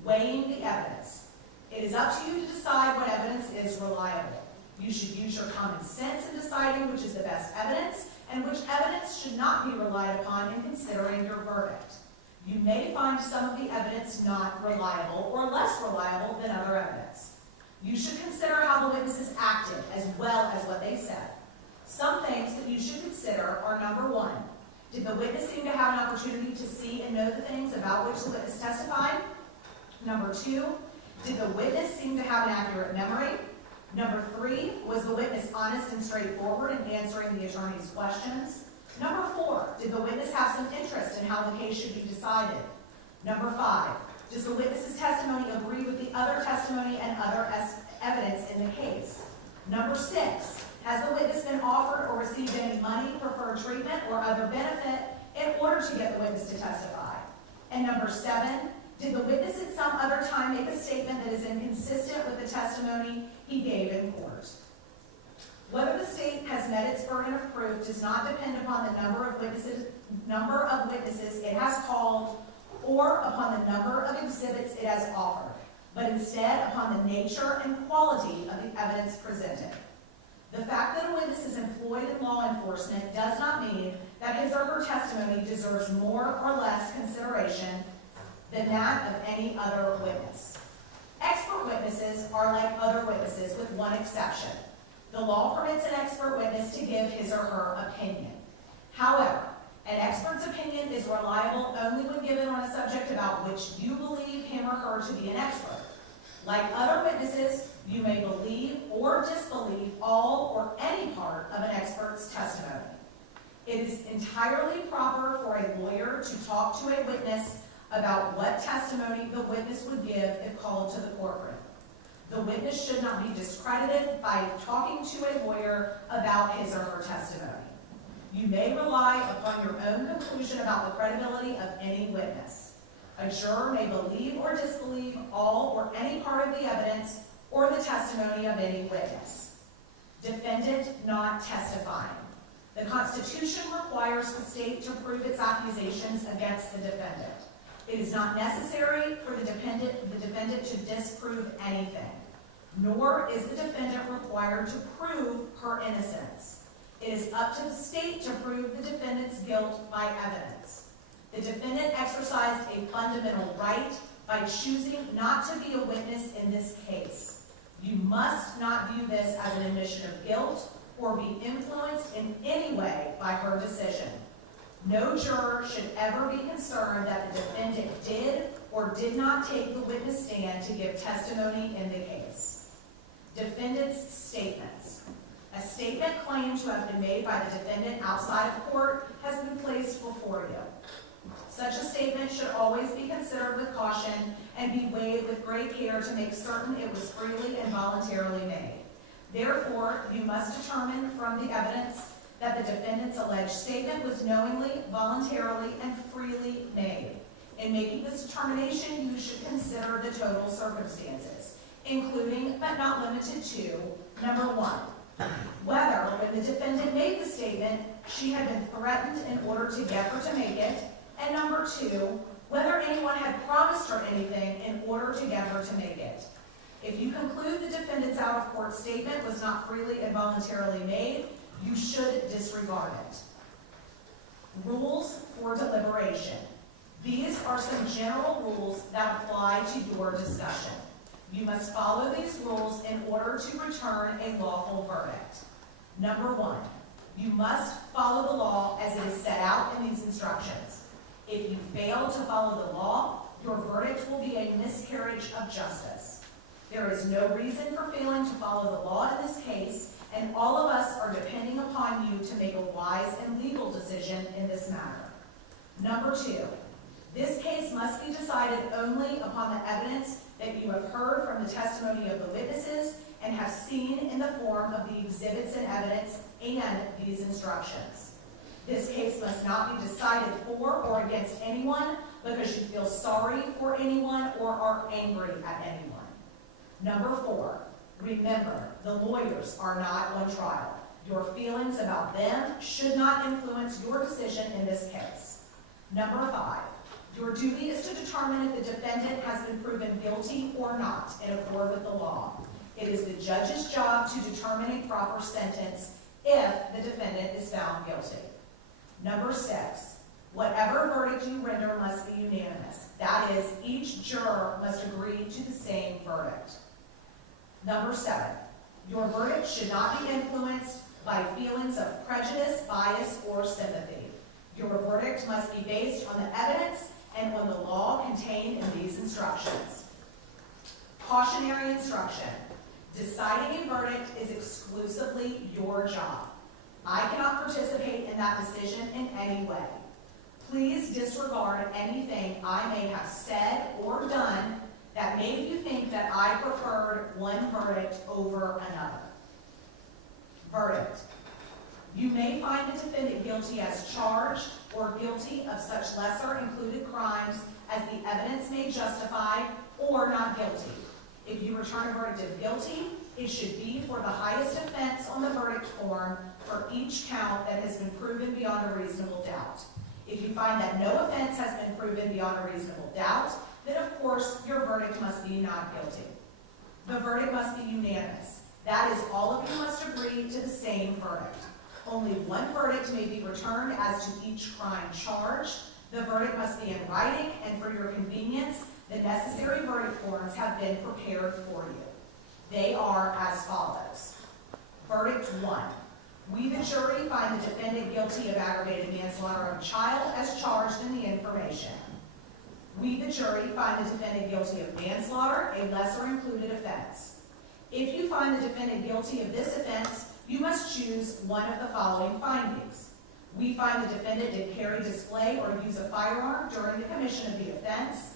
Weighing the evidence. It is up to you to decide what evidence is reliable. You should use your common sense in deciding which is the best evidence and which evidence should not be relied upon in considering your verdict. You may find some of the evidence not reliable or less reliable than other evidence. You should consider how the witnesses acted as well as what they said. Some things that you should consider are: number one, did the witness seem to have an opportunity to see and know the things about which the witness testified? Number two, did the witness seem to have an accurate memory? Number three, was the witness honest and straightforward in answering the attorney's questions? Number four, did the witness have some interest in how the case should be decided? Number five, does the witness's testimony agree with the other testimony and other evidence in the case? Number six, has the witness been offered or received any money, preferred treatment, or other benefit in order to get the witness to testify? And number seven, did the witness at some other time make a statement that is inconsistent with the testimony he gave in court? Whether the state has met its burden of proof does not depend upon the number of witnesses it has called or upon the number of exhibits it has offered, but instead upon the nature and quality of the evidence presented. The fact that a witness is employed in law enforcement does not mean that his or her testimony deserves more or less consideration than that of any other witness. Expert witnesses are like other witnesses with one exception. The law permits an expert witness to give his or her opinion. However, an expert's opinion is reliable only when given on a subject about which you believe him or her to be an expert. Like other witnesses, you may believe or disbelieve all or any part of an expert's testimony. It is entirely proper for a lawyer to talk to a witness about what testimony the witness would give if called to the courtroom. The witness should not be discredited by talking to a lawyer about his or her testimony. You may rely upon your own conclusion about the credibility of any witness. A juror may believe or disbelieve all or any part of the evidence or the testimony of any witness. Defendant not testifying. The Constitution requires the state to prove its accusations against the defendant. It is not necessary for the defendant to disprove anything, nor is the defendant required to prove her innocence. It is up to the state to prove the defendant's guilt by evidence. The defendant exercised a fundamental right by choosing not to be a witness in this case. You must not view this as an admission of guilt or be influenced in any way by her decision. No juror should ever be concerned that the defendant did or did not take the witness stand to give testimony in the case. Defendant's statements. A statement claimed to have been made by the defendant outside of court has been placed before you. Such a statement should always be considered with caution and be weighed with great care to make certain it was freely and voluntarily made. Therefore, you must determine from the evidence that the defendant's alleged statement was knowingly, voluntarily, and freely made. In making this determination, you should consider the total circumstances, including but not limited to, number one, whether when the defendant made the statement, she had been threatened in order to get her to make it, and number two, whether anyone had promised her anything in order to get her to make it. If you conclude the defendant's out-of-court statement was not freely and voluntarily made, you should disregard it. Rules for deliberation. These are some general rules that apply to your discussion. You must follow these rules in order to return a lawful verdict. Number one, you must follow the law as it is set out in these instructions. If you fail to follow the law, your verdict will be a miscarriage of justice. There is no reason for failing to follow the law in this case, and all of us are depending upon you to make a wise and legal decision in this matter. Number two, this case must be decided only upon the evidence that you have heard from the testimony of the witnesses and have seen in the form of the exhibits and evidence and these instructions. This case must not be decided for or against anyone because you feel sorry for anyone or are angry at anyone. Number 4, remember, the lawyers are not on trial. Your feelings about them should not influence your decision in this case. Number 5, your duty is to determine if the defendant has been proven guilty or not in accord with the law. It is the judge's job to determine a proper sentence if the defendant is found guilty. Number 6, whatever verdict you render must be unanimous. That is, each juror must agree to the same verdict. Number 7, your verdict should not be influenced by feelings of prejudice, bias, or sympathy. Your verdict must be based on the evidence and on the law contained in these instructions. Cautionary instruction. Deciding a verdict is exclusively your job. I cannot participate in that decision in any way. Please disregard anything I may have said or done that made you think that I preferred one verdict over another. Verdict. You may find the defendant guilty as charged or guilty of such lesser included crimes as the evidence may justify or not guilty. If you return a verdict of guilty, it should be for the highest offense on the verdict form for each count that has been proven beyond a reasonable doubt. If you find that no offense has been proven beyond a reasonable doubt, then of course your verdict must be not guilty. The verdict must be unanimous. That is, all of you must agree to the same verdict. Only one verdict may be returned as to each crime charged. The verdict must be in writing, and for your convenience, the necessary verdict forms have been prepared for you. They are as follows. Verdict 1. We, the jury, find the defendant guilty of aggravated manslaughter of a child as charged in the information. We, the jury, find the defendant guilty of manslaughter, a lesser included offense. If you find the defendant guilty of this offense, you must choose one of the following findings. We find the defendant did carry, display, or use a firearm during the commission of the offense.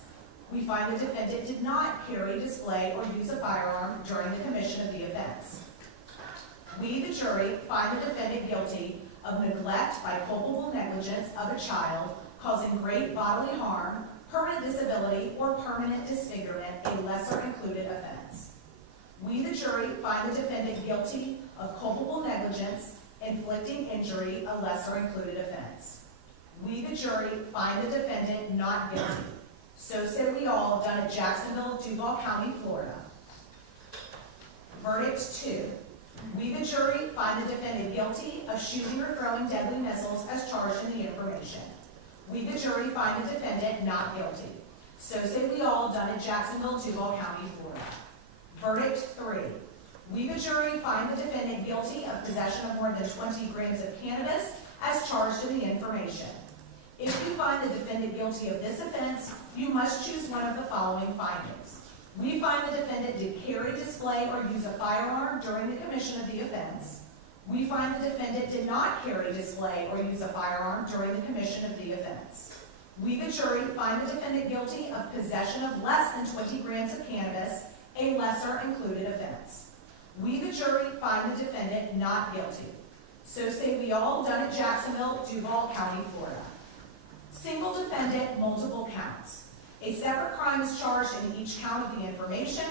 We find the defendant did not carry, display, or use a firearm during the commission of the offense. We, the jury, find the defendant guilty of neglect by culpable negligence of a child causing great bodily harm, permanent disability, or permanent disfigurement, a lesser included offense. We, the jury, find the defendant guilty of culpable negligence, inflicting injury, a lesser included offense. We, the jury, find the defendant not guilty. So say we all, done at Jacksonville, Duval County, Florida. Verdict 2. We, the jury, find the defendant guilty of shooting or throwing deadly missiles as charged in the information. We, the jury, find the defendant not guilty. So say we all, done at Jacksonville, Duval County, Florida. Verdict 3. We, the jury, find the defendant guilty of possession of more than 20 grams of cannabis as charged in the information. If you find the defendant guilty of this offense, you must choose one of the following findings. We find the defendant did carry, display, or use a firearm during the commission of the offense. We find the defendant did not carry, display, or use a firearm during the commission of the offense. We, the jury, find the defendant guilty of possession of less than 20 grams of cannabis, a lesser included offense. We, the jury, find the defendant not guilty. So say we all, done at Jacksonville, Duval County, Florida. Single defendant, multiple counts. A separate crime is charged in each count of the information,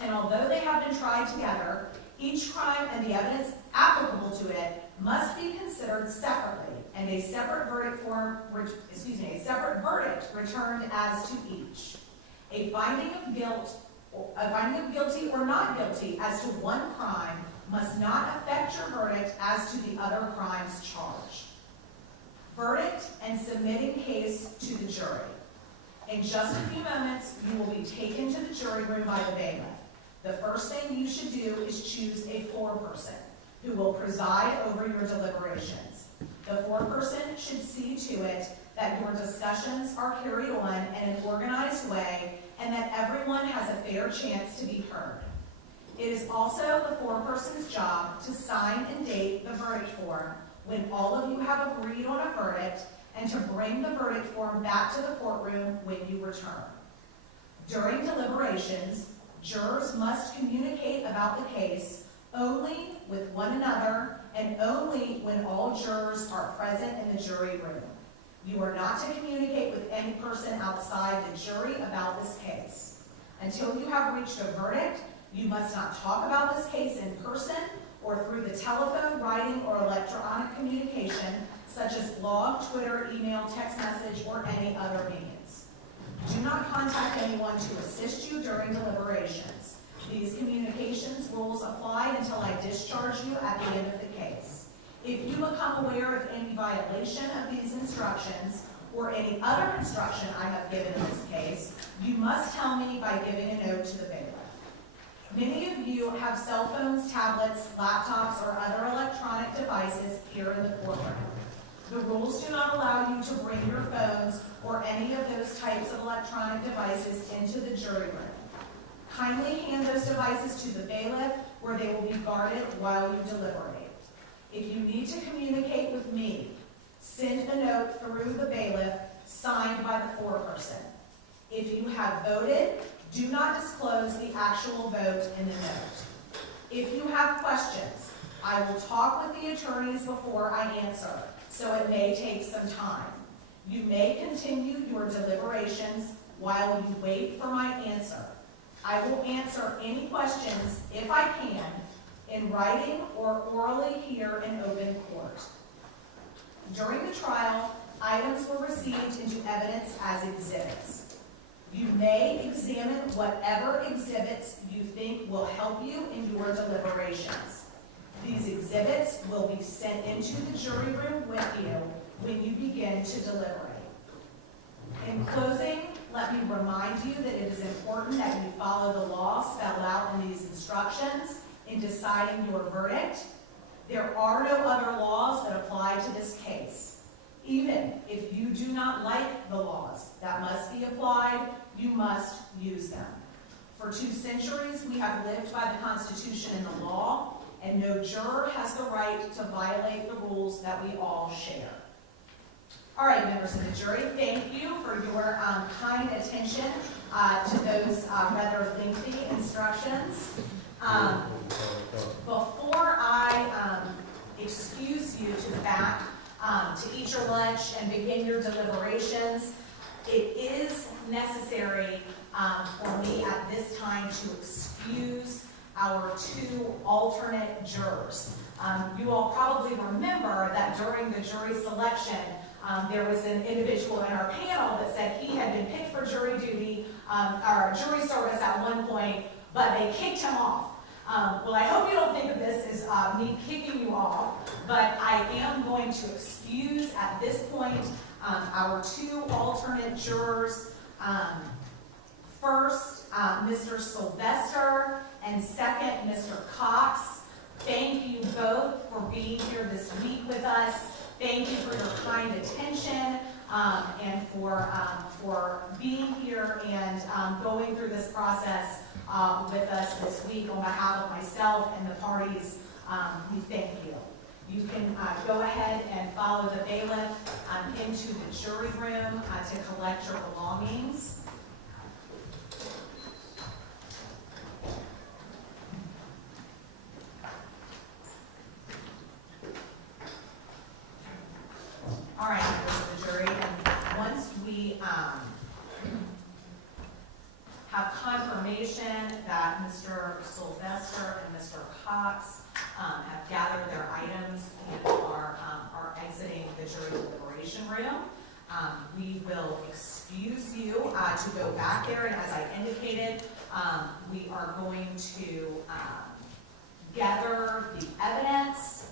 and although they have been tried together, each crime and the evidence applicable to it must be considered separately, and a separate verdict returned as to each. A finding of guilty or not guilty as to one crime must not affect your verdict as to the other crimes charged. Verdict and submitting case to the jury. In just a few moments, you will be taken to the jury room by the bailiff. The first thing you should do is choose a foreperson who will preside over your deliberations. The foreperson should see to it that your discussions are carried on in an organized way and that everyone has a fair chance to be heard. It is also the foreperson's job to sign and date the verdict form when all of you have agreed on a verdict and to bring the verdict form back to the courtroom when you return. During deliberations, Jurors must communicate about the case only with one another and only when all jurors are present in the jury room. You are not to communicate with any person outside the jury about this case. Until you have reached a verdict, you must not talk about this case in person or through the telephone, writing, or electronic communication, such as blog, Twitter, email, text message, or any other means. Do not contact anyone to assist you during deliberations. These communications rules apply until I discharge you at the end of the case. If you become aware of any violation of these instructions or any other instruction I have given in this case, you must tell me by giving a note to the bailiff. Many of you have cell phones, tablets, laptops, or other electronic devices here in the courtroom. The rules do not allow you to bring your phones or any of those types of electronic devices into the jury room. Kindly hand those devices to the bailiff where they will be guarded while you deliberate. If you need to communicate with me, send a note through the bailiff signed by the foreperson. If you have voted, do not disclose the actual vote in the note. If you have questions, I will talk with the attorneys before I answer, so it may take some time. You may continue your deliberations while you wait for my answer. I will answer any questions, if I can, in writing or orally here in open court. During the trial, items were received into evidence as exhibits. You may examine whatever exhibits you think will help you in your deliberations. These exhibits will be sent into the jury room with you when you begin to deliberate. In closing, let me remind you that it is important that you follow the law spelled out in these instructions in deciding your verdict. There are no other laws that apply to this case. Even if you do not like the laws that must be applied, you must use them. For 2 centuries, we have lived by the Constitution and the law, and no juror has the right to violate the rules that we all share. All right, members of the jury, thank you for your kind attention to those rather lengthy instructions. Before I excuse you to the back to eat your lunch and begin your deliberations, it is necessary for me at this time to excuse our 2 alternate jurors. You all probably remember that during the jury selection, there was an individual in our panel that said he had been picked for jury duty or jury service at one point, but they kicked him off. Well, I hope you don't think of this as me kicking you off, but I am going to excuse at this point our 2 alternate jurors. First, Mr. Sylvester, and second, Mr. Cox. Thank you both for being here this week with us. Thank you for your kind attention and for being here and going through this process with us this week. On behalf of myself and the parties, we thank you. You can go ahead and follow the bailiff into the jury room to collect your belongings. All right, members of the jury, and once we have confirmation that Mr. Sylvester and Mr. Cox have gathered their items and are exiting the jury deliberation room, we will excuse you to go back there, and as I indicated, we are going to gather the evidence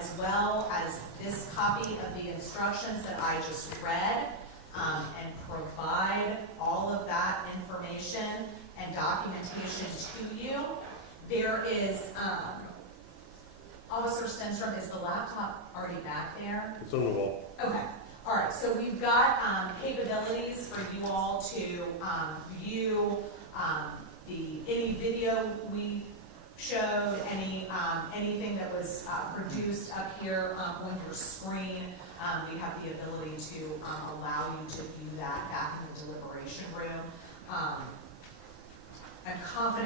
as well as this copy of the instructions that I just read, and provide all of that information and documentation to you. There is, Officer Stenstrom, is the laptop already back there? It's on the wall. Okay. All right. So we've got capabilities for you all to view any video we showed, anything that was produced up here on your screen. We have the ability to allow you to view that back in the deliberation room. I'm confident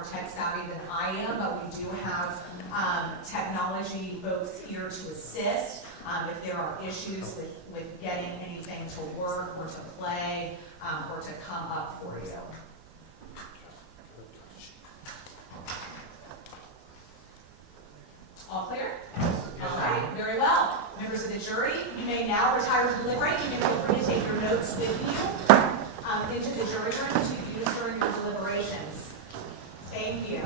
more tech savvy than I am, but we do have technology folks here to assist if there are issues with getting anything to work or to play or to come up for you. All clear? All right, very well. Members of the jury, you may now retire to deliberate. You may feel free to take your notes with you into the jury room to use during your deliberations. Thank you.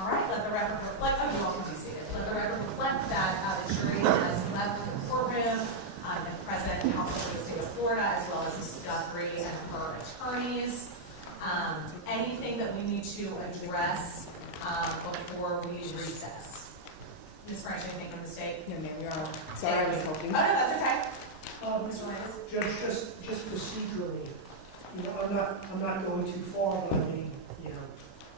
All right, let the record reflect, oh, you're welcome to be seated. Let the record reflect that the jury has left the courtroom, and present counsel for the state of Florida, as well as Ms. Guthrie and her attorneys. Anything that we need to address before we recess? Ms. French, anything from the state? No, ma'am, you're on. Sorry, I was helping. Oh, no, that's okay. Mr. Reyes? Judge, just procedurally, I'm not going too far, but I mean,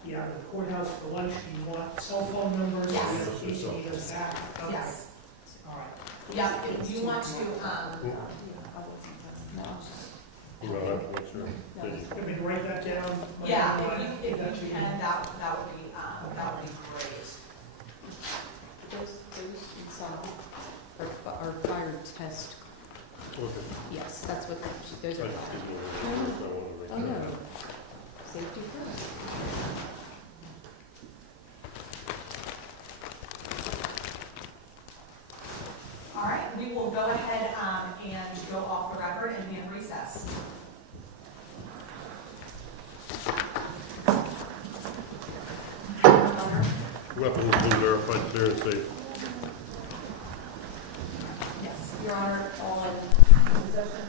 you out of the courthouse for lunch, do you want cell phone numbers? Yes. Do you have keys, you guys back? Okay. Yes. All right. Yeah, if you want to, Can we write that down? yeah, if you can, that would be great. Those are fire test. Yes, that's what those are. Oh, no. Safety first. All right, we will go ahead and go off the record and be in recess. Weapons been verified clear and safe. Yes, Your Honor, all in possession